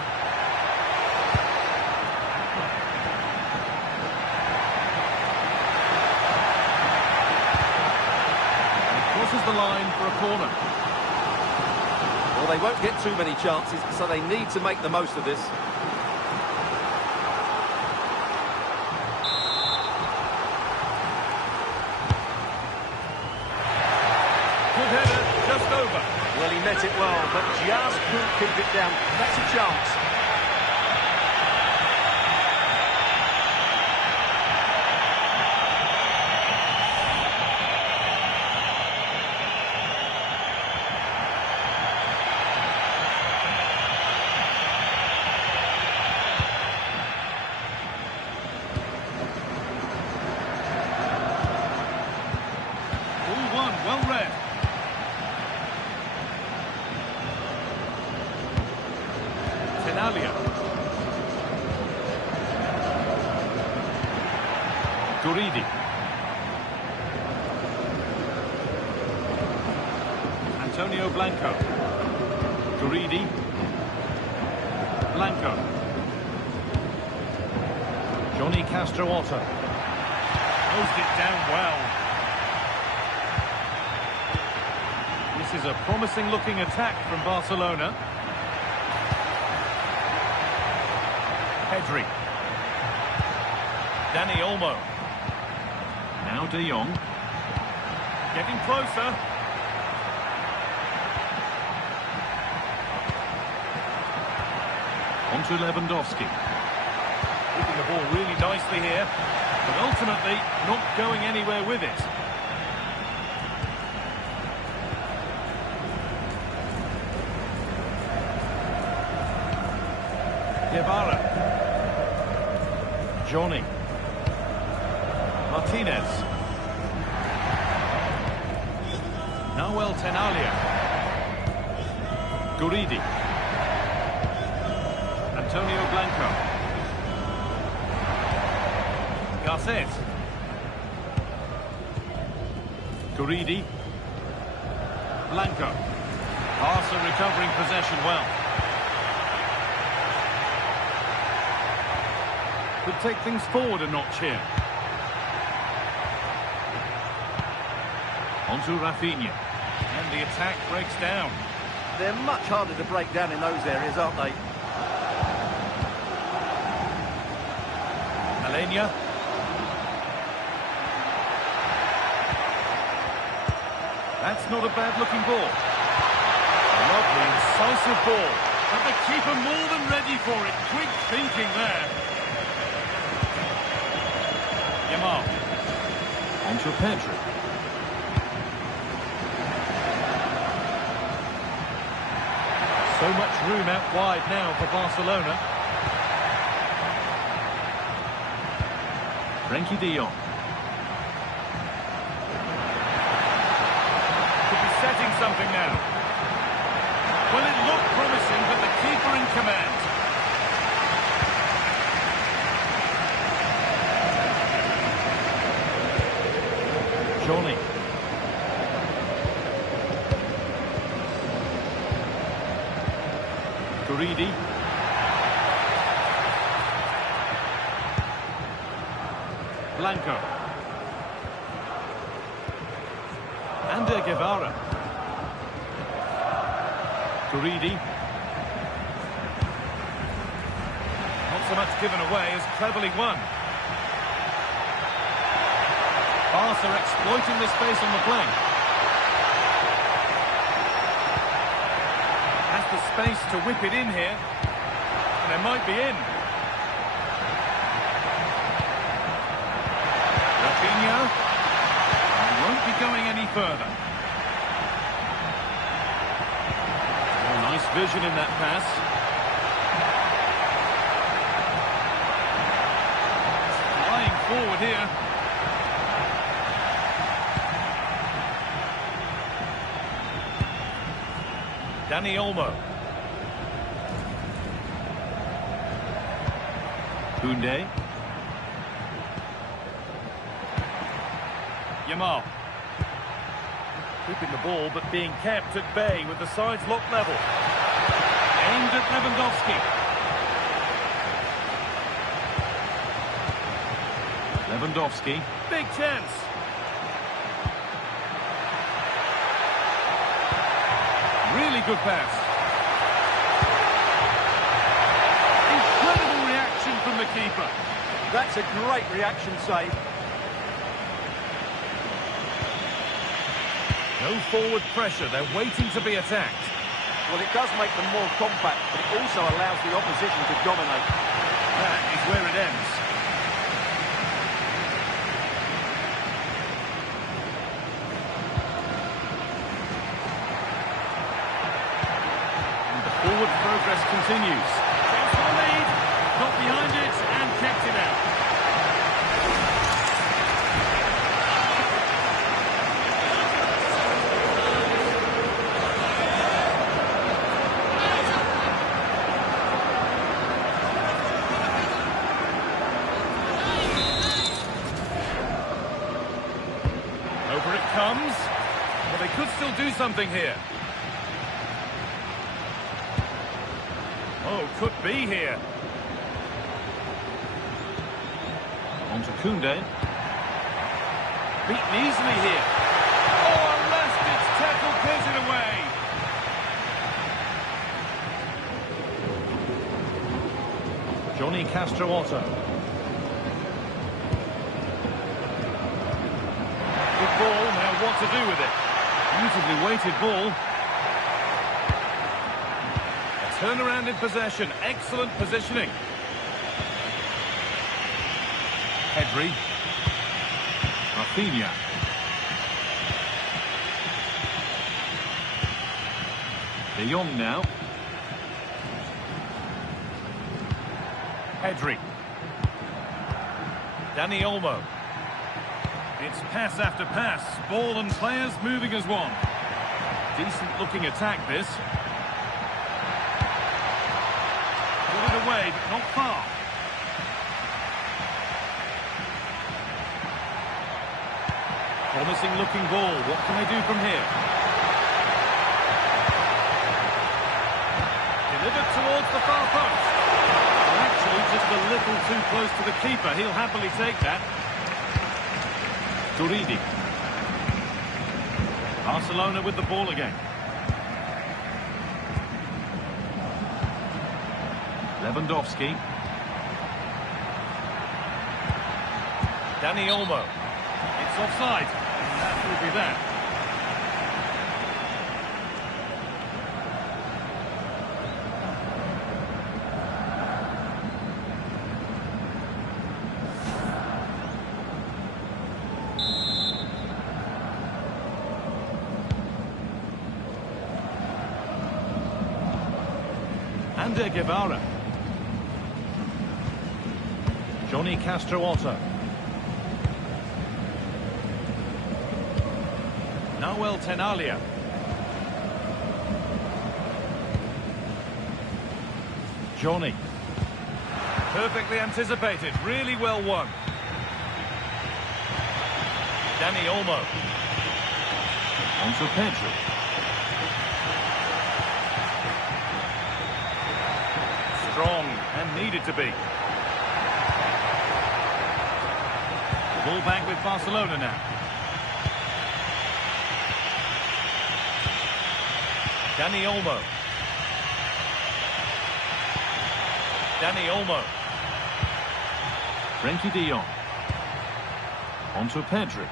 And it crosses the line for a corner. Well, they won't get too many chances, so they need to make the most of this. Good header, just over. Well, he met it well, but just couldn't keep it down. That's a chance. Well read. Tenalia. Guridi. Antonio Blanco. Guridi. Blanco. Johnny Castro-Otto. Nosed it down well. This is a promising-looking attack from Barcelona. Pedri. Dani Olmo. Now De Jong. Getting closer. On to Lewandowski. Keeping the ball really nicely here, but ultimately not going anywhere with it. Guevara. Johnny. Martinez. Nahuel Tenalia. Guridi. Antonio Blanco. Garces. Guridi. Blanco. Barca recovering possession well. Could take things forward a notch here. On to Rafinha. And the attack breaks down. They're much harder to break down in those areas, aren't they? Alenia. That's not a bad-looking ball. Lovely, incisive ball. But the keeper more than ready for it. Quick thinking there. Yamal. On to Pedri. So much room out wide now for Barcelona. Frenkie de Jong. Could be setting something now. Well, it looked promising, but the keeper in command. Johnny. Guridi. Blanco. And Guevara. Guridi. Not so much given away as cleverly won. Barca exploiting the space on the flank. Has the space to whip it in here. And they might be in. Rafinha. He won't be going any further. Oh, nice vision in that pass. Flying forward here. Dani Olmo. Koundé. Yamal. Keeping the ball but being kept at bay with the sides locked level. Aimed at Lewandowski. Lewandowski. Big chance. Really good pass. That's a great reaction save. No forward pressure, they're waiting to be attacked. Well, it does make them more compact, but it also allows the opposition to dominate. That is where it ends. And the forward progress continues. Chance for the lead, got behind it and kept it out. Over it comes. Well, they could still do something here. Oh, could be here. On to Koundé. Beaten easily here. Oh, unless it's tackled, clears it away. Johnny Castro-Otto. Good ball, now what to do with it? Beautifully weighted ball. A turnaround in possession, excellent positioning. Pedri. Rafinha. De Jong now. Pedri. Dani Olmo. It's pass after pass, ball and players moving as one. Decent looking attack this. Put it away, but not far. Promising looking ball, what can they do from here? Delivered towards the far post. Well, actually just a little too close to the keeper, he'll happily take that. Guridi. Barcelona with the ball again. Lewandowski. Dani Olmo. It's offside. And that will be that. Ander Guevara. Johnny Castro-Otto. Nahuel Tenalia. Johnny. Perfectly anticipated, really well won. Dani Olmo. On to Pedri. Strong and needed to be. Ball back with Barcelona now. Dani Olmo. Dani Olmo. Frenkie de Jong. On to Pedri.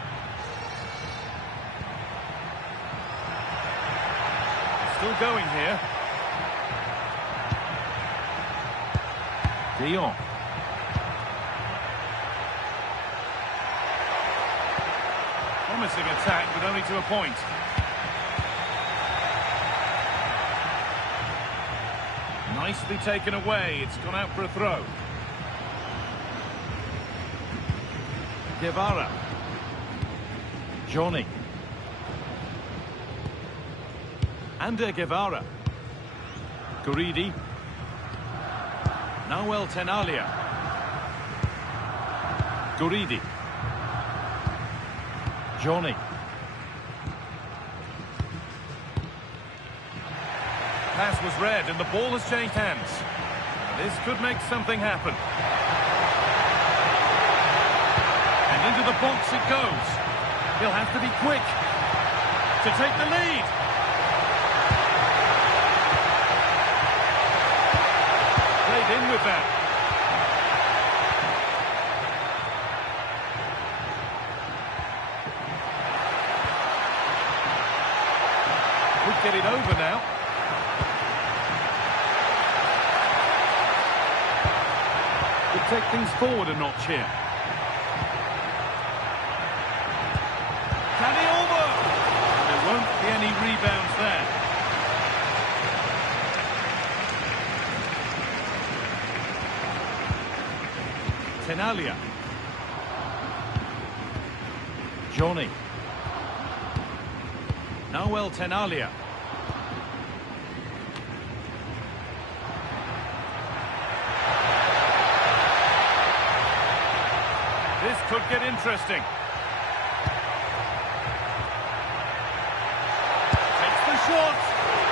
Still going here. De Jong. Promising attack, but only to a point. Nicely taken away. It's gone out for a throw. Guevara. Johnny. Ander Guevara. Guridi. Nahuel Tenalia. Guridi. Johnny. Pass was read and the ball has changed hands. This could make something happen. And into the box it goes. He'll have to be quick to take the lead. Played in with that. take things forward a notch here. Can he over? And there won't be any rebounds there. Tenalia. Johnny. Noel Tenalia. This could get interesting. Takes the shot,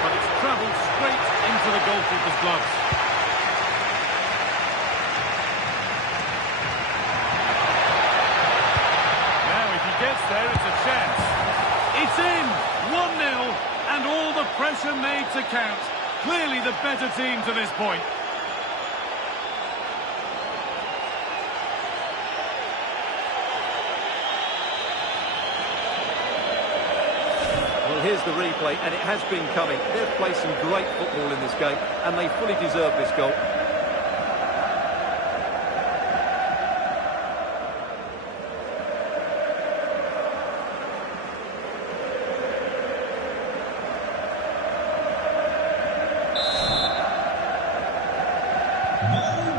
but it's travelled straight into the goalkeeper's gloves. Now, if he gets there, it's a chance. It's in! 1-0, and all the pressure made to count. Clearly the better team to this point. Well, here's the replay, and it has been coming. They've played some great football in this game, and they fully deserve this goal.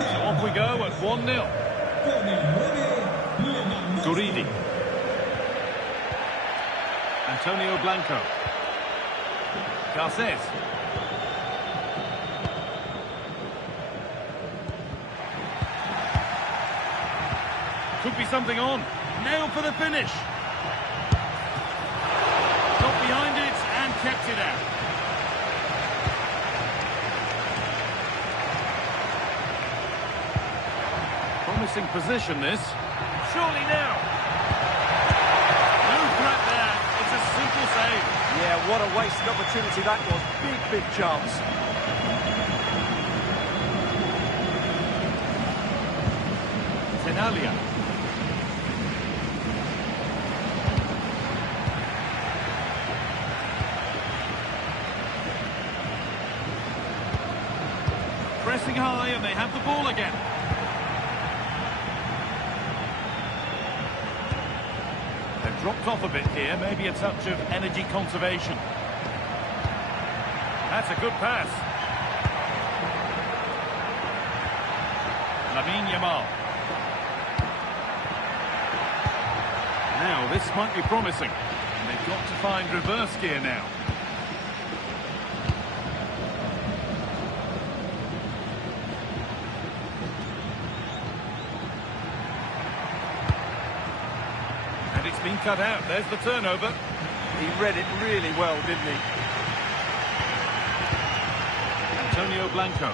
So off we go at 1-0. Guridi. Antonio Blanco. Garces. Could be something on. Now for the finish. Got behind it and kept it out. Promising position, this. Surely now. No threat there. It's a simple save. Yeah, what a wasted opportunity that was. Big chance. Tenalia. Pressing high, and they have the ball again. They've dropped off a bit here, maybe a touch of energy conservation. That's a good pass. Lamine Yamal. Now, this might be promising. And they've got to find reverse gear now. And it's been cut out. There's the turnover. He read it really well, didn't he? Antonio Blanco.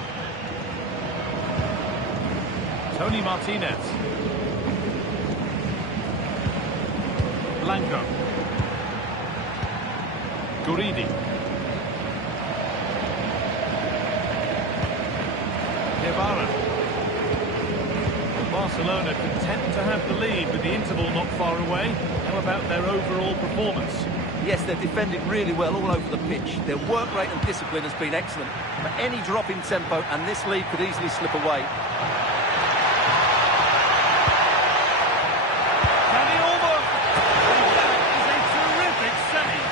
Tony Martinez. Blanco. Guridi. Guevara. Barcelona content to have the lead with the interval not far away. How about their overall performance? Yes, they've defended really well all over the pitch. Their work rate and discipline has been excellent. But any drop in tempo and this lead could easily slip away. Can he over? That is a terrific save.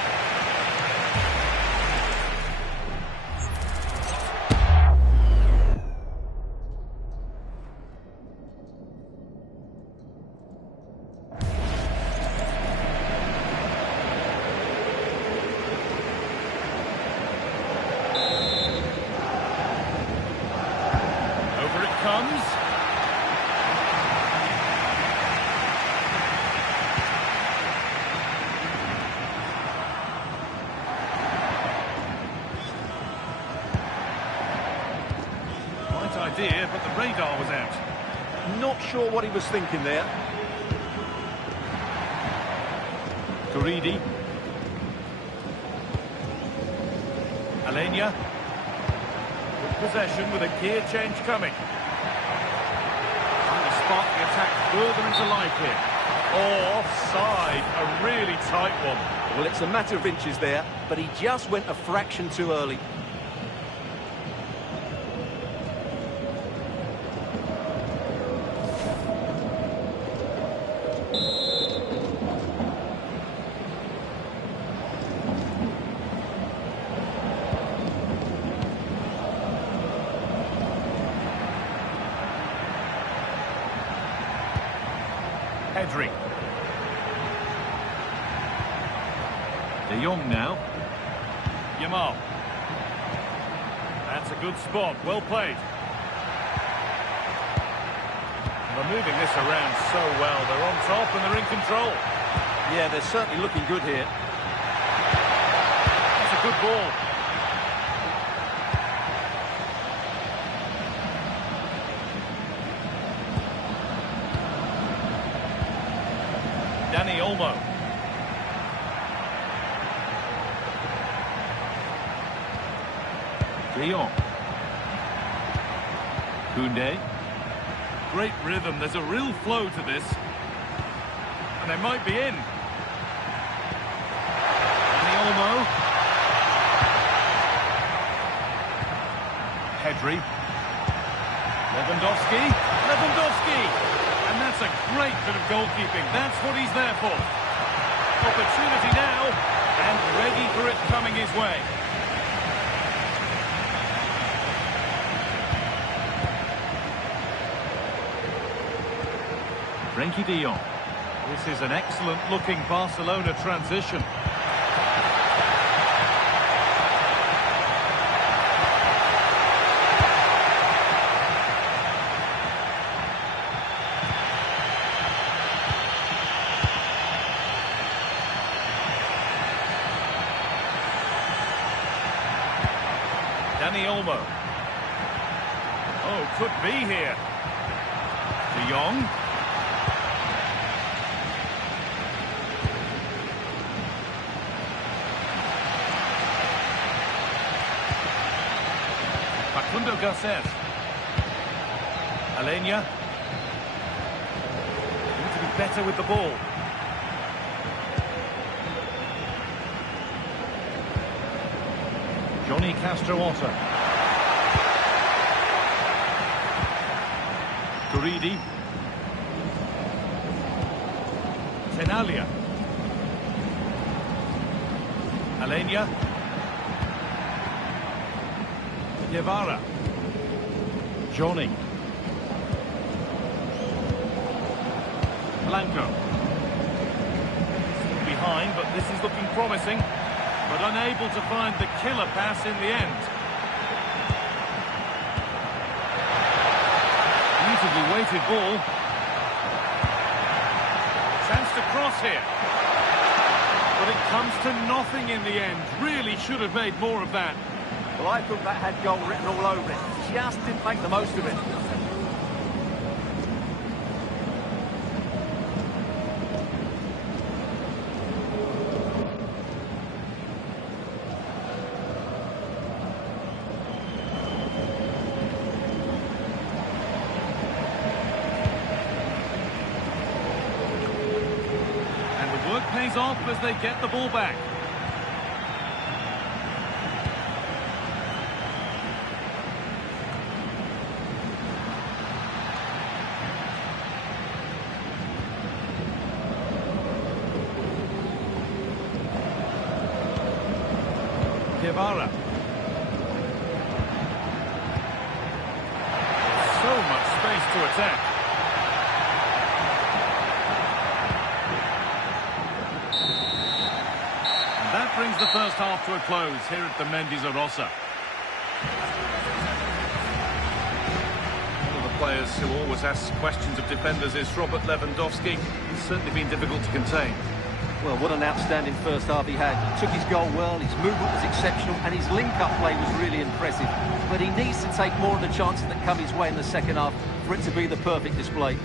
Over it comes. Right idea, but the radar was out. Not sure what he was thinking there. Guridi. Alenia. With possession with a gear change coming. Trying to spark the attack further into life here. Oh, offside. A really tight one. Well, it's a matter of inches there, but he just went a fraction too early. Pedri. De Jong now. Yamal. That's a good spot. Well played. They're moving this around so well. They're on top and they're in control. Yeah, they're certainly looking good here. That's a good ball. Dani Olmo. De Jong. Koundé. Great rhythm. There's a real flow to this. And they might be in. Dani Olmo. Pedri. Lewandowski. And that's a great bit of goalkeeping. That's what he's there for. Opportunity now, and ready for it coming his way. Frenkie de Jong. This is an excellent-looking Barcelona transition. Dani Olmo. Oh, could be here. De Jong. Facundo Garces. Alenia. Need to be better with the ball. Johnny Castro-Orta. Guridi. Tenalia. Alenia. Guevara. Johnny. Blanco. Still behind, but this is looking promising. But unable to find the killer pass in the end. Beautifully weighted ball. Chance to cross here. But it comes to nothing in the end. Really should have made more of that. Well, I thought that had goal written all over it. Just didn't make the most of it. Pays off as they get the ball back. Guevara. So much space to attack. That brings the first half to a close here at the Mendizorroza. One of the players who always asks questions of defenders is Robert Lewandowski. He's certainly been difficult to contain. Well, what an outstanding first half he had. He took his goal well, his movement was exceptional, and his link-up play was really impressive. But he needs to take more of the chances that come his way in the second half for it to be the perfect display.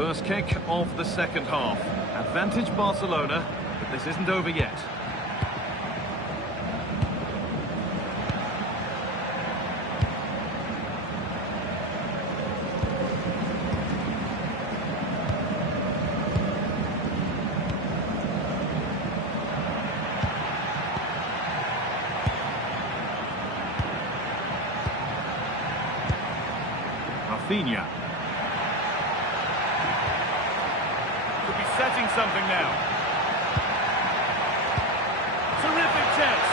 First kick of the second half. Advantage Barcelona, but this isn't over yet. Rafinha. Could be setting something now. Terrific chance.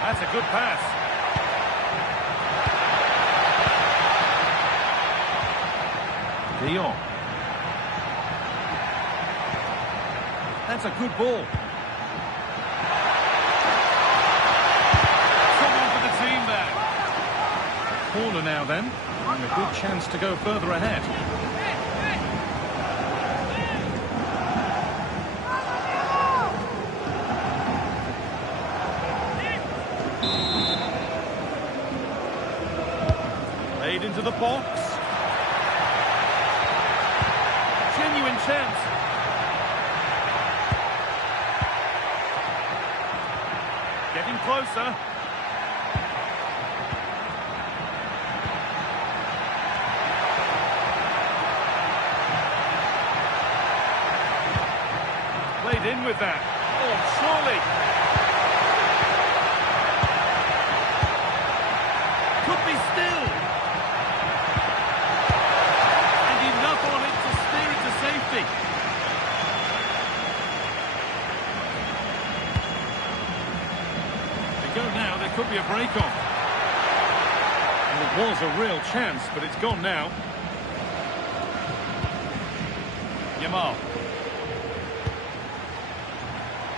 That's a good pass. De Jong. That's a good ball. Corner now then, and a good chance to go further ahead. Played into the box. Genuine chance. Getting closer. Played in with that. Oh, surely. Could be still. And enough on it to steer it to safety. They go now, there could be a break-on. And it was a real chance, but it's gone now. Yamal.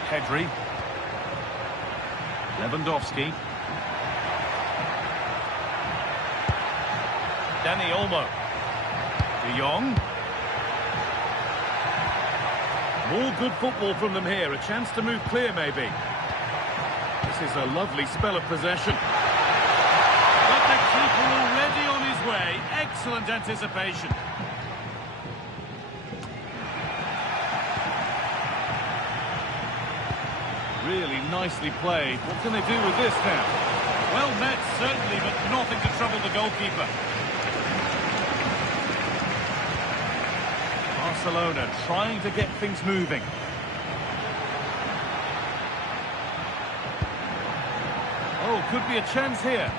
Pedri. Lewandowski. Dani Olmo. De Jong. More good football from them here. A chance to move clear, maybe. This is a lovely spell of possession. But the keeper already on his way. Excellent anticipation. Really nicely played. What can they do with this now? Well met, certainly, but nothing to trouble the goalkeeper. Barcelona trying to get things moving. Oh, could be a chance here.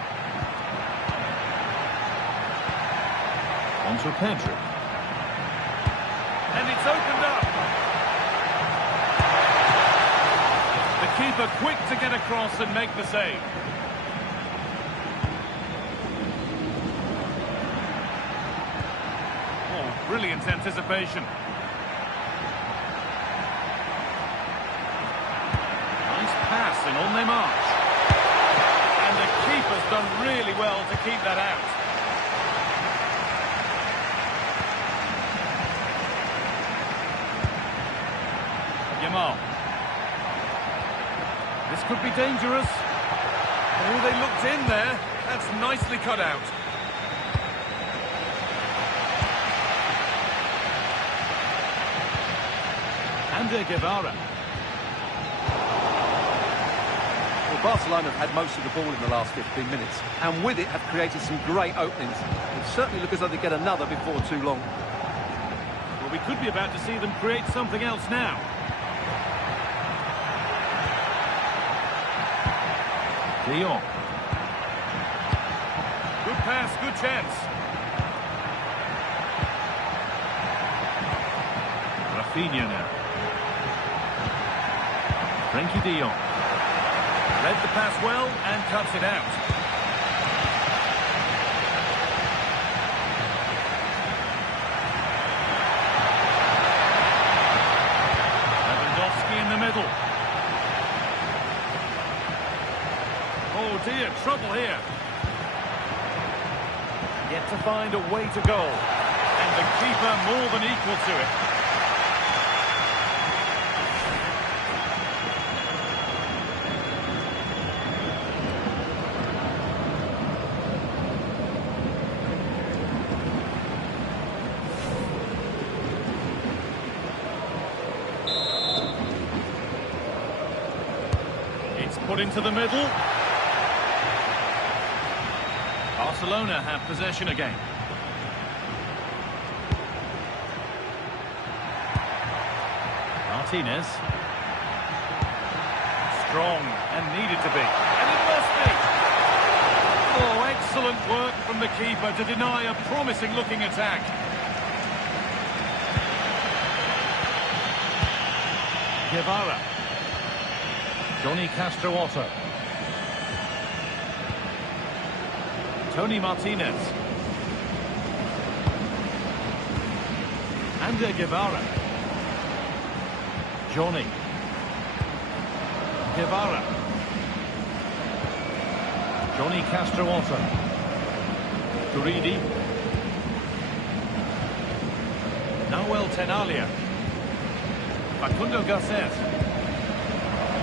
On to Pedri. And it's opened up. Keeper quick to get across and make the save. Oh, brilliant anticipation. Nice pass and on they march. And the keeper's done really well to keep that out. Yamal. This could be dangerous. Oh, they looked in there. That's nicely cut out. Ander Guevara. Well, Barcelona have had most of the ball in the last 15 minutes, and with it have created some great openings. It certainly looks as though they get another before too long. Well, we could be about to see them create something else now. De Jong. Good pass, good chance. Rafinha now. Frankie De Jong. Read the pass well and cuts it out. Lewandowski in the middle. Oh dear, trouble here. Yet to find a way to goal. And the keeper more than equal to it. Put into the middle. Barcelona have possession again. Martinez. Strong and needed to be. And it must be. Oh, excellent work from the keeper to deny a promising-looking attack. Guevara. Johnny Castro-Otto. Tony Martinez. Ander Guevara. Johnny. Guevara. Johnny Castro-Otto. Guridi. Nahuel Tenalia. Facundo Garces.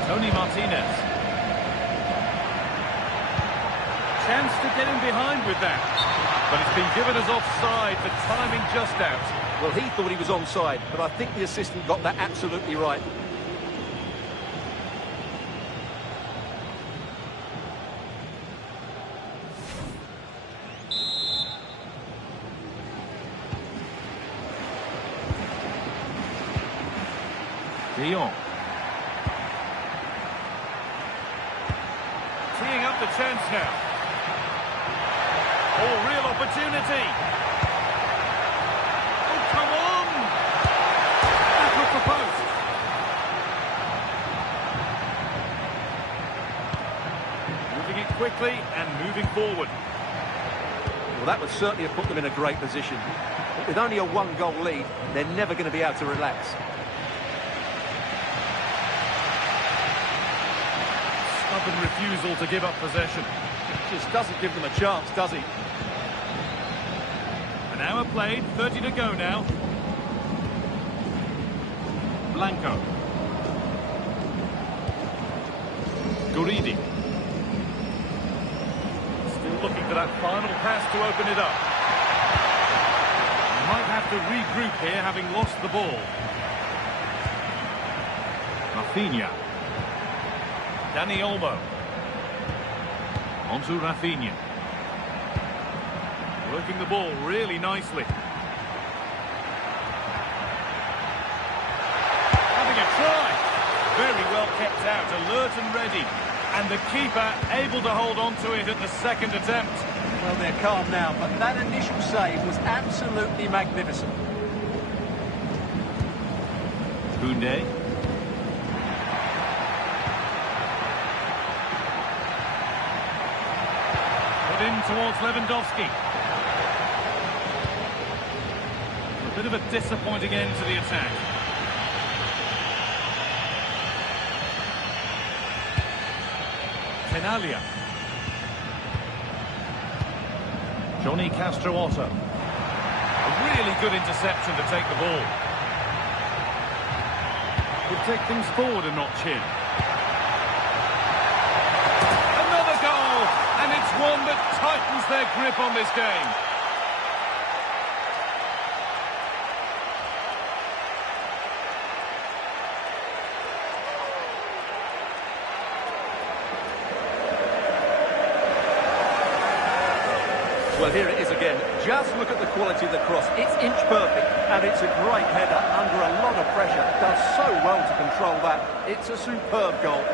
Tony Martinez. Chance to get him behind with that. But it's been given as offside, the timing just out. Well, he thought he was onside, but I think the assistant got that absolutely right. De Jong. Teeing up the chance now. Oh, real opportunity. Oh, come on. Back with the post. Moving it quickly and moving forward. Well, that would certainly have put them in a great position. But with only a one-goal lead, they're never going to be able to relax. Stubborn refusal to give up possession. Just doesn't give them a chance, does he? An hour played, 30 to go now. Blanco. Guridi. Still looking for that final pass to open it up. Might have to regroup here, having lost the ball. Rafinha. Dani Olmo. Onto Rafinha. Working the ball really nicely. Having a try. Very well kept out, alert and ready. And the keeper able to hold on to it at the second attempt. Well, they're calm now, but that initial save was absolutely magnificent. Koundé. Put in towards Lewandowski. A bit of a disappointing end to the attack. Tenalia. Johnny Castro-Otto. A really good interception to take the ball. Could take things forward a notch here. Another goal! And it's one that tightens their grip on this game. Well, here it is again. Just look at the quality of the cross. It's inch perfect, and it's a great header under a lot of pressure. Does so well to control that. It's a superb goal.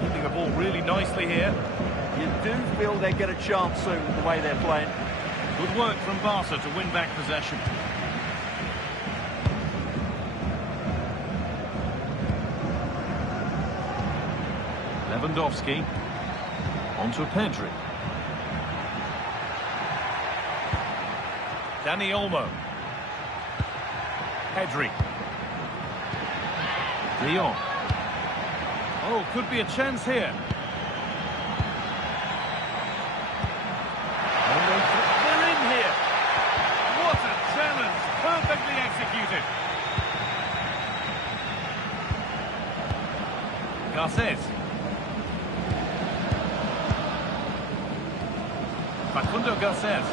Keeping the ball really nicely here. You do feel they get a chance soon the way they're playing. Good work from Barca to win back possession. Lewandowski. Onto Pedri. Dani Olmo. Pedri. De Jong. Oh, could be a chance here. They're in here. What a challenge. Perfectly executed. Garces. Facundo Garces.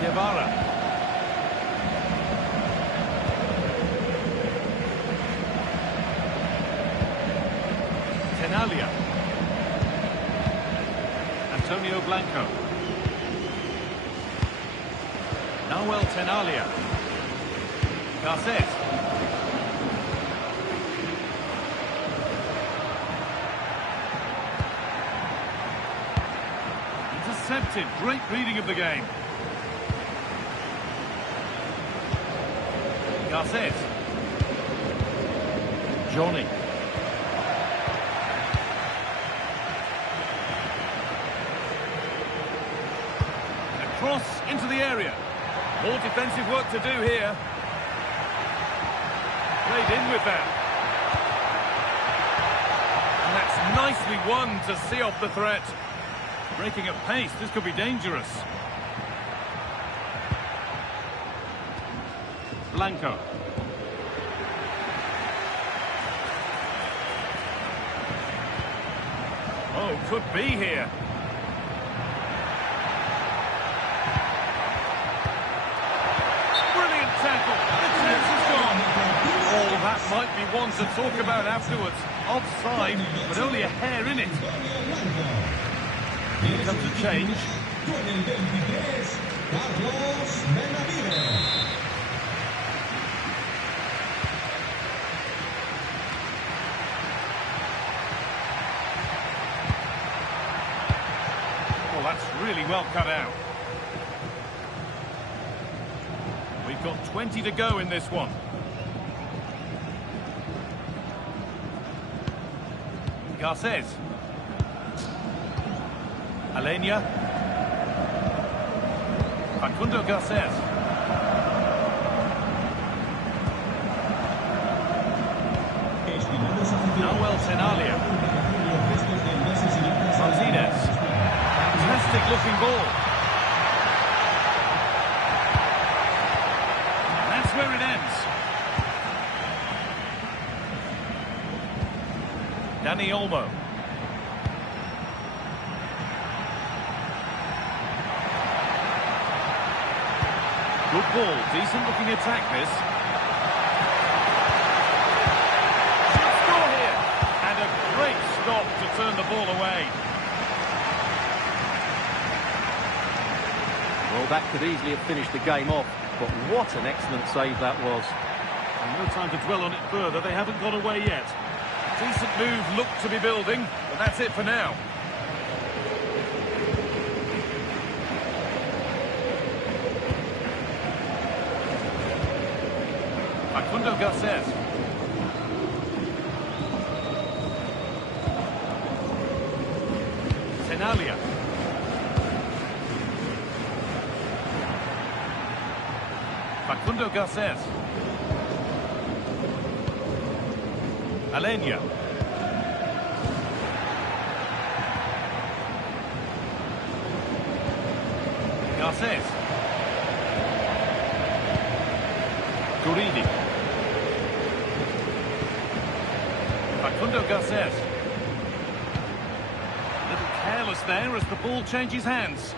Guevara. Tenalia. Antonio Blanco. Nahuel Tenalia. Garces. Intercepted. Great reading of the game. Garces. Johnny. Cross into the area. More defensive work to do here. Played in with that. And that's nicely won to see off the threat. Breaking at pace, this could be dangerous. Blanco. Oh, could be here. That might be one to talk about afterwards. Offside, but only a hair in it. Here comes a change. Oh, that's really well cut out. We've got 20 to go in this one. Garces. Alenia. Facundo Garces. Nahuel Tenalia. Martinez. Fantastic looking ball. And that's where it ends. Dani Olmo. Good ball, decent looking attack this. Should score here. And a great stop to turn the ball away. Well, that could easily have finished the game off, but what an excellent save that was. And no time to dwell on it further, they haven't got away yet. Decent move looked to be building, but that's it for now. Facundo Garces. Tenalia. Facundo Garces. Alenia. Garces. Guridi. Facundo Garces. A little careless there as the ball changes hands.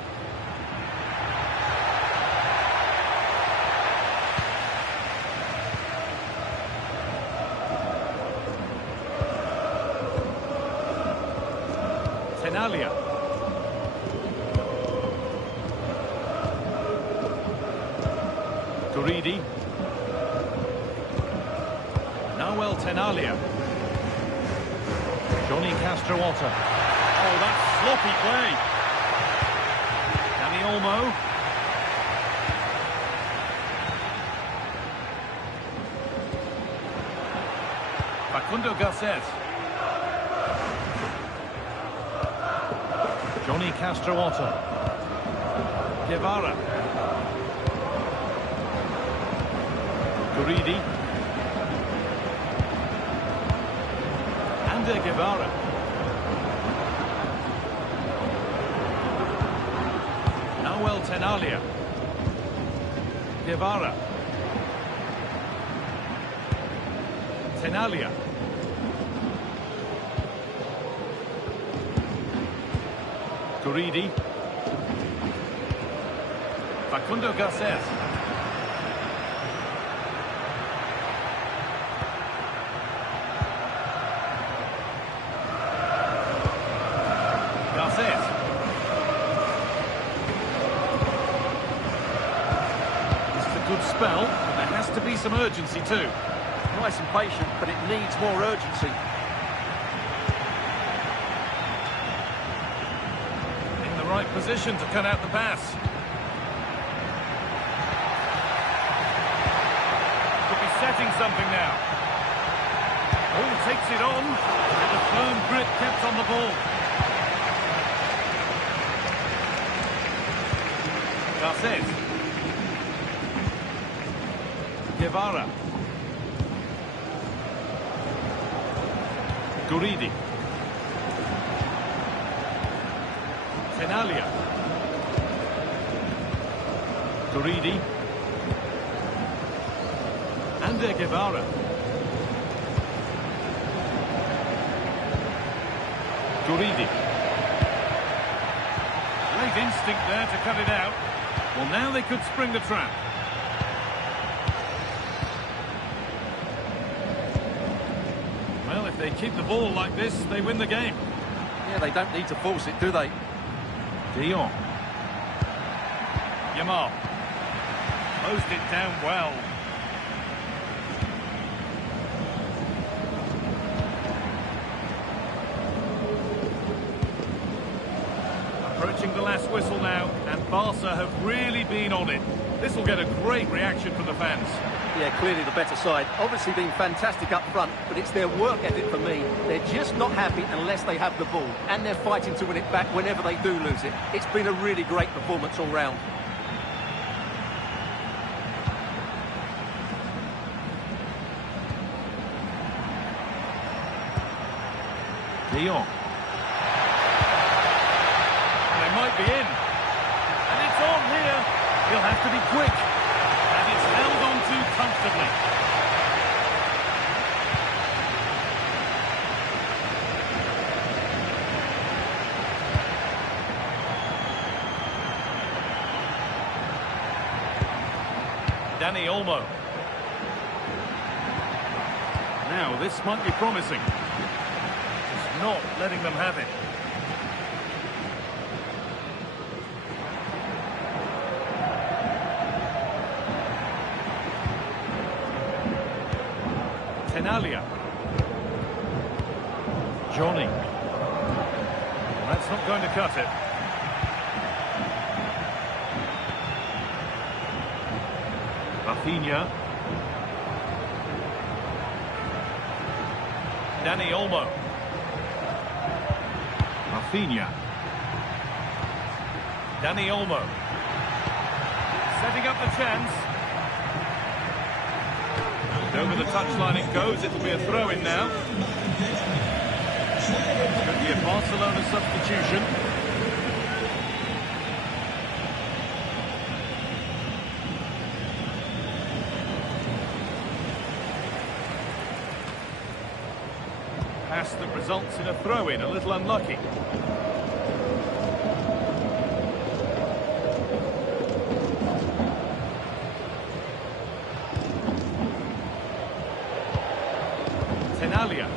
Tenalia. Guridi. Nahuel Tenalia. Johnny Castroota. Oh, that's sloppy play. Dani Olmo. Facundo Garces. Johnny Castroota. Guevara. Guridi. Ander Guevara. Nahuel Tenalia. Guevara. Tenalia. Guridi. Facundo Garces. Garces. This is a good spell, but there has to be some urgency too. Nice and patient, but it needs more urgency. In the right position to cut out the pass. Could be setting something now. Oh, takes it on. With a firm grip kept on the ball. Garces. Guevara. Guridi. Tenalia. Guridi. Ander Guevara. Guridi. Great instinct there to cut it out. Well, now they could spring the trap. Well, if they keep the ball like this, they win the game. Yeah, they don't need to force it, do they? De Jong. Yamal. Closed it down well. Approaching the last whistle now, and Barca have really been on it. This will get a great reaction from the fans. Yeah, clearly the better side. Obviously been fantastic up front, but it's their work ethic for me. They're just not happy unless they have the ball, and they're fighting to win it back whenever they do lose it. It's been a really great performance all round. De Jong. They might be in. And it's on here. He'll have to be quick. And it's held on to comfortably. Dani Olmo. Now, this might be promising. Just not letting them have it. Tenalia. Johnny. That's not going to cut it. Rafinha. Dani Olmo. Rafinha. Dani Olmo. Setting up the chance. And over the touchline it goes. It'll be a throw-in now. Could be a Barcelona substitution. Pass that results in a throw-in, a little unlucky. Tenalia.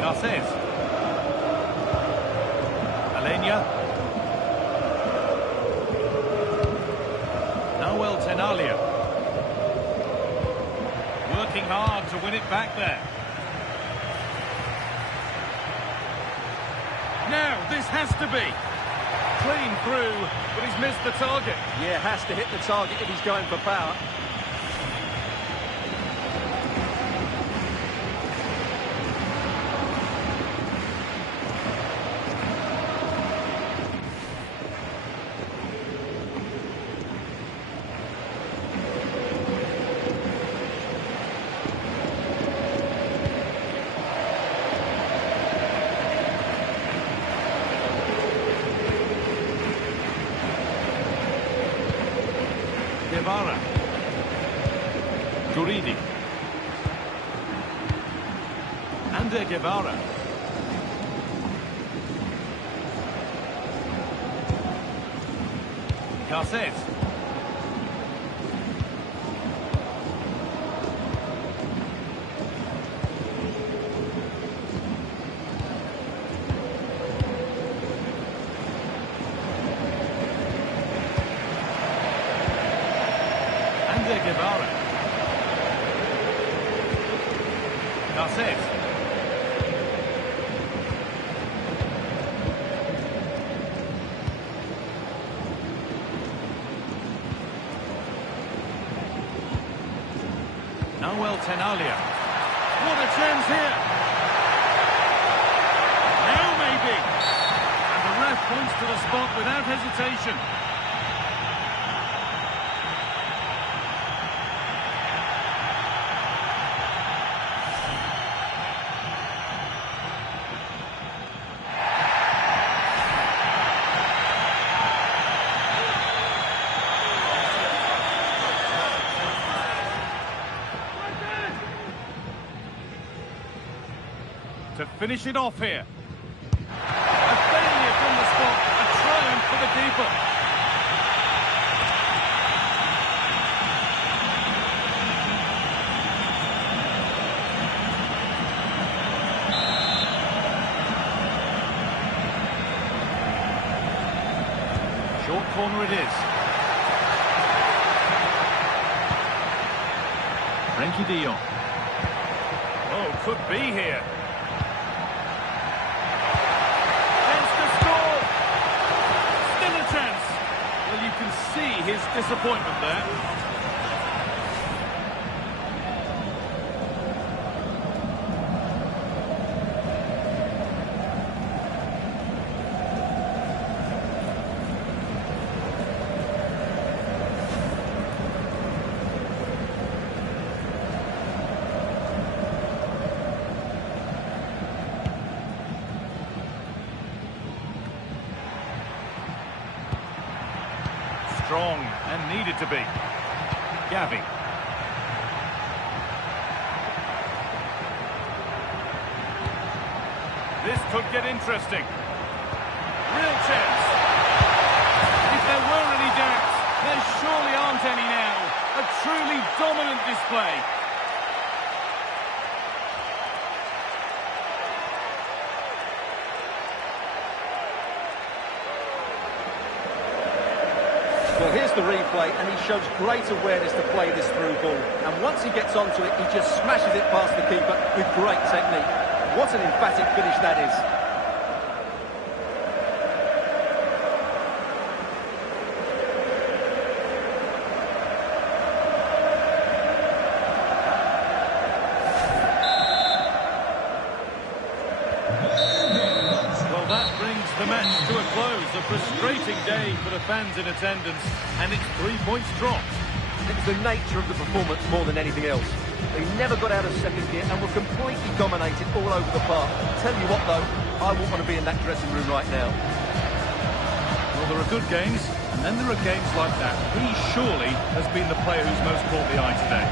Garces. Alenia. Nahuel Tenalia. Working hard to win it back there. Now, this has to be. Clean through, but he's missed the target. Yeah, has to hit the target if he's going for power. Guevara. Guridi. Ander Guevara. Garces. Ander Guevara. Garces. Tenalia. What a chance here. Now maybe. And the ref points to the spot without hesitation. To finish it off here. A failure from the spot, a triumph for the keeper. Short corner it is. Frenkie de Jong. Oh, could be here. You can see his disappointment there. Strong and needed to be. Gavi. This could get interesting. Real chance. If there were any doubts, there surely aren't any now. A truly dominant display. Well, here's the replay, and he shows great awareness to play this through ball. And once he gets onto it, he just smashes it past the keeper with great technique. What an emphatic finish that is. The match to a close, a frustrating day for the fans in attendance, and it's 3 points dropped. It was the nature of the performance more than anything else. They never got out of second gear and were completely dominated all over the park. Tell you what though, I wouldn't want to be in that dressing room right now. Well, there are good games, and then there are games like that. He surely has been the player who's most caught the eye today.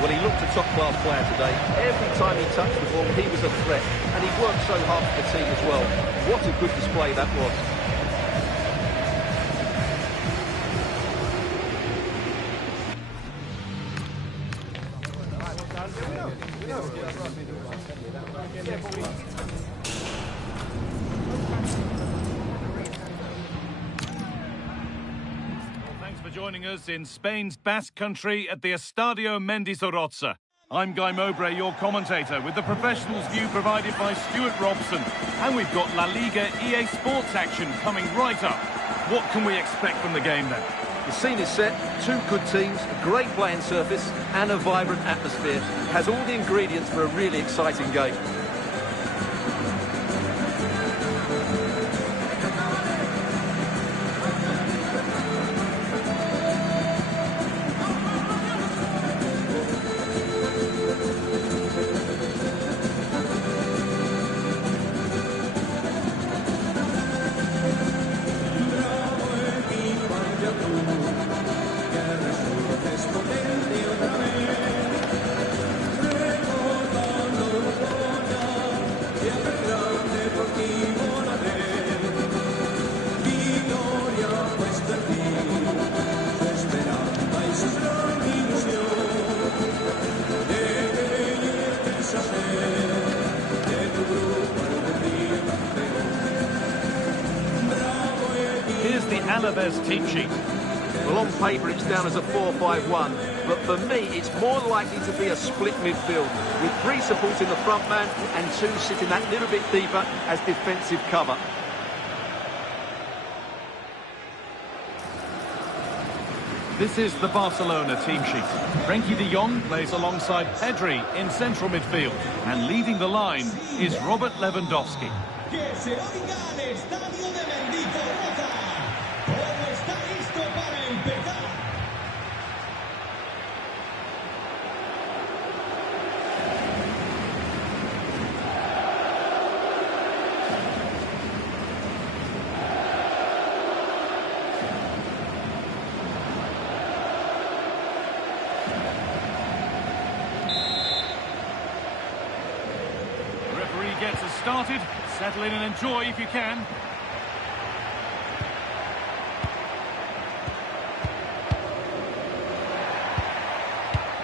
Well, he looked a top-class player today. Every time he touched the ball, he was a threat. And he worked so hard for the team as well. What a good display that was. Joining us in Spain's Basque Country at the Estadio Mendizorroza. I'm Guy Mowbray, your commentator, with the professionals' view provided by Stuart Robson. And we've got La Liga EA Sports action coming right up. What can we expect from the game then? The scene is set, two good teams, a great playing surface and a vibrant atmosphere. It has all the ingredients for a really exciting game. Alavés team sheet. Well, on paper it's down as a 4-5-1, but for me it's more likely to be a split midfield, with 3 supporting the front man and 2 sitting that little bit deeper as defensive cover. This is the Barcelona team sheet. Frenkie de Jong plays alongside Pedri in central midfield. And leading the line is Robert Lewandowski. Que se oiga al estadio de Mendizorroza. Todo está listo para empezar. Gets us started. Settle in and enjoy if you can.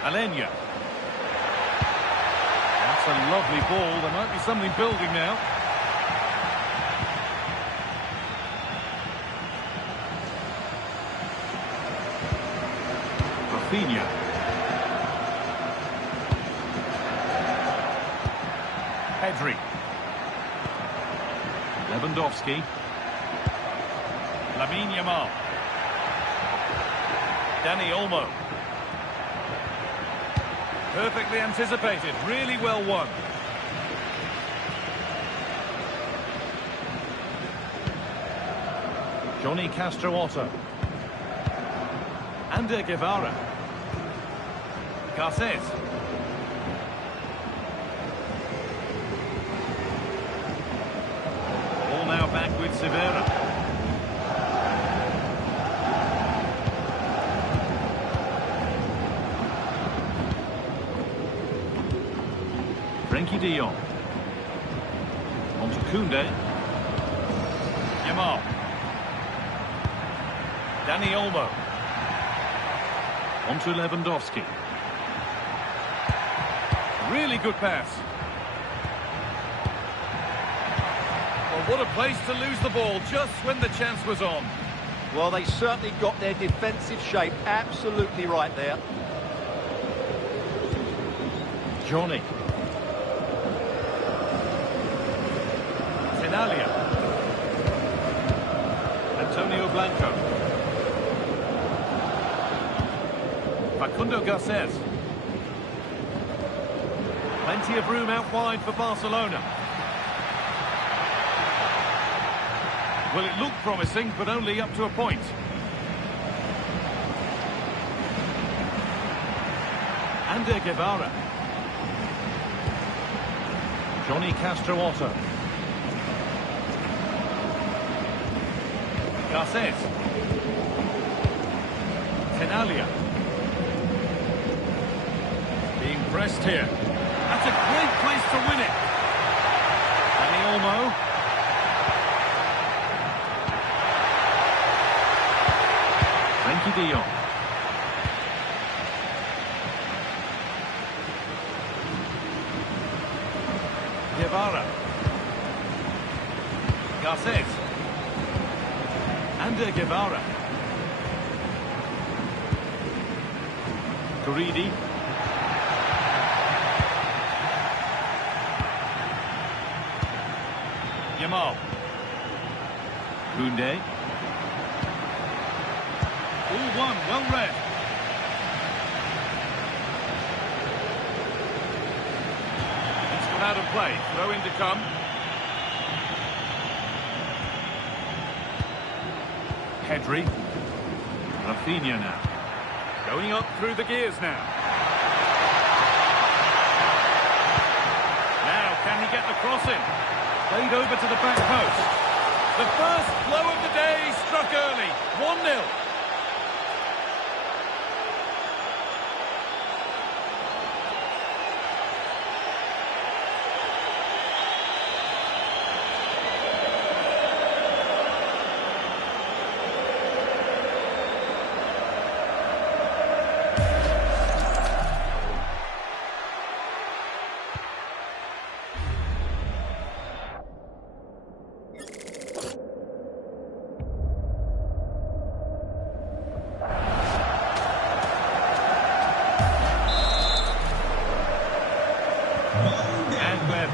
Alenya. That's a lovely ball. There might be something building now. Rafinha. Pedri. Lewandowski. Lamine Yamal. Dani Olmo. Perfectly anticipated, really well won. Johnny Castro Otto. Ander Guevara. Garces. Now back with Sevilla. Frenkie de Jong. On to Koundé. Yamal. Dani Olmo. On to Lewandowski. Really good pass. What a place to lose the ball just when the chance was on. Well, they certainly got their defensive shape absolutely right there. Johnny. Tenalia. Antonio Blanco. Facundo Garces. Plenty of room out wide for Barcelona. Well, it looked promising, but only up to a point. Ander Guevara. Johnny Castro Otto. Garces. Tenalia. Being pressed here. That's a great place to win it. Dani Olmo. Frenkie de Jong. Guevara. Garces. Ander Guevara. Guridi. Yamal. Koundé. All one, well read. It's gone out of play. Throw in to come. Pedri. Rafinha now. Going up through the gears now. Now, can he get the cross in? Played over to the back post. The first blow of the day struck early. 1-0.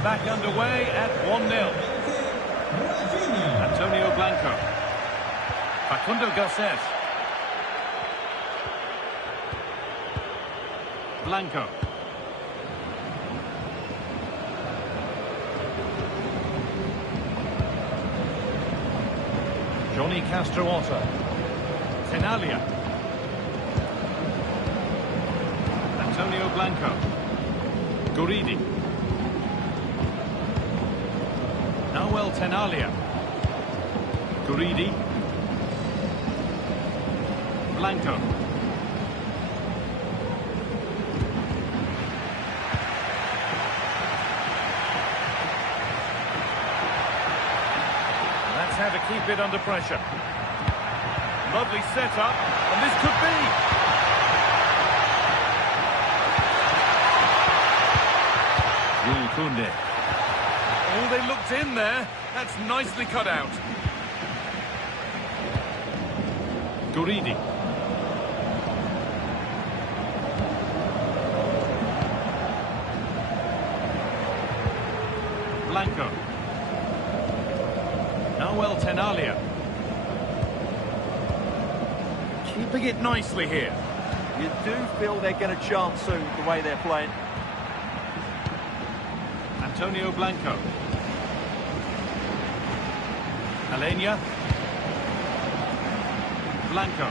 Back underway at 1-0. Antonio Blanco. Facundo Garces. Blanco. Johnny Castroota. Tenalia. Antonio Blanco. Guridi. Nahuel Tenalia. Guridi. Blanco. That's how to keep it under pressure. Lovely setup, and this could be. Jules Koundé. Oh, they looked in there. That's nicely cut out. Guridi. Blanco. Nahuel Tenalia. Keeping it nicely here. You do feel they get a chance soon, the way they're playing. Antonio Blanco. Alenia. Blanco.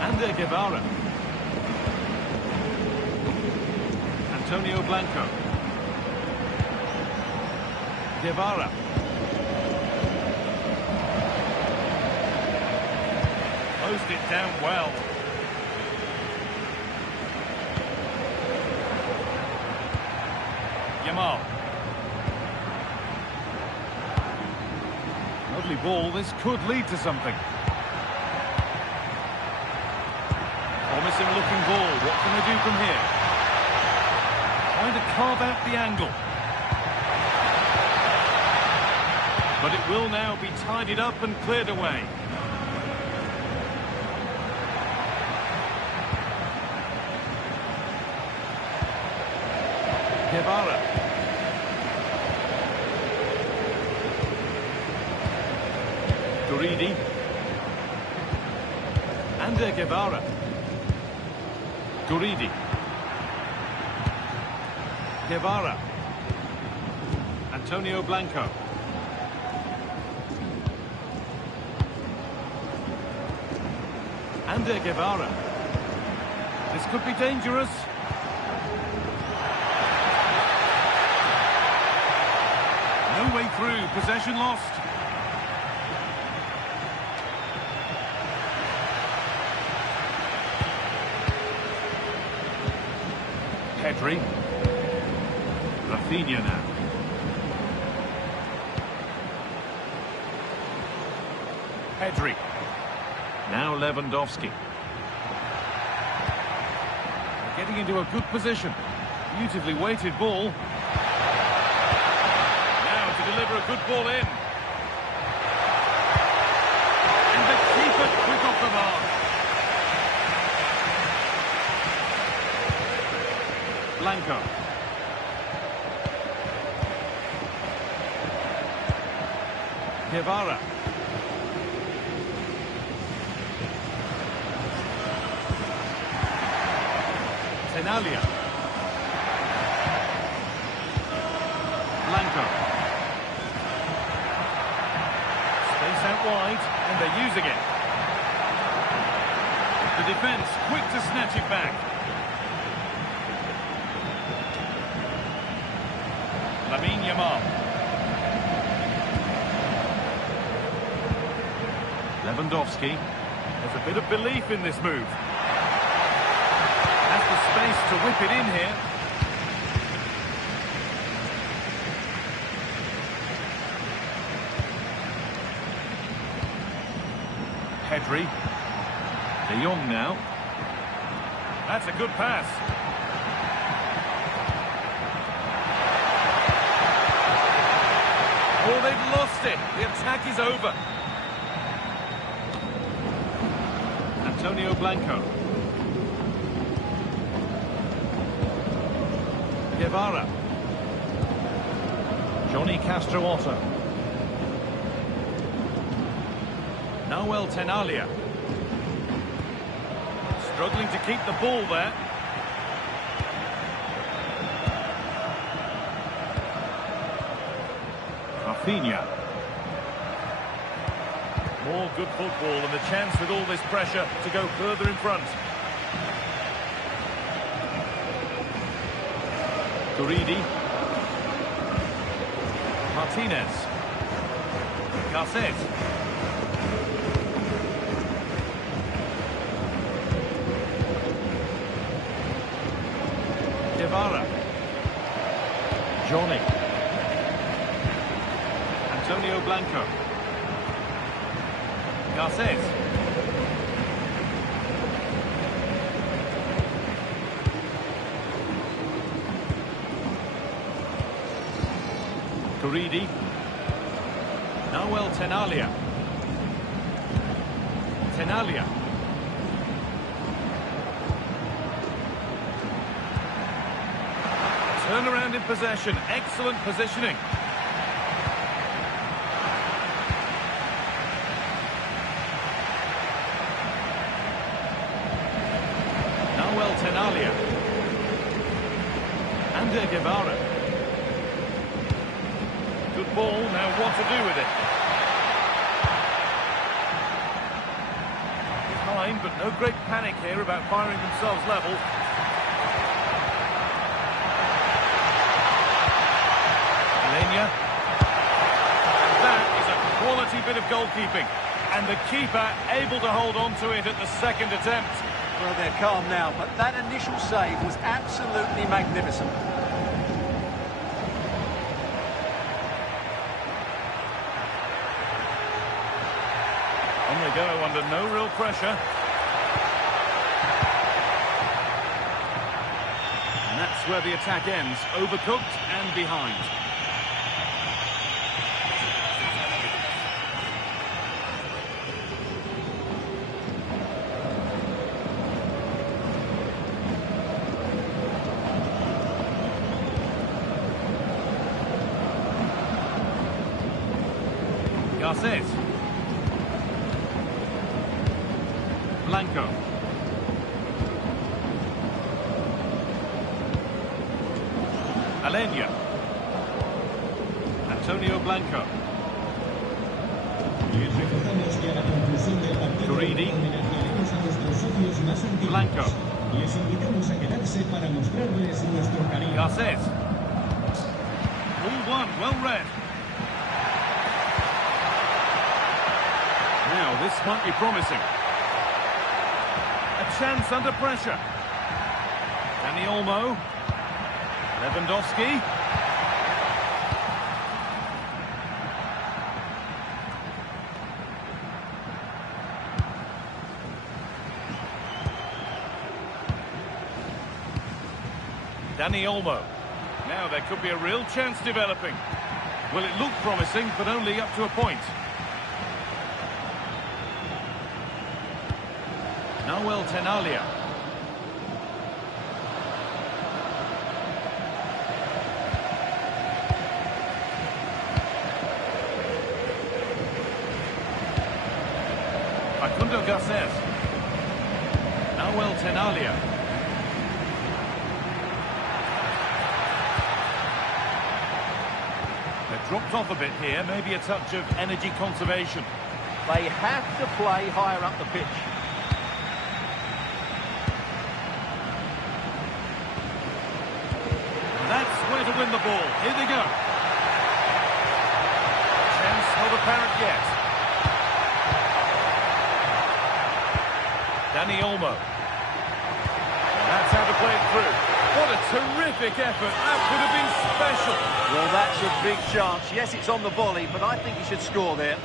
Ander Guevara. Antonio Blanco. Guevara. Closed it down well. Yamal. Lovely ball. This could lead to something. Promising looking ball. What can they do from here? Trying to carve out the angle. But it will now be tidied up and cleared away. Guevara. Guridi. Ander Guevara. Guridi. Guevara. Antonio Blanco. Ander Guevara. This could be dangerous. No way through. Possession lost. Pedri. Rafinha now. Pedri. Now Lewandowski. Getting into a good position. Beautifully weighted ball. Now to deliver a good ball in. And the keeper quick off the mark. Blanco. Guevara. Tenalia. Blanco. Space out wide, and they're using it. The defence quick to snatch it back. Lamine Yamal. Lewandowski. There's a bit of belief in this move. Has the space to whip it in here. Pedri. De Jong now. That's a good pass. Oh, they've lost it. The attack is over. Antonio Blanco. Guevara. Johnny Castro Otto. Noel Tenalia. Struggling to keep the ball there. Rafinha. More good football and the chance with all this pressure to go further in front. Guridi. Martinez. Garces. Guevara. Johnny. Antonio Blanco. Garces. Guridi. Noel Tenalia. Tenalia. Turnaround in possession. Excellent positioning. Noel Tenalia. Ander Guevara. Good ball, now what to do with it? Behind, but no great panic here about firing themselves level. Alenia. And that is a quality bit of goalkeeping. And the keeper able to hold on to it at the second attempt. Well, they're calm now, but that initial save was absolutely magnificent. On they go, under no real pressure. And that's where the attack ends, overcooked and behind. Garces. Blanco. Alenia. Antonio Blanco. Les recordamos que a la conclusión del partido Guridi. homenajearemos a nuestros socios más antiguos. Blanco. Les invitamos a quedarse para mostrarles nuestro cariño. Garces. All one, well read. Now, this might be promising. A chance under pressure. Dani Olmo. Lewandowski. Dani Olmo. Now there could be a real chance developing. Well, it looked promising, but only up to a point. Noel Tenalia. Facundo Garces. Noel Tenalia. They've dropped off a bit here, maybe a touch of energy conservation. They have to play higher up the pitch. That's where to win the ball. Here they go. Chance not apparent yet. Dani Olmo. That's how to play it through. What a terrific effort. That could have been special. Well, that's a big chance. Yes, it's on the volley, but I think he should score there.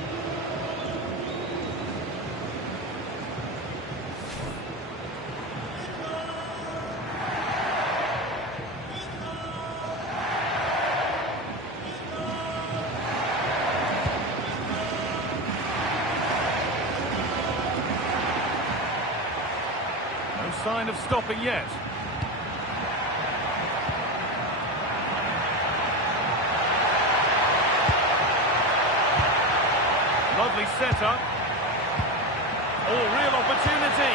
No sign of stopping yet. Lovely setup. Oh, real opportunity.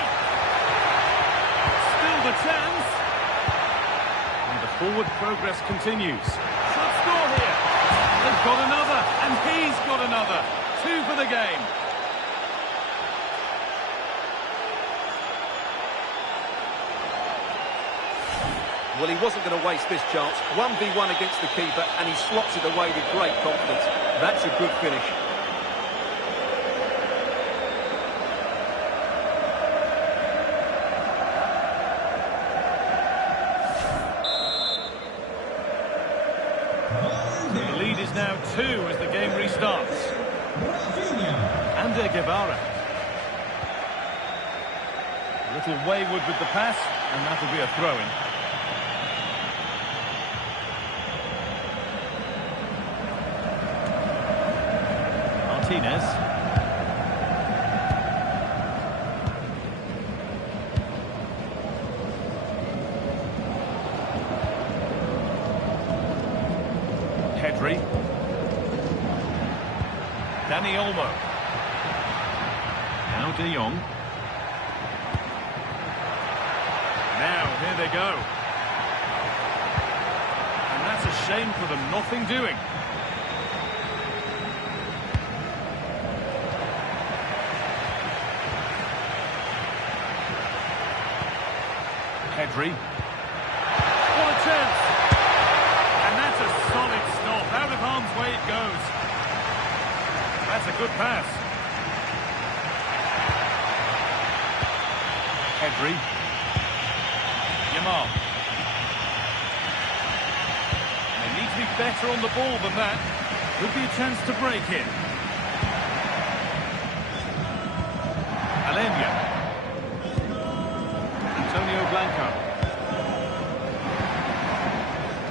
Still the chance. And the forward progress continues. Should score here. They've got another, and he's got another. 2 for the game. Well, he wasn't going to waste this chance. 1v1 against the keeper, and he slots it away with great confidence. That's a good finish. The lead is now 2 as the game restarts. Ander Guevara. A little wayward with the pass, and that'll be a throw-in. Martinez. Pedri. Dani Olmo. Now De Jong. Now, here they go. And that's a shame for them, nothing doing. Pedri. What a chance! And that's a solid stop. Out of harm's way it goes. That's a good pass. Pedri. Yamal. They need to be better on the ball than that. Could be a chance to break here. Alenia. Antonio Blanco.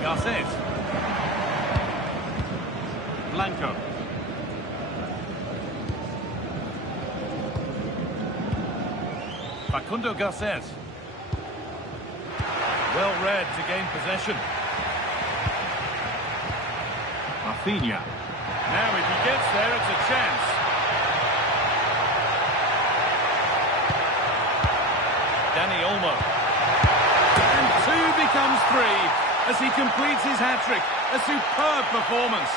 Garces. Blanco. Facundo Garces. Well read to gain possession. Rafinha. Now if he gets there, it's a chance. Dani Olmo. And 2 becomes 3 as he completes his hat-trick. A superb performance.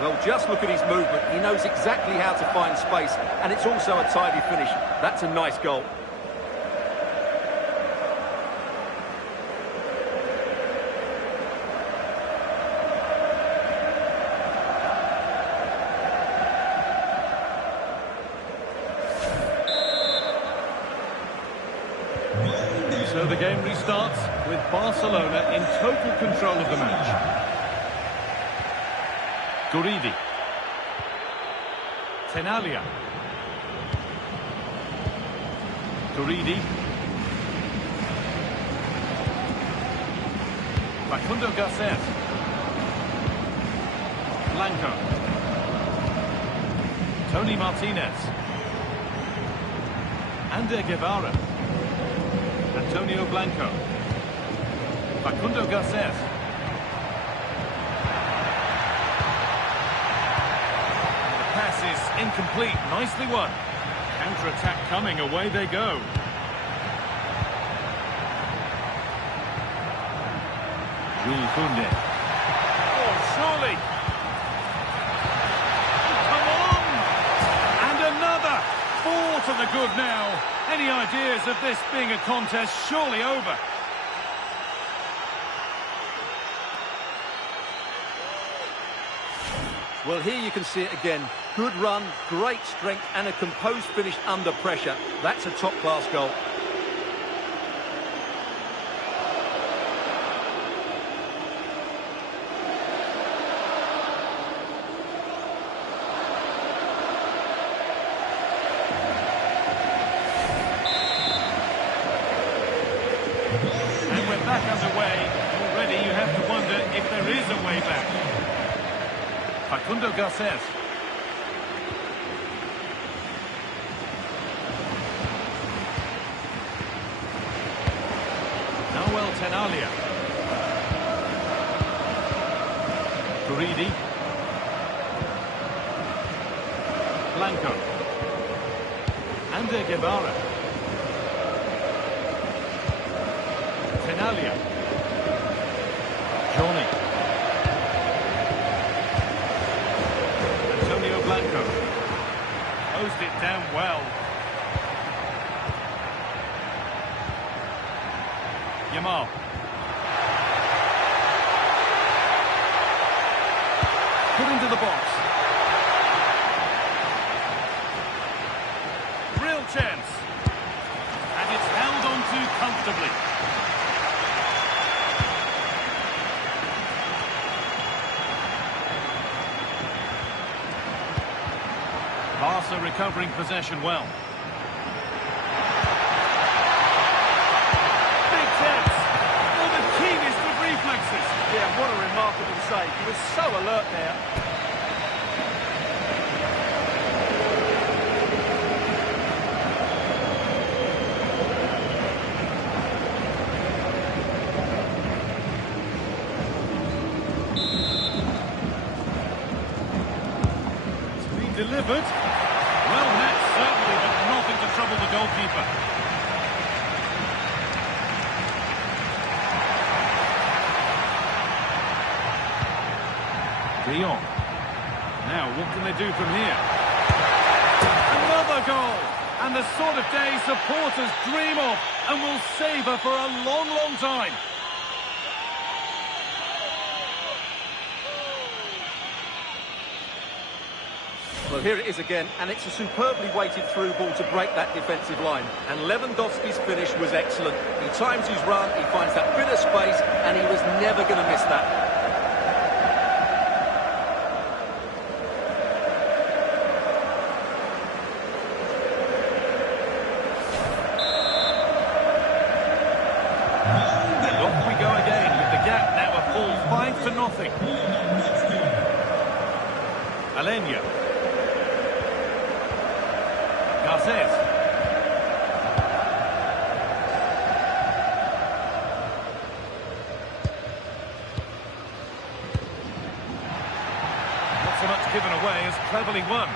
Well, just look at his movement. He knows exactly how to find space, and it's also a tidy finish. That's a nice goal. So the game restarts with Barcelona in total control of the match. Guridi. Tenalia. Guridi. Facundo Garces. Blanco. Tony Martinez. Ander Guevara. Antonio Blanco. Facundo Garces. The pass is incomplete. Nicely won. Counter-attack coming. Away they go. Jules Koundé. Oh, surely. Come on! And another. 4 to the good now. Any ideas of this being a contest surely over? Well, here you can see it again. Good run, great strength, and a composed finish under pressure. That's a top-class goal. And we're back underway. Already you have to wonder if there is a way back. Facundo Garces. Tenalia. Guridi. Blanco. Ander Guevara. Tenalia. Johnny. Antonio Blanco. Closed it down well. Yamal. Put into the box. Real chance. And it's held on to comfortably. Barca recovering possession well. Big chance. Oh, the keenest of reflexes. Yeah, what a remarkable save. He was so alert there. Delivered. Well met, certainly, but nothing to trouble the goalkeeper. De Jong. Now, what can they do from here? Another goal! And the sort of day supporters dream of and will savour for a long, long time. Well, here it is again, and it's a superbly weighted through ball to break that defensive line. And Lewandowski's finish was excellent. He times his run, he finds that bit of space, and he was never going to miss that. And off we go again, with the gap now a full 5-0. Alenia. Garces. Not so much given away as cleverly won.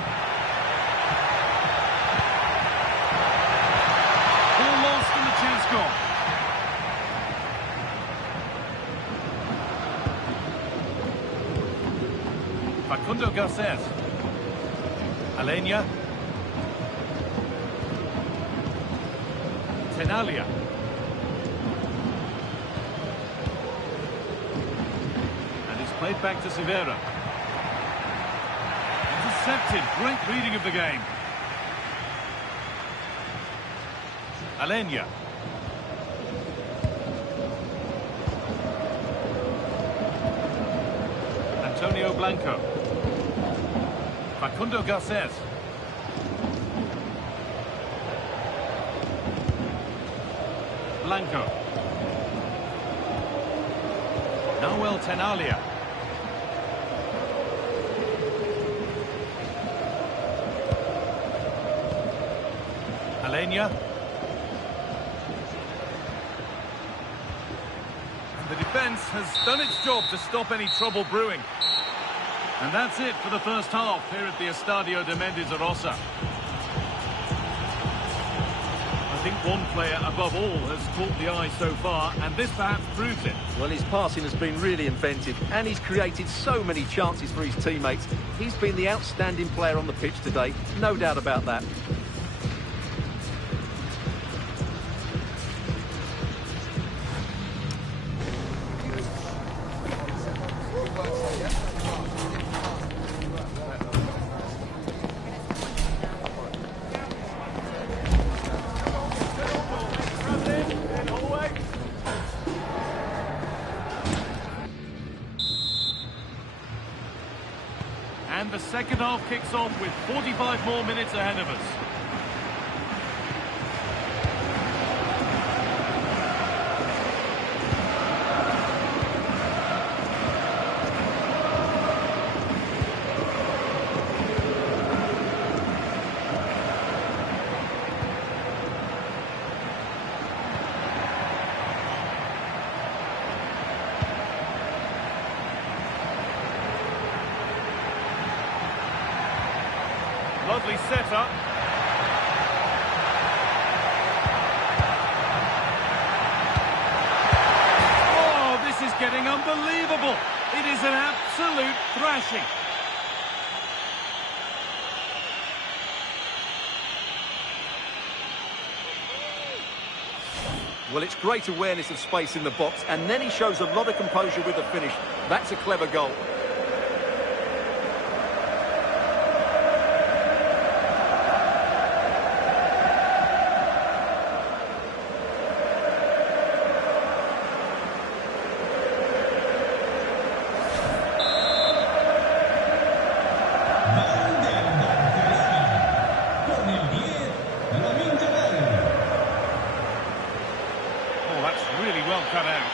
All lost and the chance gone. Facundo Garces. Alenia. Tenalia. And it's played back to Sevilla. Intercepted. Great reading of the game. Alenia. Antonio Blanco. Facundo Garces. Blanco. Nahuel Tenalia. Alenia. And the defence has done its job to stop any trouble brewing. And that's it for the first half here at the Estadio de Mendizárosa. I think one player above all has caught the eye so far, and this perhaps proves it. Well, his passing has been really inventive, and he's created so many chances for his teammates. He's been the outstanding player on the pitch today, no doubt about that. And the second half kicks off with 45 more minutes ahead of us. Lovely setup. Oh, this is getting unbelievable. It is an absolute thrashing. Well, it's great awareness of space in the box, and then he shows a lot of composure with the finish. That's a clever goal. Cut out.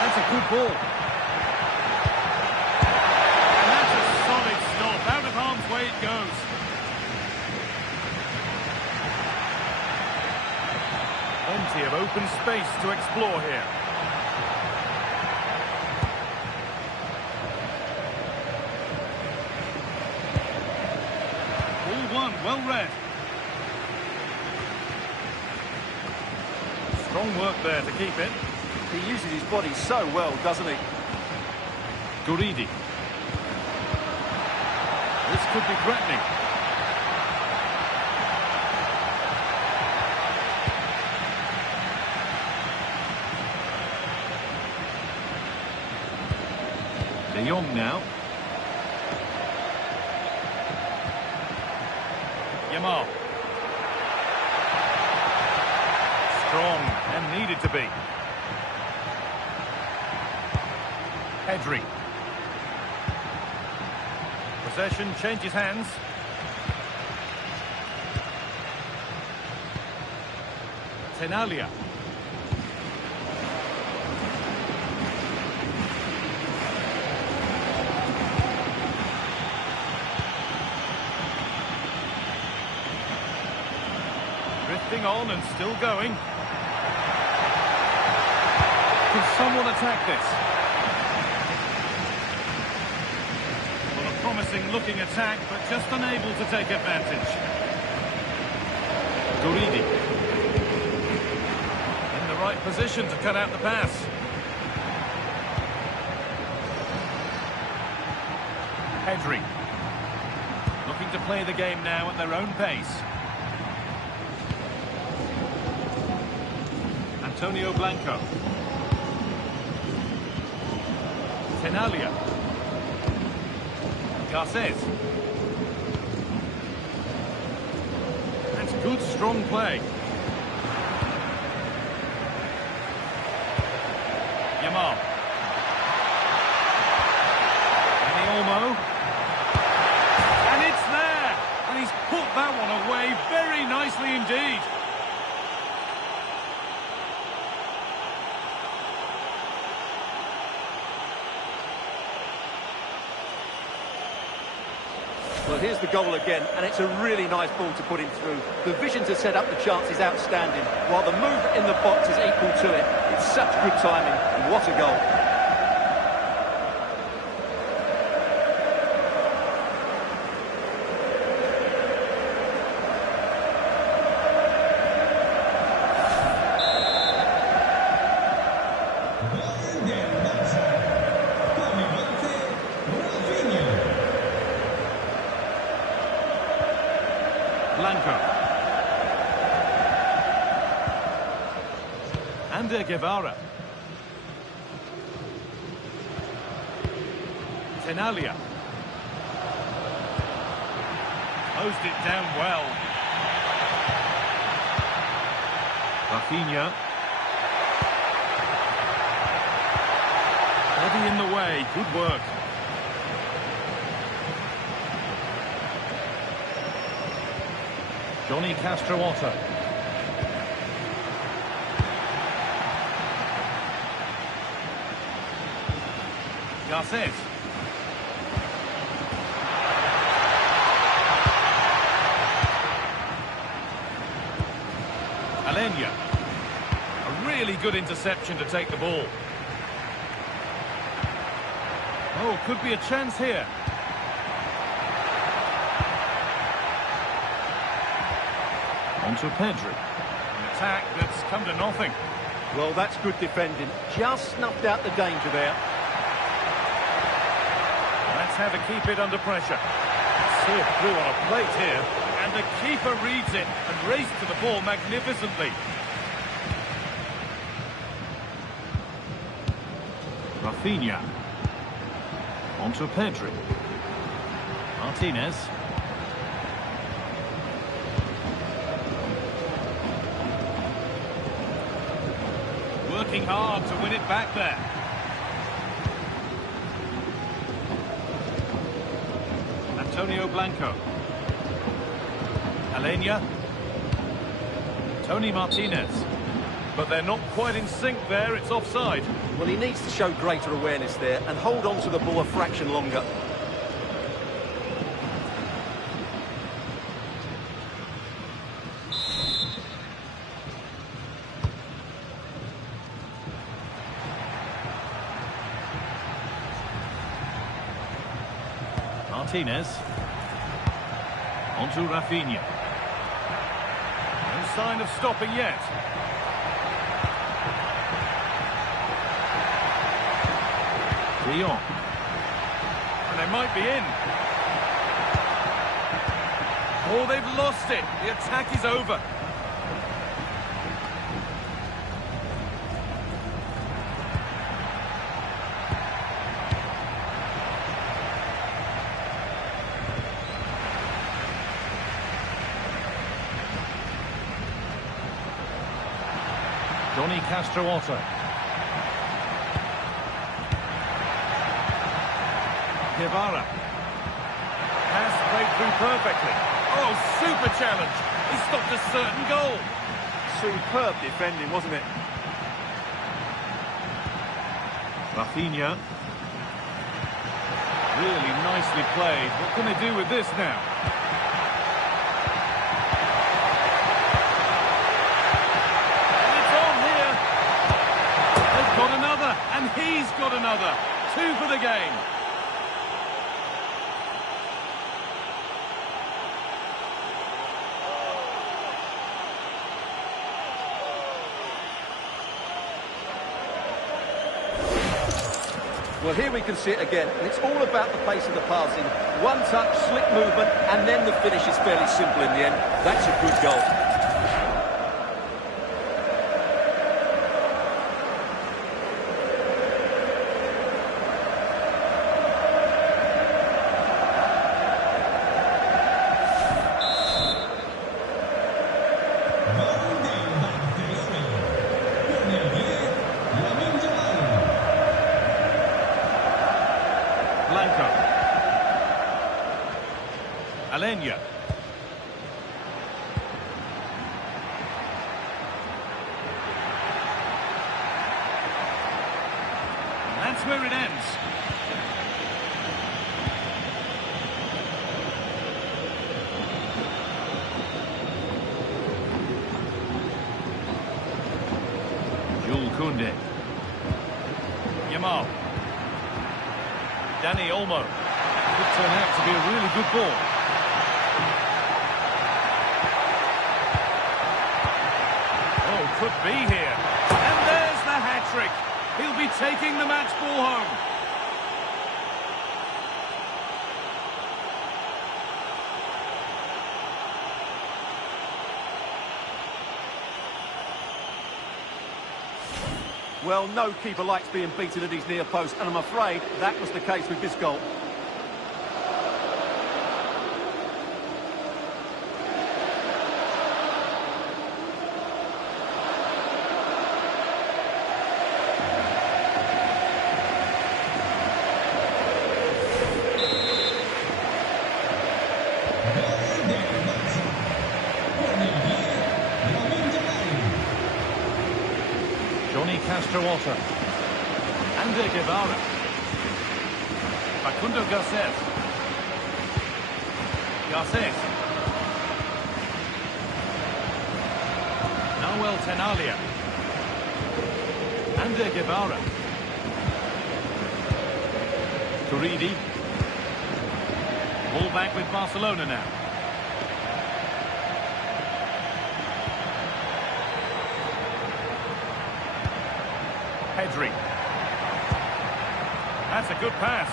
That's a good ball. And that's a solid stop. Out of harm's way it goes. Plenty of open space to explore here. Well read. Strong work there to keep it. He uses his body so well, doesn't he? Guridi. This could be threatening. De Jong now. Yamal. Strong and needed to be. Pedri. Possession changes hands. Tenalia. Drifting on and still going. Can someone attack this? Well, a promising looking attack, but just unable to take advantage. Guridi. In the right position to cut out the pass. Pedri. Looking to play the game now at their own pace. Antonio Blanco. Tenalia. Garces. That's good, strong play. Yamal. Any Olmo. And it's there! And he's put that one away very nicely indeed. Well, here's the goal again, and it's a really nice ball to put him through. The vision to set up the chance is outstanding, while the move in the box is equal to it. It's such good timing, and what a goal. Blanco. Ander Guevara. Tenalia. Closed it down well. Rafinha. Body in the way. Good work. Johnny Castro-Otto. Garces. Alenya. A really good interception to take the ball. Oh, could be a chance here. On to Pedri. An attack that's come to nothing. Well, that's good defending. Just snuffed out the danger there. Let's have a keep it under pressure. Served through on a plate here. And the keeper reads it and raced to the ball magnificently. Rafinha. On to Pedri. Martinez. Working hard to win it back there. Antonio Blanco. Alenya. Tony Martinez. But they're not quite in sync there, it's offside. Well, he needs to show greater awareness there and hold on to the ball a fraction longer. Martinez. On to Rafinha. No sign of stopping yet. De Jong. And they might be in. Oh, they've lost it. The attack is over. Johnny Castro-Otto. Guevara. Pass played through perfectly. Oh, super challenge. He stopped a certain goal. Superb defending, wasn't it? Rafinha. Really nicely played. What can they do with this now? Got another, and he's got another. 2 for the game. Well, here we can see it again, and it's all about the pace of the passing. One touch, slick movement, and then the finish is fairly simple in the end. That's a good goal. Alenya. That's where it ends. Jules Koundé. Yamal. Dani Olmo. Could turn out to be a really good ball. Could be here. And there's the hat-trick. He'll be taking the match ball home. Well, no keeper likes being beaten at his near post, and I'm afraid that was the case with this goal. Castro-Otto. Ander Guevara. Facundo Garces. Now Tenalia. Ander Guevara. Turidi. Ball back with Barcelona now. Pedri. That's a good pass.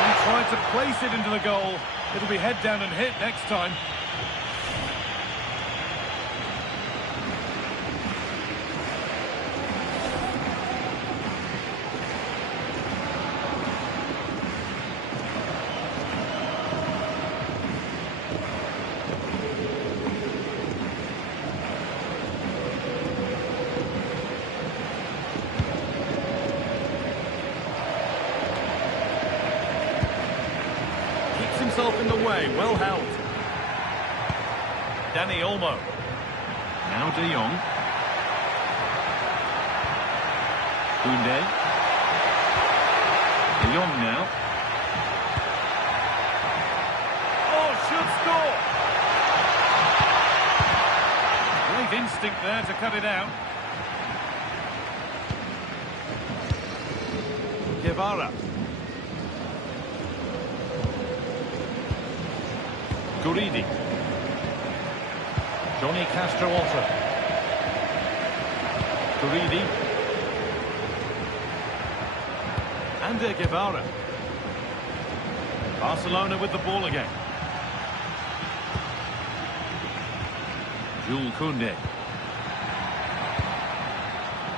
And tried to place it into the goal. It'll be head down and hit next time. Himself in the way, well held. Dani Olmo. Now De Jong. Koundé. De Jong now. Oh, should score! Great instinct there to cut it out. Guevara. Guridi. Johnny Castro-Alta. Guridi. Ander Guevara. Barcelona with the ball again. Jules Koundé.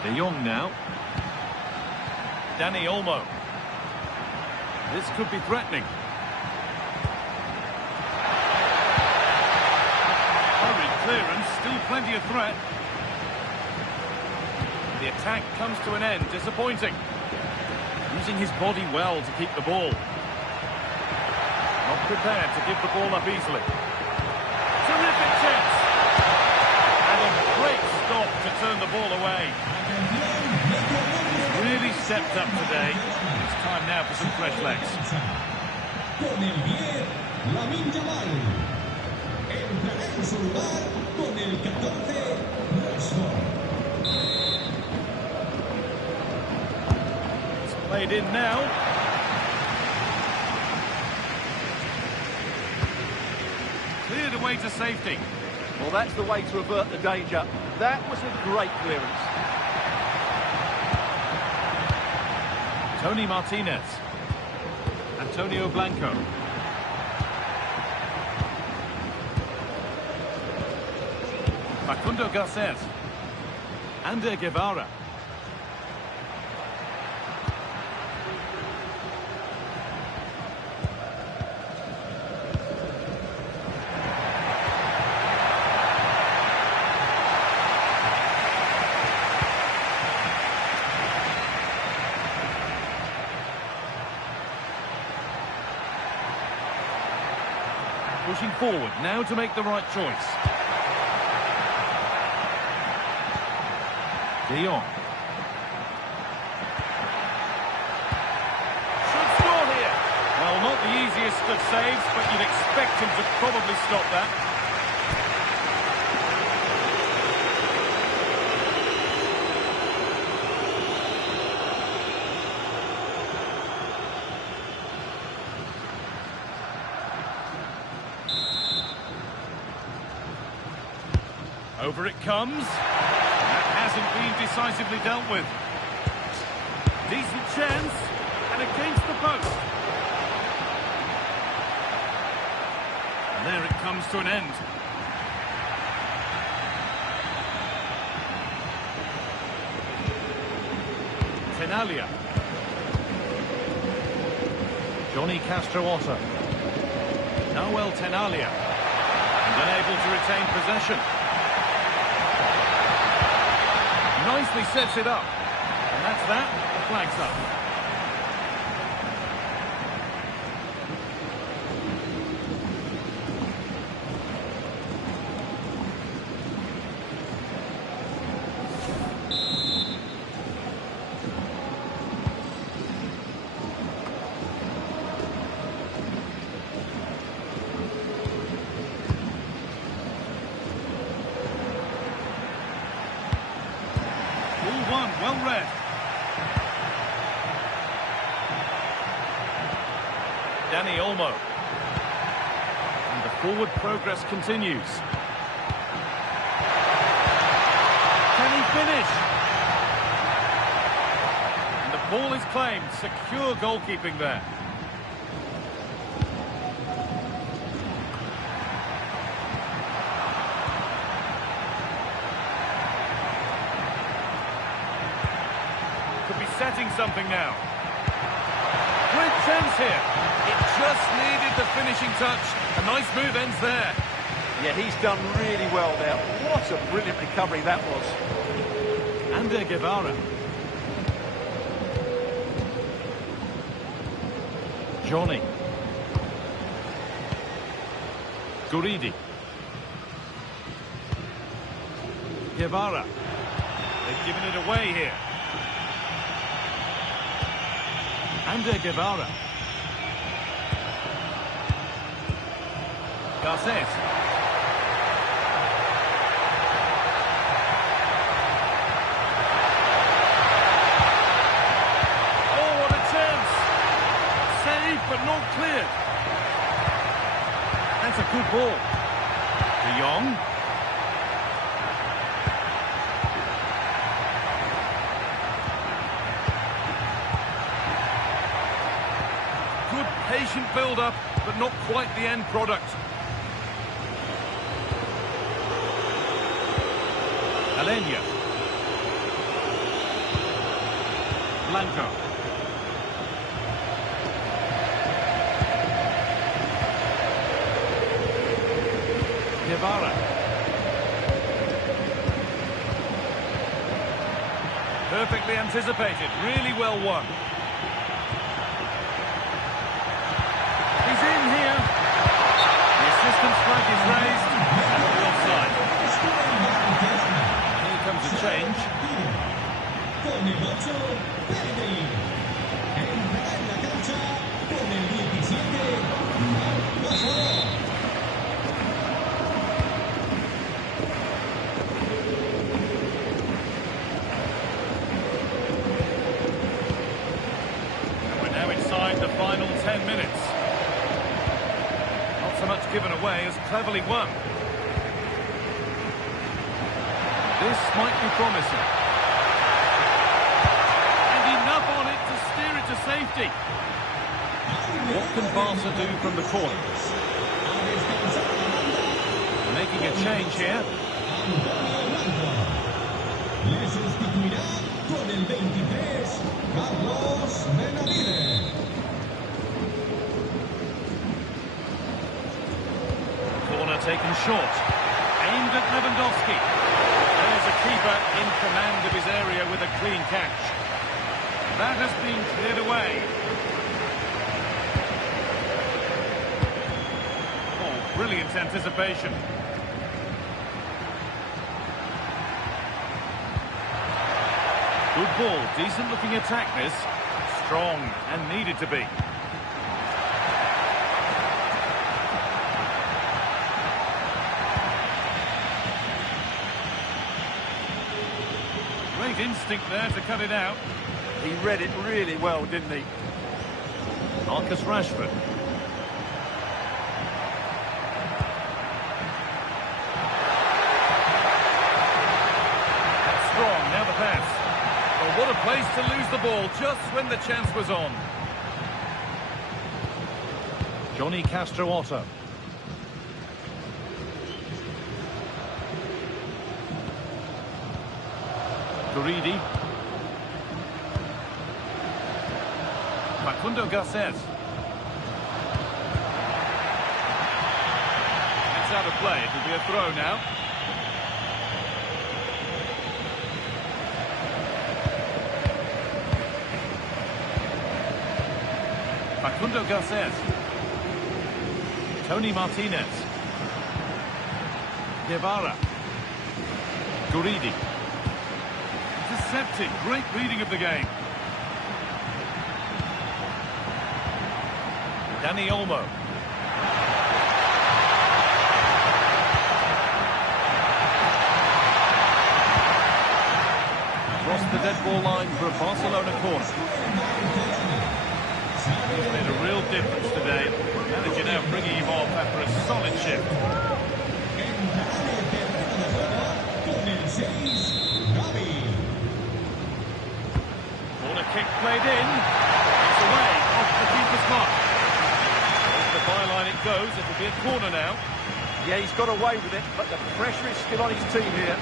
De Jong now. Dani Olmo. This could be threatening. Clearance, still plenty of threat. The attack comes to an end, disappointing. Using his body well to keep the ball. Not prepared to give the ball up easily. Terrific chance. And a great stop to turn the ball away. He's really stepped up today. It's time now for some fresh legs. Con el 10, Lamine Yamal. Entrará en su lugar con el 14, Rashford. It's played in now. Cleared away to safety. Well, that's the way to avert the danger. That was a great clearance. Tony Martinez. Antonio Blanco. Facundo Garcés. Ander Guevara. Pushing forward now to make the right choice. De Jong. Should score here. Well, not the easiest of saves, but you'd expect him to probably stop that. Over it comes. Hasn't been decisively dealt with. Decent chance, and against the post. And there it comes to an end. Tenalia. Johnny Castro-Alta. Noel Tenalia. And unable to retain possession. Nicely sets it up. And that's that. The flag's up. red. Dani Olmo. And the forward progress continues. Can he finish? And the ball is claimed. Secure goalkeeping there. Could be setting something now. Great chance here. It just needed the finishing touch. A nice move ends there. Yeah, he's done really well there. What a brilliant recovery that was. Ander Guevara. Johnny. Guridi. Guevara. They've given it away here. Ander Guevara. Garces. Oh, what a chance! Saved, but not cleared. That's a good ball. De Jong. Good patient build-up, but not quite the end product. Alenia. Blanco. Guevara. Perfectly anticipated, really well won. He's in here. The assistant's flag is raised, and the offside. Here comes a change. Con el 8, Pedri. Entrará en la cancha con el 17, Marcos. And we're now inside the final 10 minutes. Not so much given away as cleverly won. This might be promising. To safety. What can Barca do from the corner? Making a change here. Le sustituirá con el 23, Carlos Benavides. Corner taken short. Aimed at Lewandowski. There's a keeper in command of his area with a clean catch. That has been cleared away. Oh, brilliant anticipation. Good ball, decent looking attack this. Strong and needed to be. Great instinct there to cut it out. He read it really well, didn't he? Marcus Rashford. That's strong, now the pass. Well, what a place to lose the ball just when the chance was on. Johnny Castro Otto. Guridi. Facundo Garces. It's out of play. It will be a throw now. Facundo Garces. Tony Martinez. Guevara. Guridi. Intercepted. Great reading of the game. Dani Olmo. Across the dead ball line for a Barcelona corner. He's made a real difference today. Manager now bringing him off after a solid shift. Corner kick played in. It's away off the keeper's mark. Over the byline it goes. It'll be a corner now. Yeah, he's got away with it, but the pressure is still on his team here.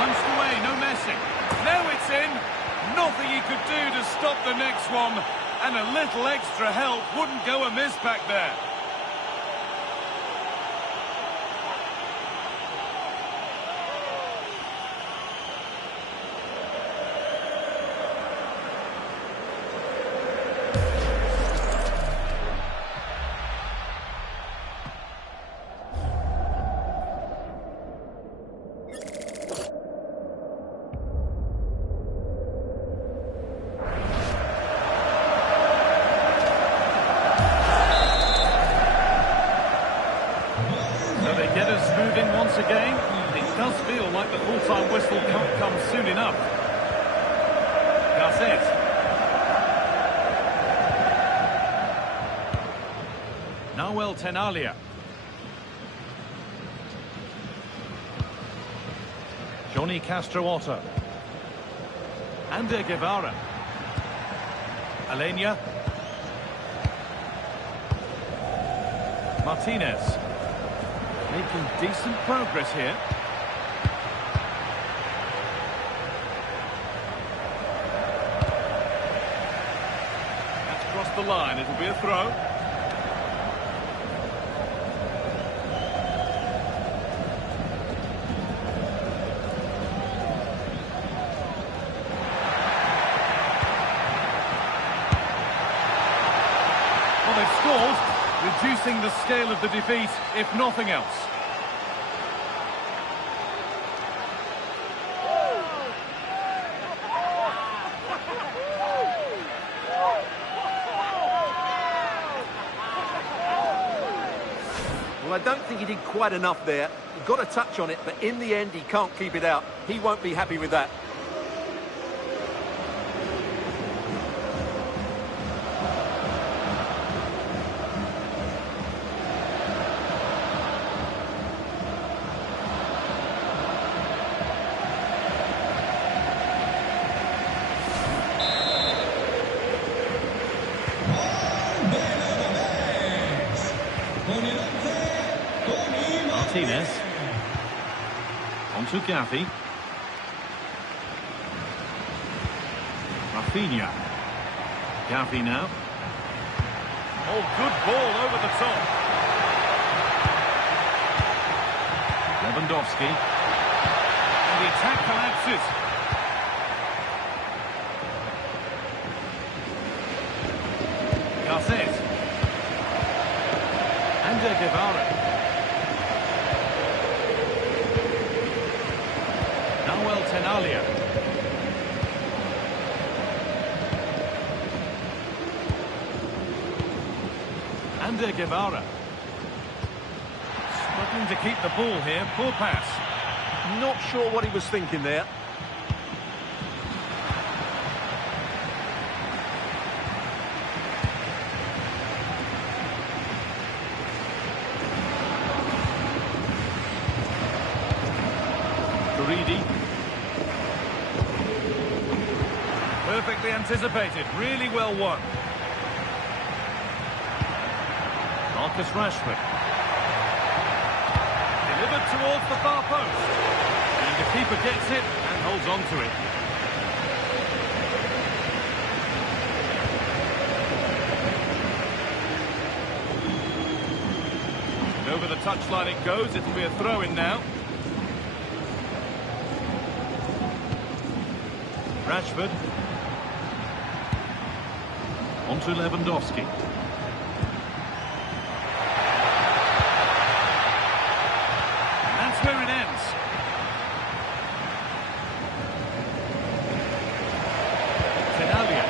Punched away, no messing. Now it's in. Nothing he could do to stop the next one. And a little extra help wouldn't go amiss back there. Again, it does feel like the full-time whistle can't come soon enough. Garcet. Nahuel Tenalia. Johnny Castro Otto. Ander Guevara. Alenia. Martinez. Making decent progress here. That's crossed the line. It'll be a throw. Well, they've scored, reducing the scale of the defeat, if nothing else. Well, I don't think he did quite enough there. He got a touch on it, but in the end, he can't keep it out. He won't be happy with that. Martinez. On to Gavi. Rafinha. Gavi now. Oh, good ball over the top. Lewandowski. And the attack collapses. Garcet. Ander Guevara. Nahuel Tenalia. Ander Guevara. Struggling to keep the ball here. Poor pass. Not sure what he was thinking there. Perfectly anticipated, really well won. Marcus Rashford. Delivered towards the far post. And the keeper gets it and holds on to it. And over the touchline it goes, it'll be a throw-in now. Rashford. On to Lewandowski. And that's where it ends. Tenalia.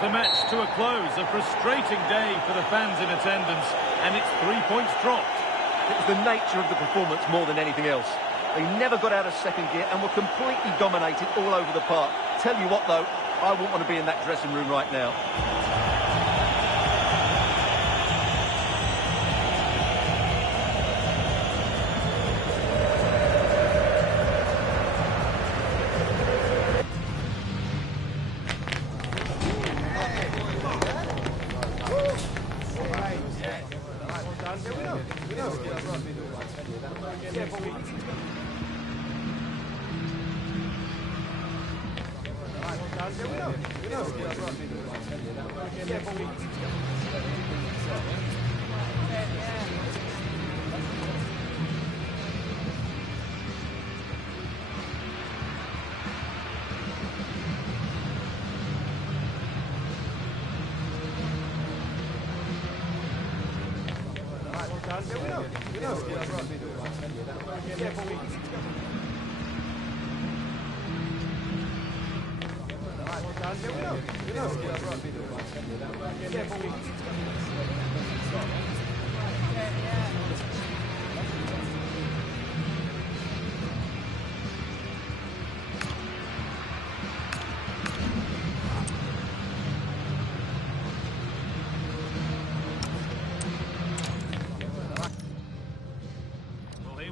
the match to a close. A frustrating day for the fans in attendance, and it's 3 points dropped. It was the nature of the performance more than anything else. They never got out of second gear and were completely dominated all over the park. Tell you what, though, I wouldn't want to be in that dressing room right now.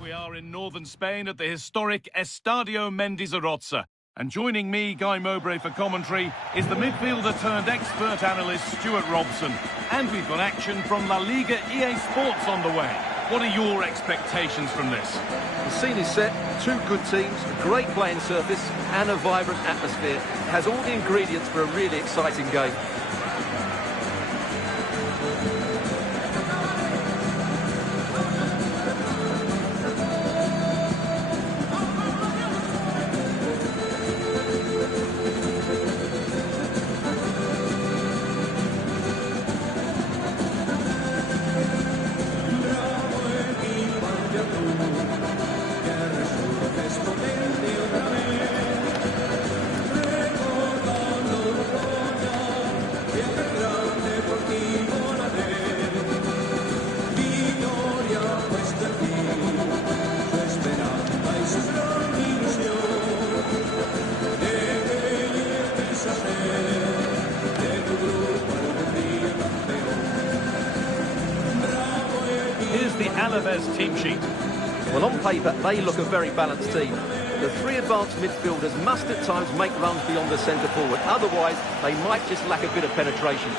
We are in northern Spain at the historic Estadio Mendizorroza. And joining me, Guy Mowbray, for commentary is the midfielder-turned-expert analyst Stuart Robson. And we've got action from La Liga EA Sports on the way. What are your expectations from this? The scene is set, two good teams, a great playing surface and a vibrant atmosphere. It has all the ingredients for a really exciting game. Here's the Alavés team sheet. Well, on paper, they look a very balanced team. The three advanced midfielders must at times make runs beyond the centre forward. Otherwise, they might just lack a bit of penetration.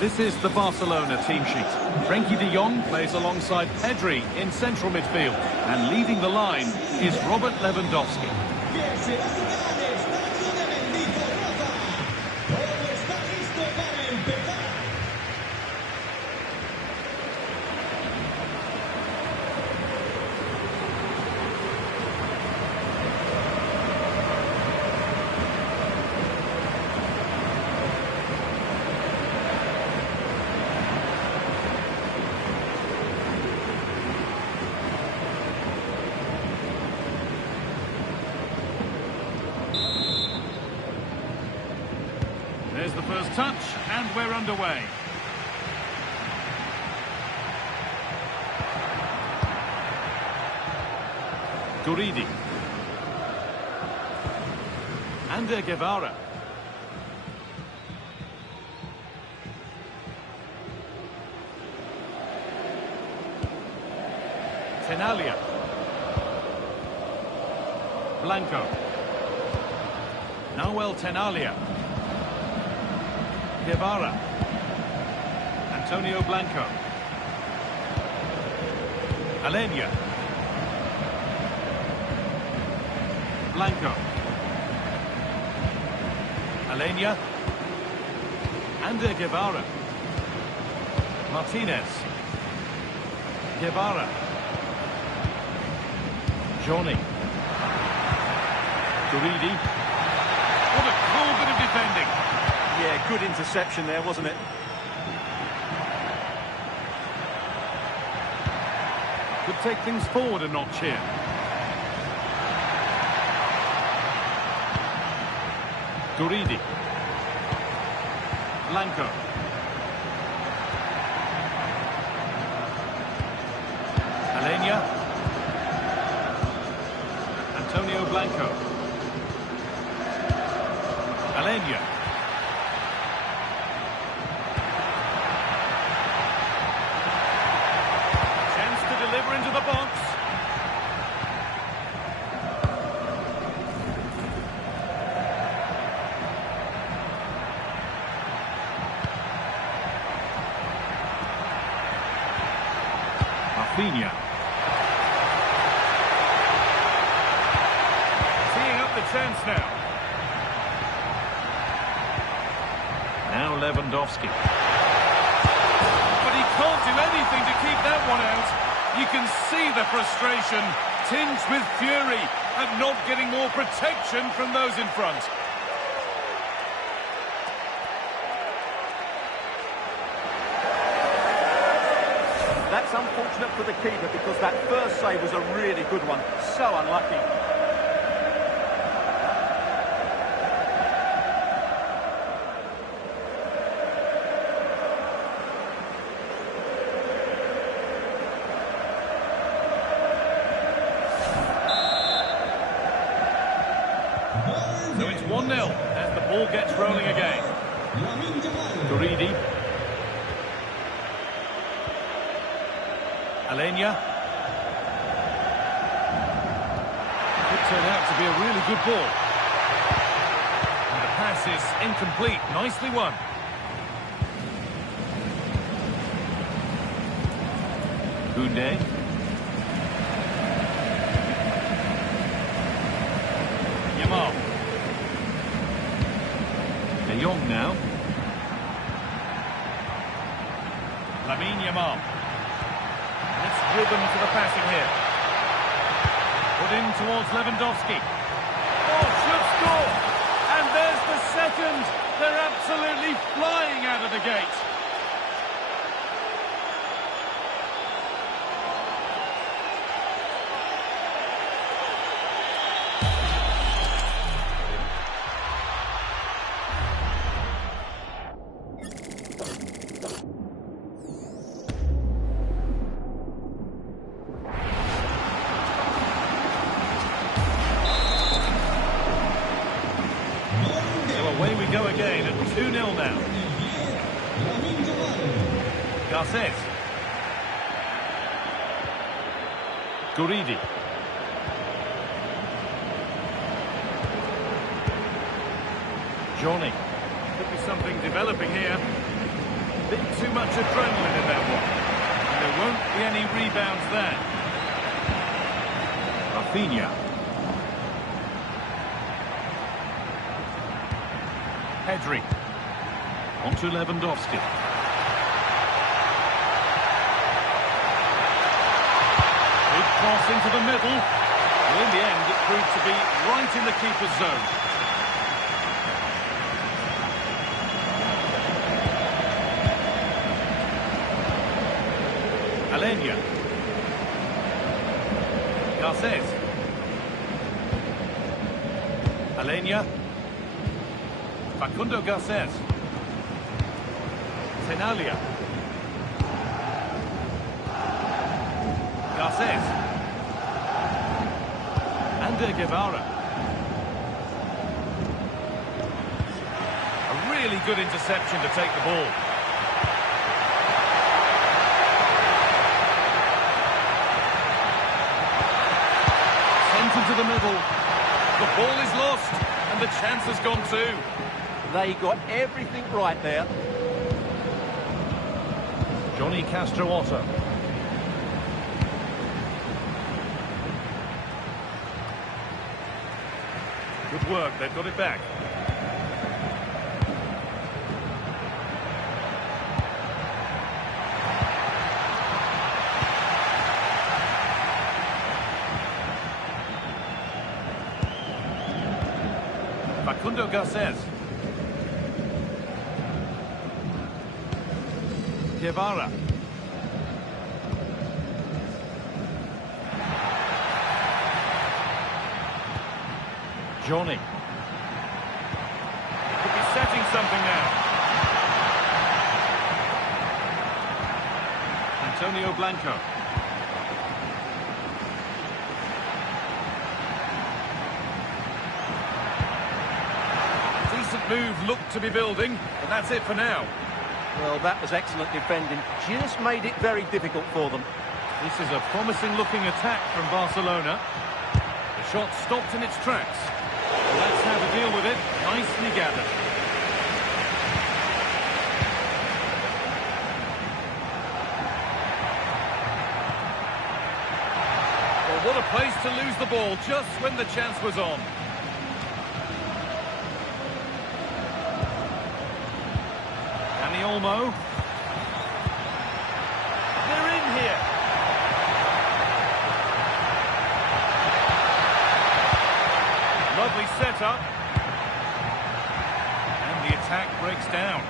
This is the Barcelona team sheet. Frenkie de Jong plays alongside Pedri in central midfield. And leading the line is Robert Lewandowski. There's the first touch, and we're underway. Guridi. Ander Guevara. Tenalia. Blanco. Nahuel Tenalia. Guevara. Antonio Blanco. Alenia. Blanco. Alenia. Ander Guevara. Martinez. Guevara. Johnny. Guridi. What a cool bit of defending. Yeah, good interception there, wasn't it? Could take things forward a notch here. Guridi. Blanco. Alenia. Antonio Blanco. Alenia. Chance to deliver into the box. Rafinha. Teeing up the chance now. Now Lewandowski. But he can't do anything to keep that one out. You can see the frustration, tinged with fury, at not getting more protection from those in front. That's unfortunate for the keeper because that first save was a really good one. So unlucky. So it's 1-0 as the ball gets rolling again. Guridi. Alenia. Could turn out to be a really good ball. And the pass is incomplete. Nicely won. Koundé. Yamal. De Jong now. Lamine Yamal. Rhythm to the passing here. Put in towards Lewandowski. Oh, should score! And there's the second. They're absolutely flying out of the gate. Away we go again at 2-0 now. Garces. Guridi. Johnny. Could be something developing here. Bit too much adrenaline in that one. And there won't be any rebounds there. Rafinha. Pedri. Onto Lewandowski. Big cross into the middle. Well, in the end, it proved to be right in the keeper's zone. Alenia. Garces. Alenia. Facundo Garces. Tenalia. Garces. Ander Guevara. A really good interception to take the ball. Sent into the middle. The ball is lost, and the chance has gone too. They got everything right there. Johnny Castro Otto. Good work, they've got it back. Facundo Garces. Guevara. Johnny. creating something now. Antonio Blanco. Decent move looked to be building, but that's it for now. Well, that was excellent defending. Just made it very difficult for them. This is a promising-looking attack from Barcelona. The shot stopped in its tracks. Well, that's how to deal with it. Nicely gathered. Well, what a place to lose the ball just when the chance was on. Dani Olmo. They're in here. Lovely setup. And the attack breaks down.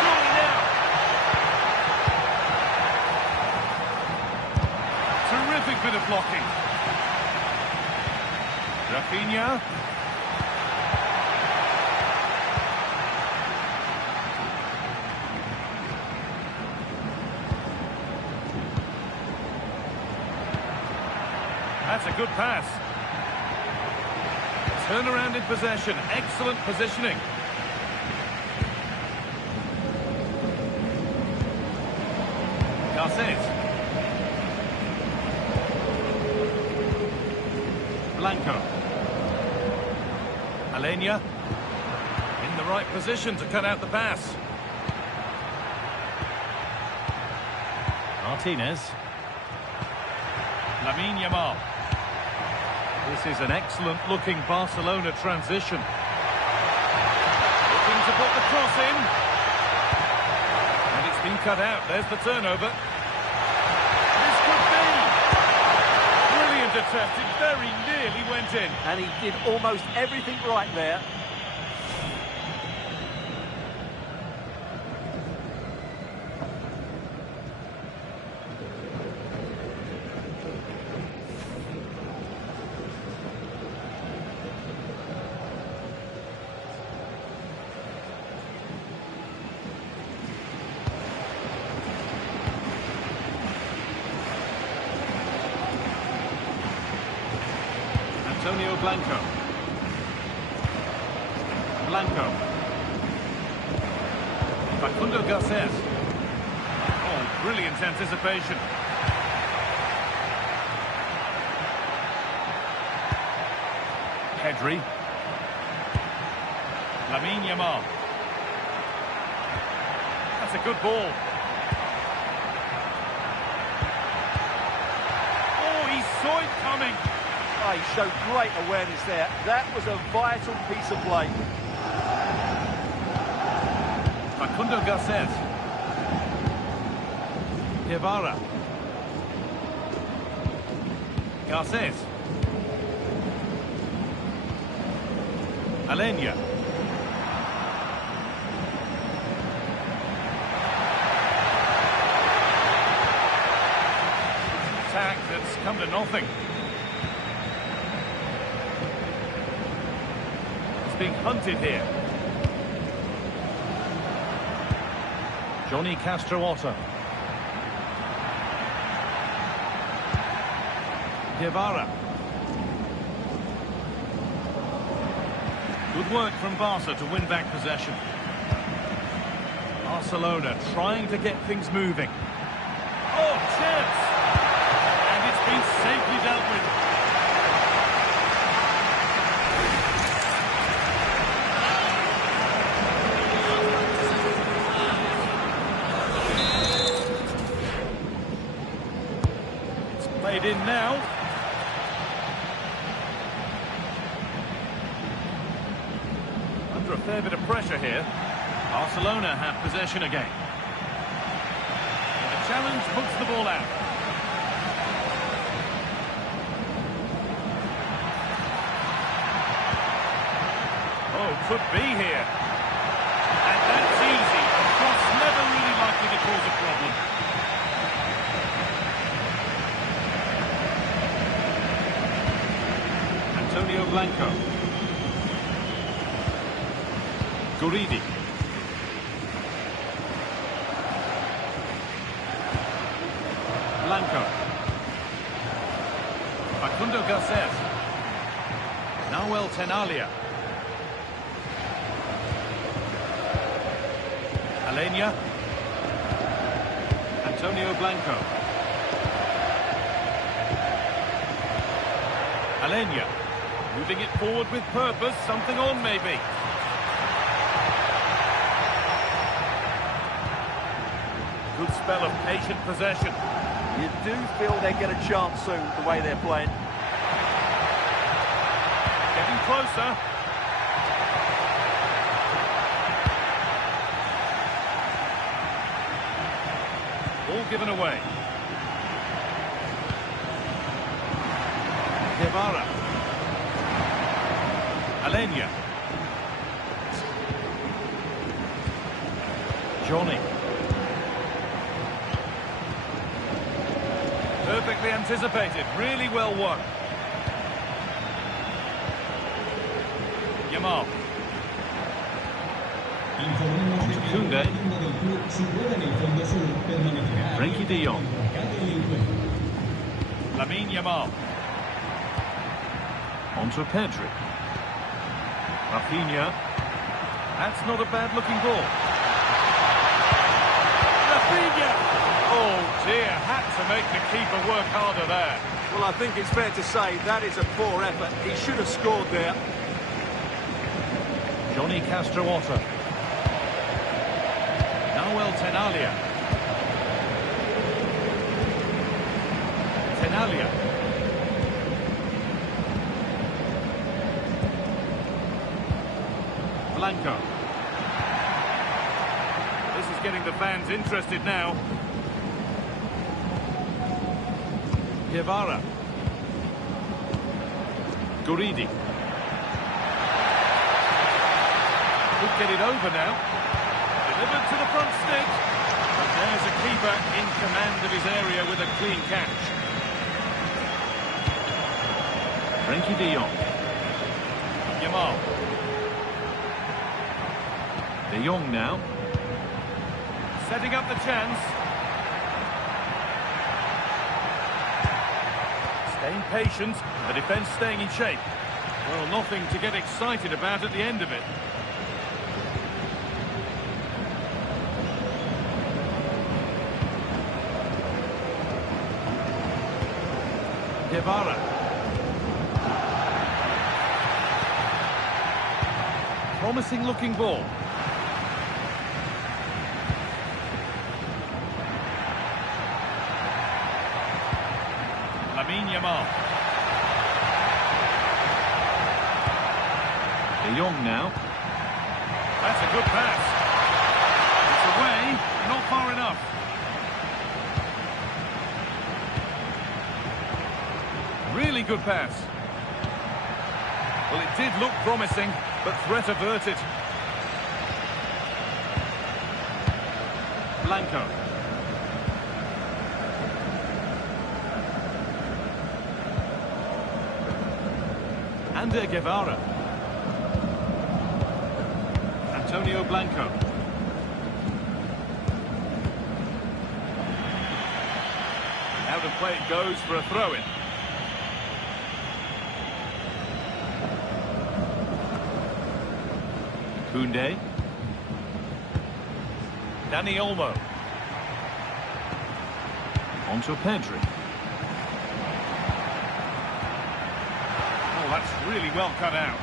Surely now. Terrific bit of blocking. Rafinha. That's a good pass. Turnaround in possession. Excellent positioning. Garces. Blanco. Alenia. In the right position to cut out the pass. Martinez. Lamine Yamal. This is an excellent-looking Barcelona transition. Looking to put the cross in. And it's been cut out. There's the turnover. This could be. Brilliant attempt. It very nearly went in. And he did almost everything right there. Antonio Blanco. Blanco. Facundo Garces. Oh, brilliant anticipation. Pedri. Lamine Yamal. That's a good ball. Oh, he saw it coming. Oh, he showed great awareness there. That was a vital piece of play. Facundo Garces. Guevara. Garces. Alenia. Attack that's come to nothing. Being hunted here. Johnny Castro-Otto. Guevara. Good work from Barca to win back possession. Barcelona trying to get things moving. Oh, chance! And it's been safely dealt with. Played in now. Under a fair bit of pressure here. Barcelona have possession again. And the challenge puts the ball out. Oh, could be here. And that's easy. The cross never really likely to cause a problem. Blanco. Guridi. Blanco. Facundo Garces. Nahuel Tenalia. Alenia. Antonio Blanco. Alenia. Moving it forward with purpose. Something on, maybe. Good spell of patient possession. You do feel they get a chance soon, the way they're playing. Getting closer. All given away. Guevara. Alenia. Johnny. Perfectly anticipated, really well won. Yamal. On to Koundé. Frenkie de Jong. Lamine Yamal. On to Pedri. Rafinha. That's not a bad looking ball. Rafinha! Oh dear, had to make the keeper work harder there. Well, I think it's fair to say that is a poor effort. He should have scored there. Johnny Castrootto. Nahuel Tenalia. Tenalia. Blanco. This is getting the fans interested now. Guevara. Guridi. Could get it over now. Delivered to the front stick. But there's a keeper in command of his area with a clean catch. Frenkie de Jong. Yamal. De Jong now. Setting up the chance. Staying patient, the defence staying in shape. Well, nothing to get excited about at the end of it. Guevara. Promising looking ball. Lamine Yamal. De Jong now. That's a good pass. It's away, not far enough. Really good pass. Well, it did look promising, but threat averted. Blanco. Ander Guevara. Antonio Blanco. Out of play it goes for a throw-in. Koundé. Dani Olmo. On to Pedri. Oh, that's really well cut out.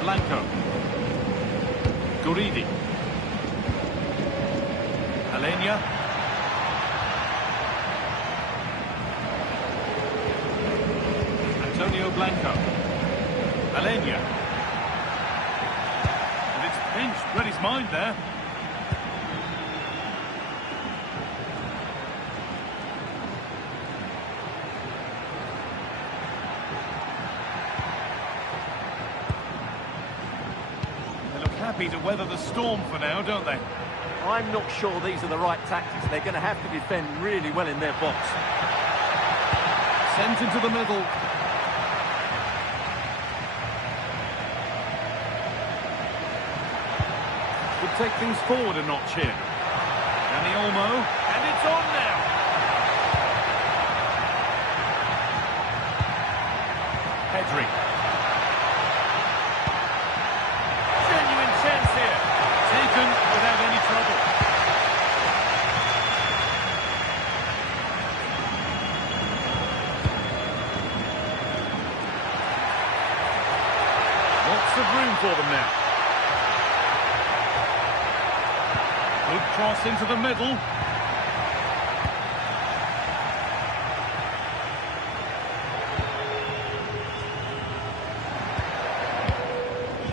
Blanco. Guridi. Alenia. Antonio Blanco. Alenia. And it's pinched, read his mind there. They look happy to weather the storm for now, don't they? I'm not sure these are the right tactics. They're going to have to defend really well in their box. Sent into the middle. Would take things forward a notch here. Dani Olmo, and it's on now. Pedri. Genuine chance here. Taken without any trouble. Lots of room for them now. Good cross into the middle.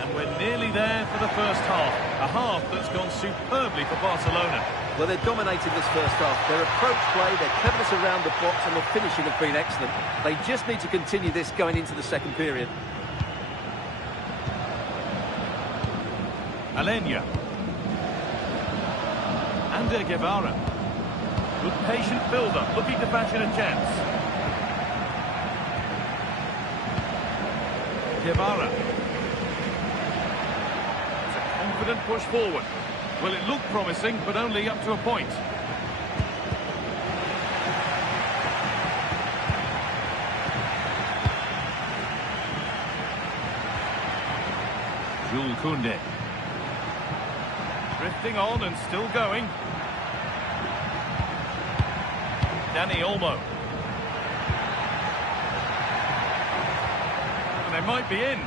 And we're nearly there for the first half. A half that's gone superbly for Barcelona. Well, they've dominated this first half. Their approach play, their cleverness around the box and their finishing have been excellent. They just need to continue this going into the second period. Alenia. Ander Guevara. Good patient build-up, looking to fashion a chance. Guevara. It's a confident push forward. Well, it looked promising, but only up to a point. Jules Koundé. Drifting on and still going. Dani Olmo. And they might be in.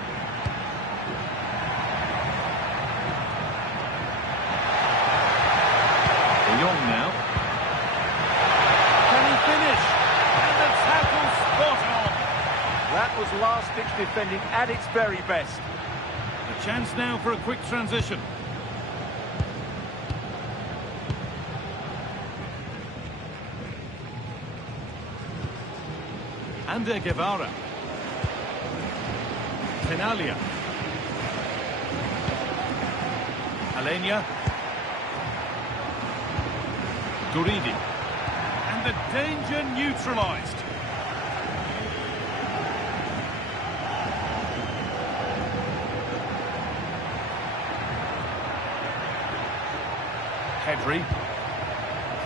De Jong now. Can he finish? And the tackle spot on. That was last-ditch defending at its very best. A chance now for a quick transition. Ander Guevara. Tenalia. Alenia. Guridi. And the danger neutralised. Pedri.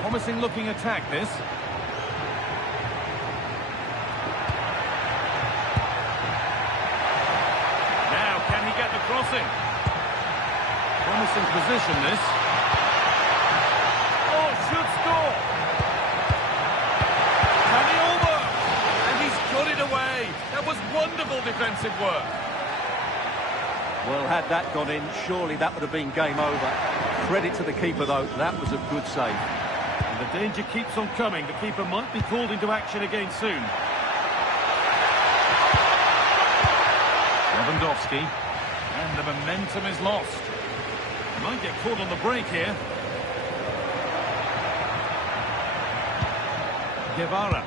Promising looking attack this. Now can he get the crossing? Promising position this. Oh, should score. Dani Olmo. And he's got it away. That was wonderful defensive work. Well, had that gone in, surely that would have been game over. Credit to the keeper, though. That was a good save. And the danger keeps on coming. The keeper might be called into action again soon. Lewandowski. And the momentum is lost. He might get caught on the break here. Guevara.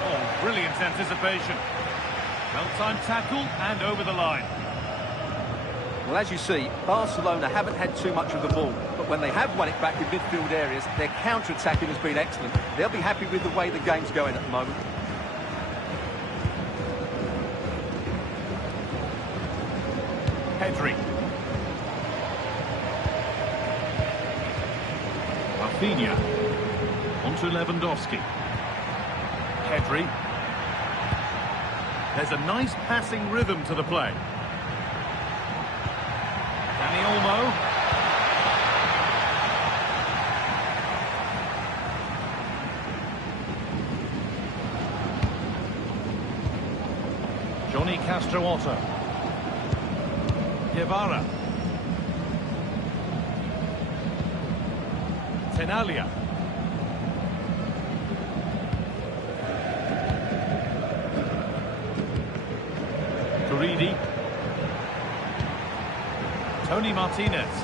Oh, brilliant anticipation. Well-timed tackle and over the line. Well, as you see, Barcelona haven't had too much of the ball, but when they have won it back in midfield areas, their counter-attacking has been excellent. They'll be happy with the way the game's going at the moment. Pedri. Rafinha. Onto Lewandowski. Pedri. There's a nice passing rhythm to the play. Dani Olmo. Johnny Castro-Otto. Guevara. Tenalia. Guridi. Tony Martinez.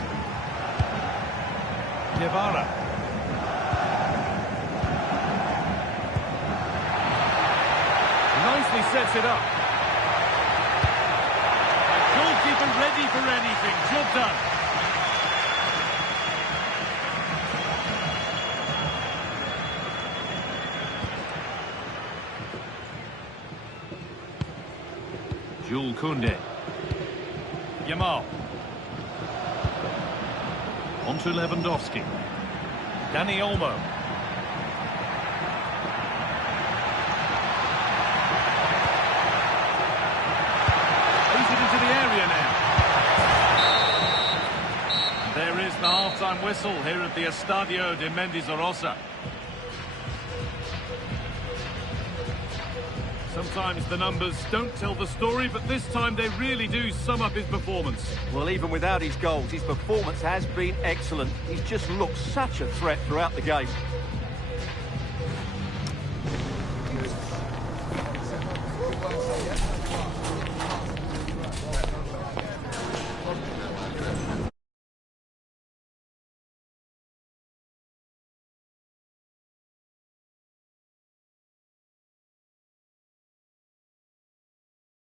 Guevara. Nicely sets it up. The goalkeeper never ready for anything. Job done. Jules Koundé. Yamal. On to Lewandowski. Dani Olmo. Plays it into the area now. And there is the half-time whistle here at the Estadio de Mendizorroza. Sometimes the numbers don't tell the story, but this time they really do sum up his performance. Well, even without his goals, his performance has been excellent. He's just looked such a threat throughout the game.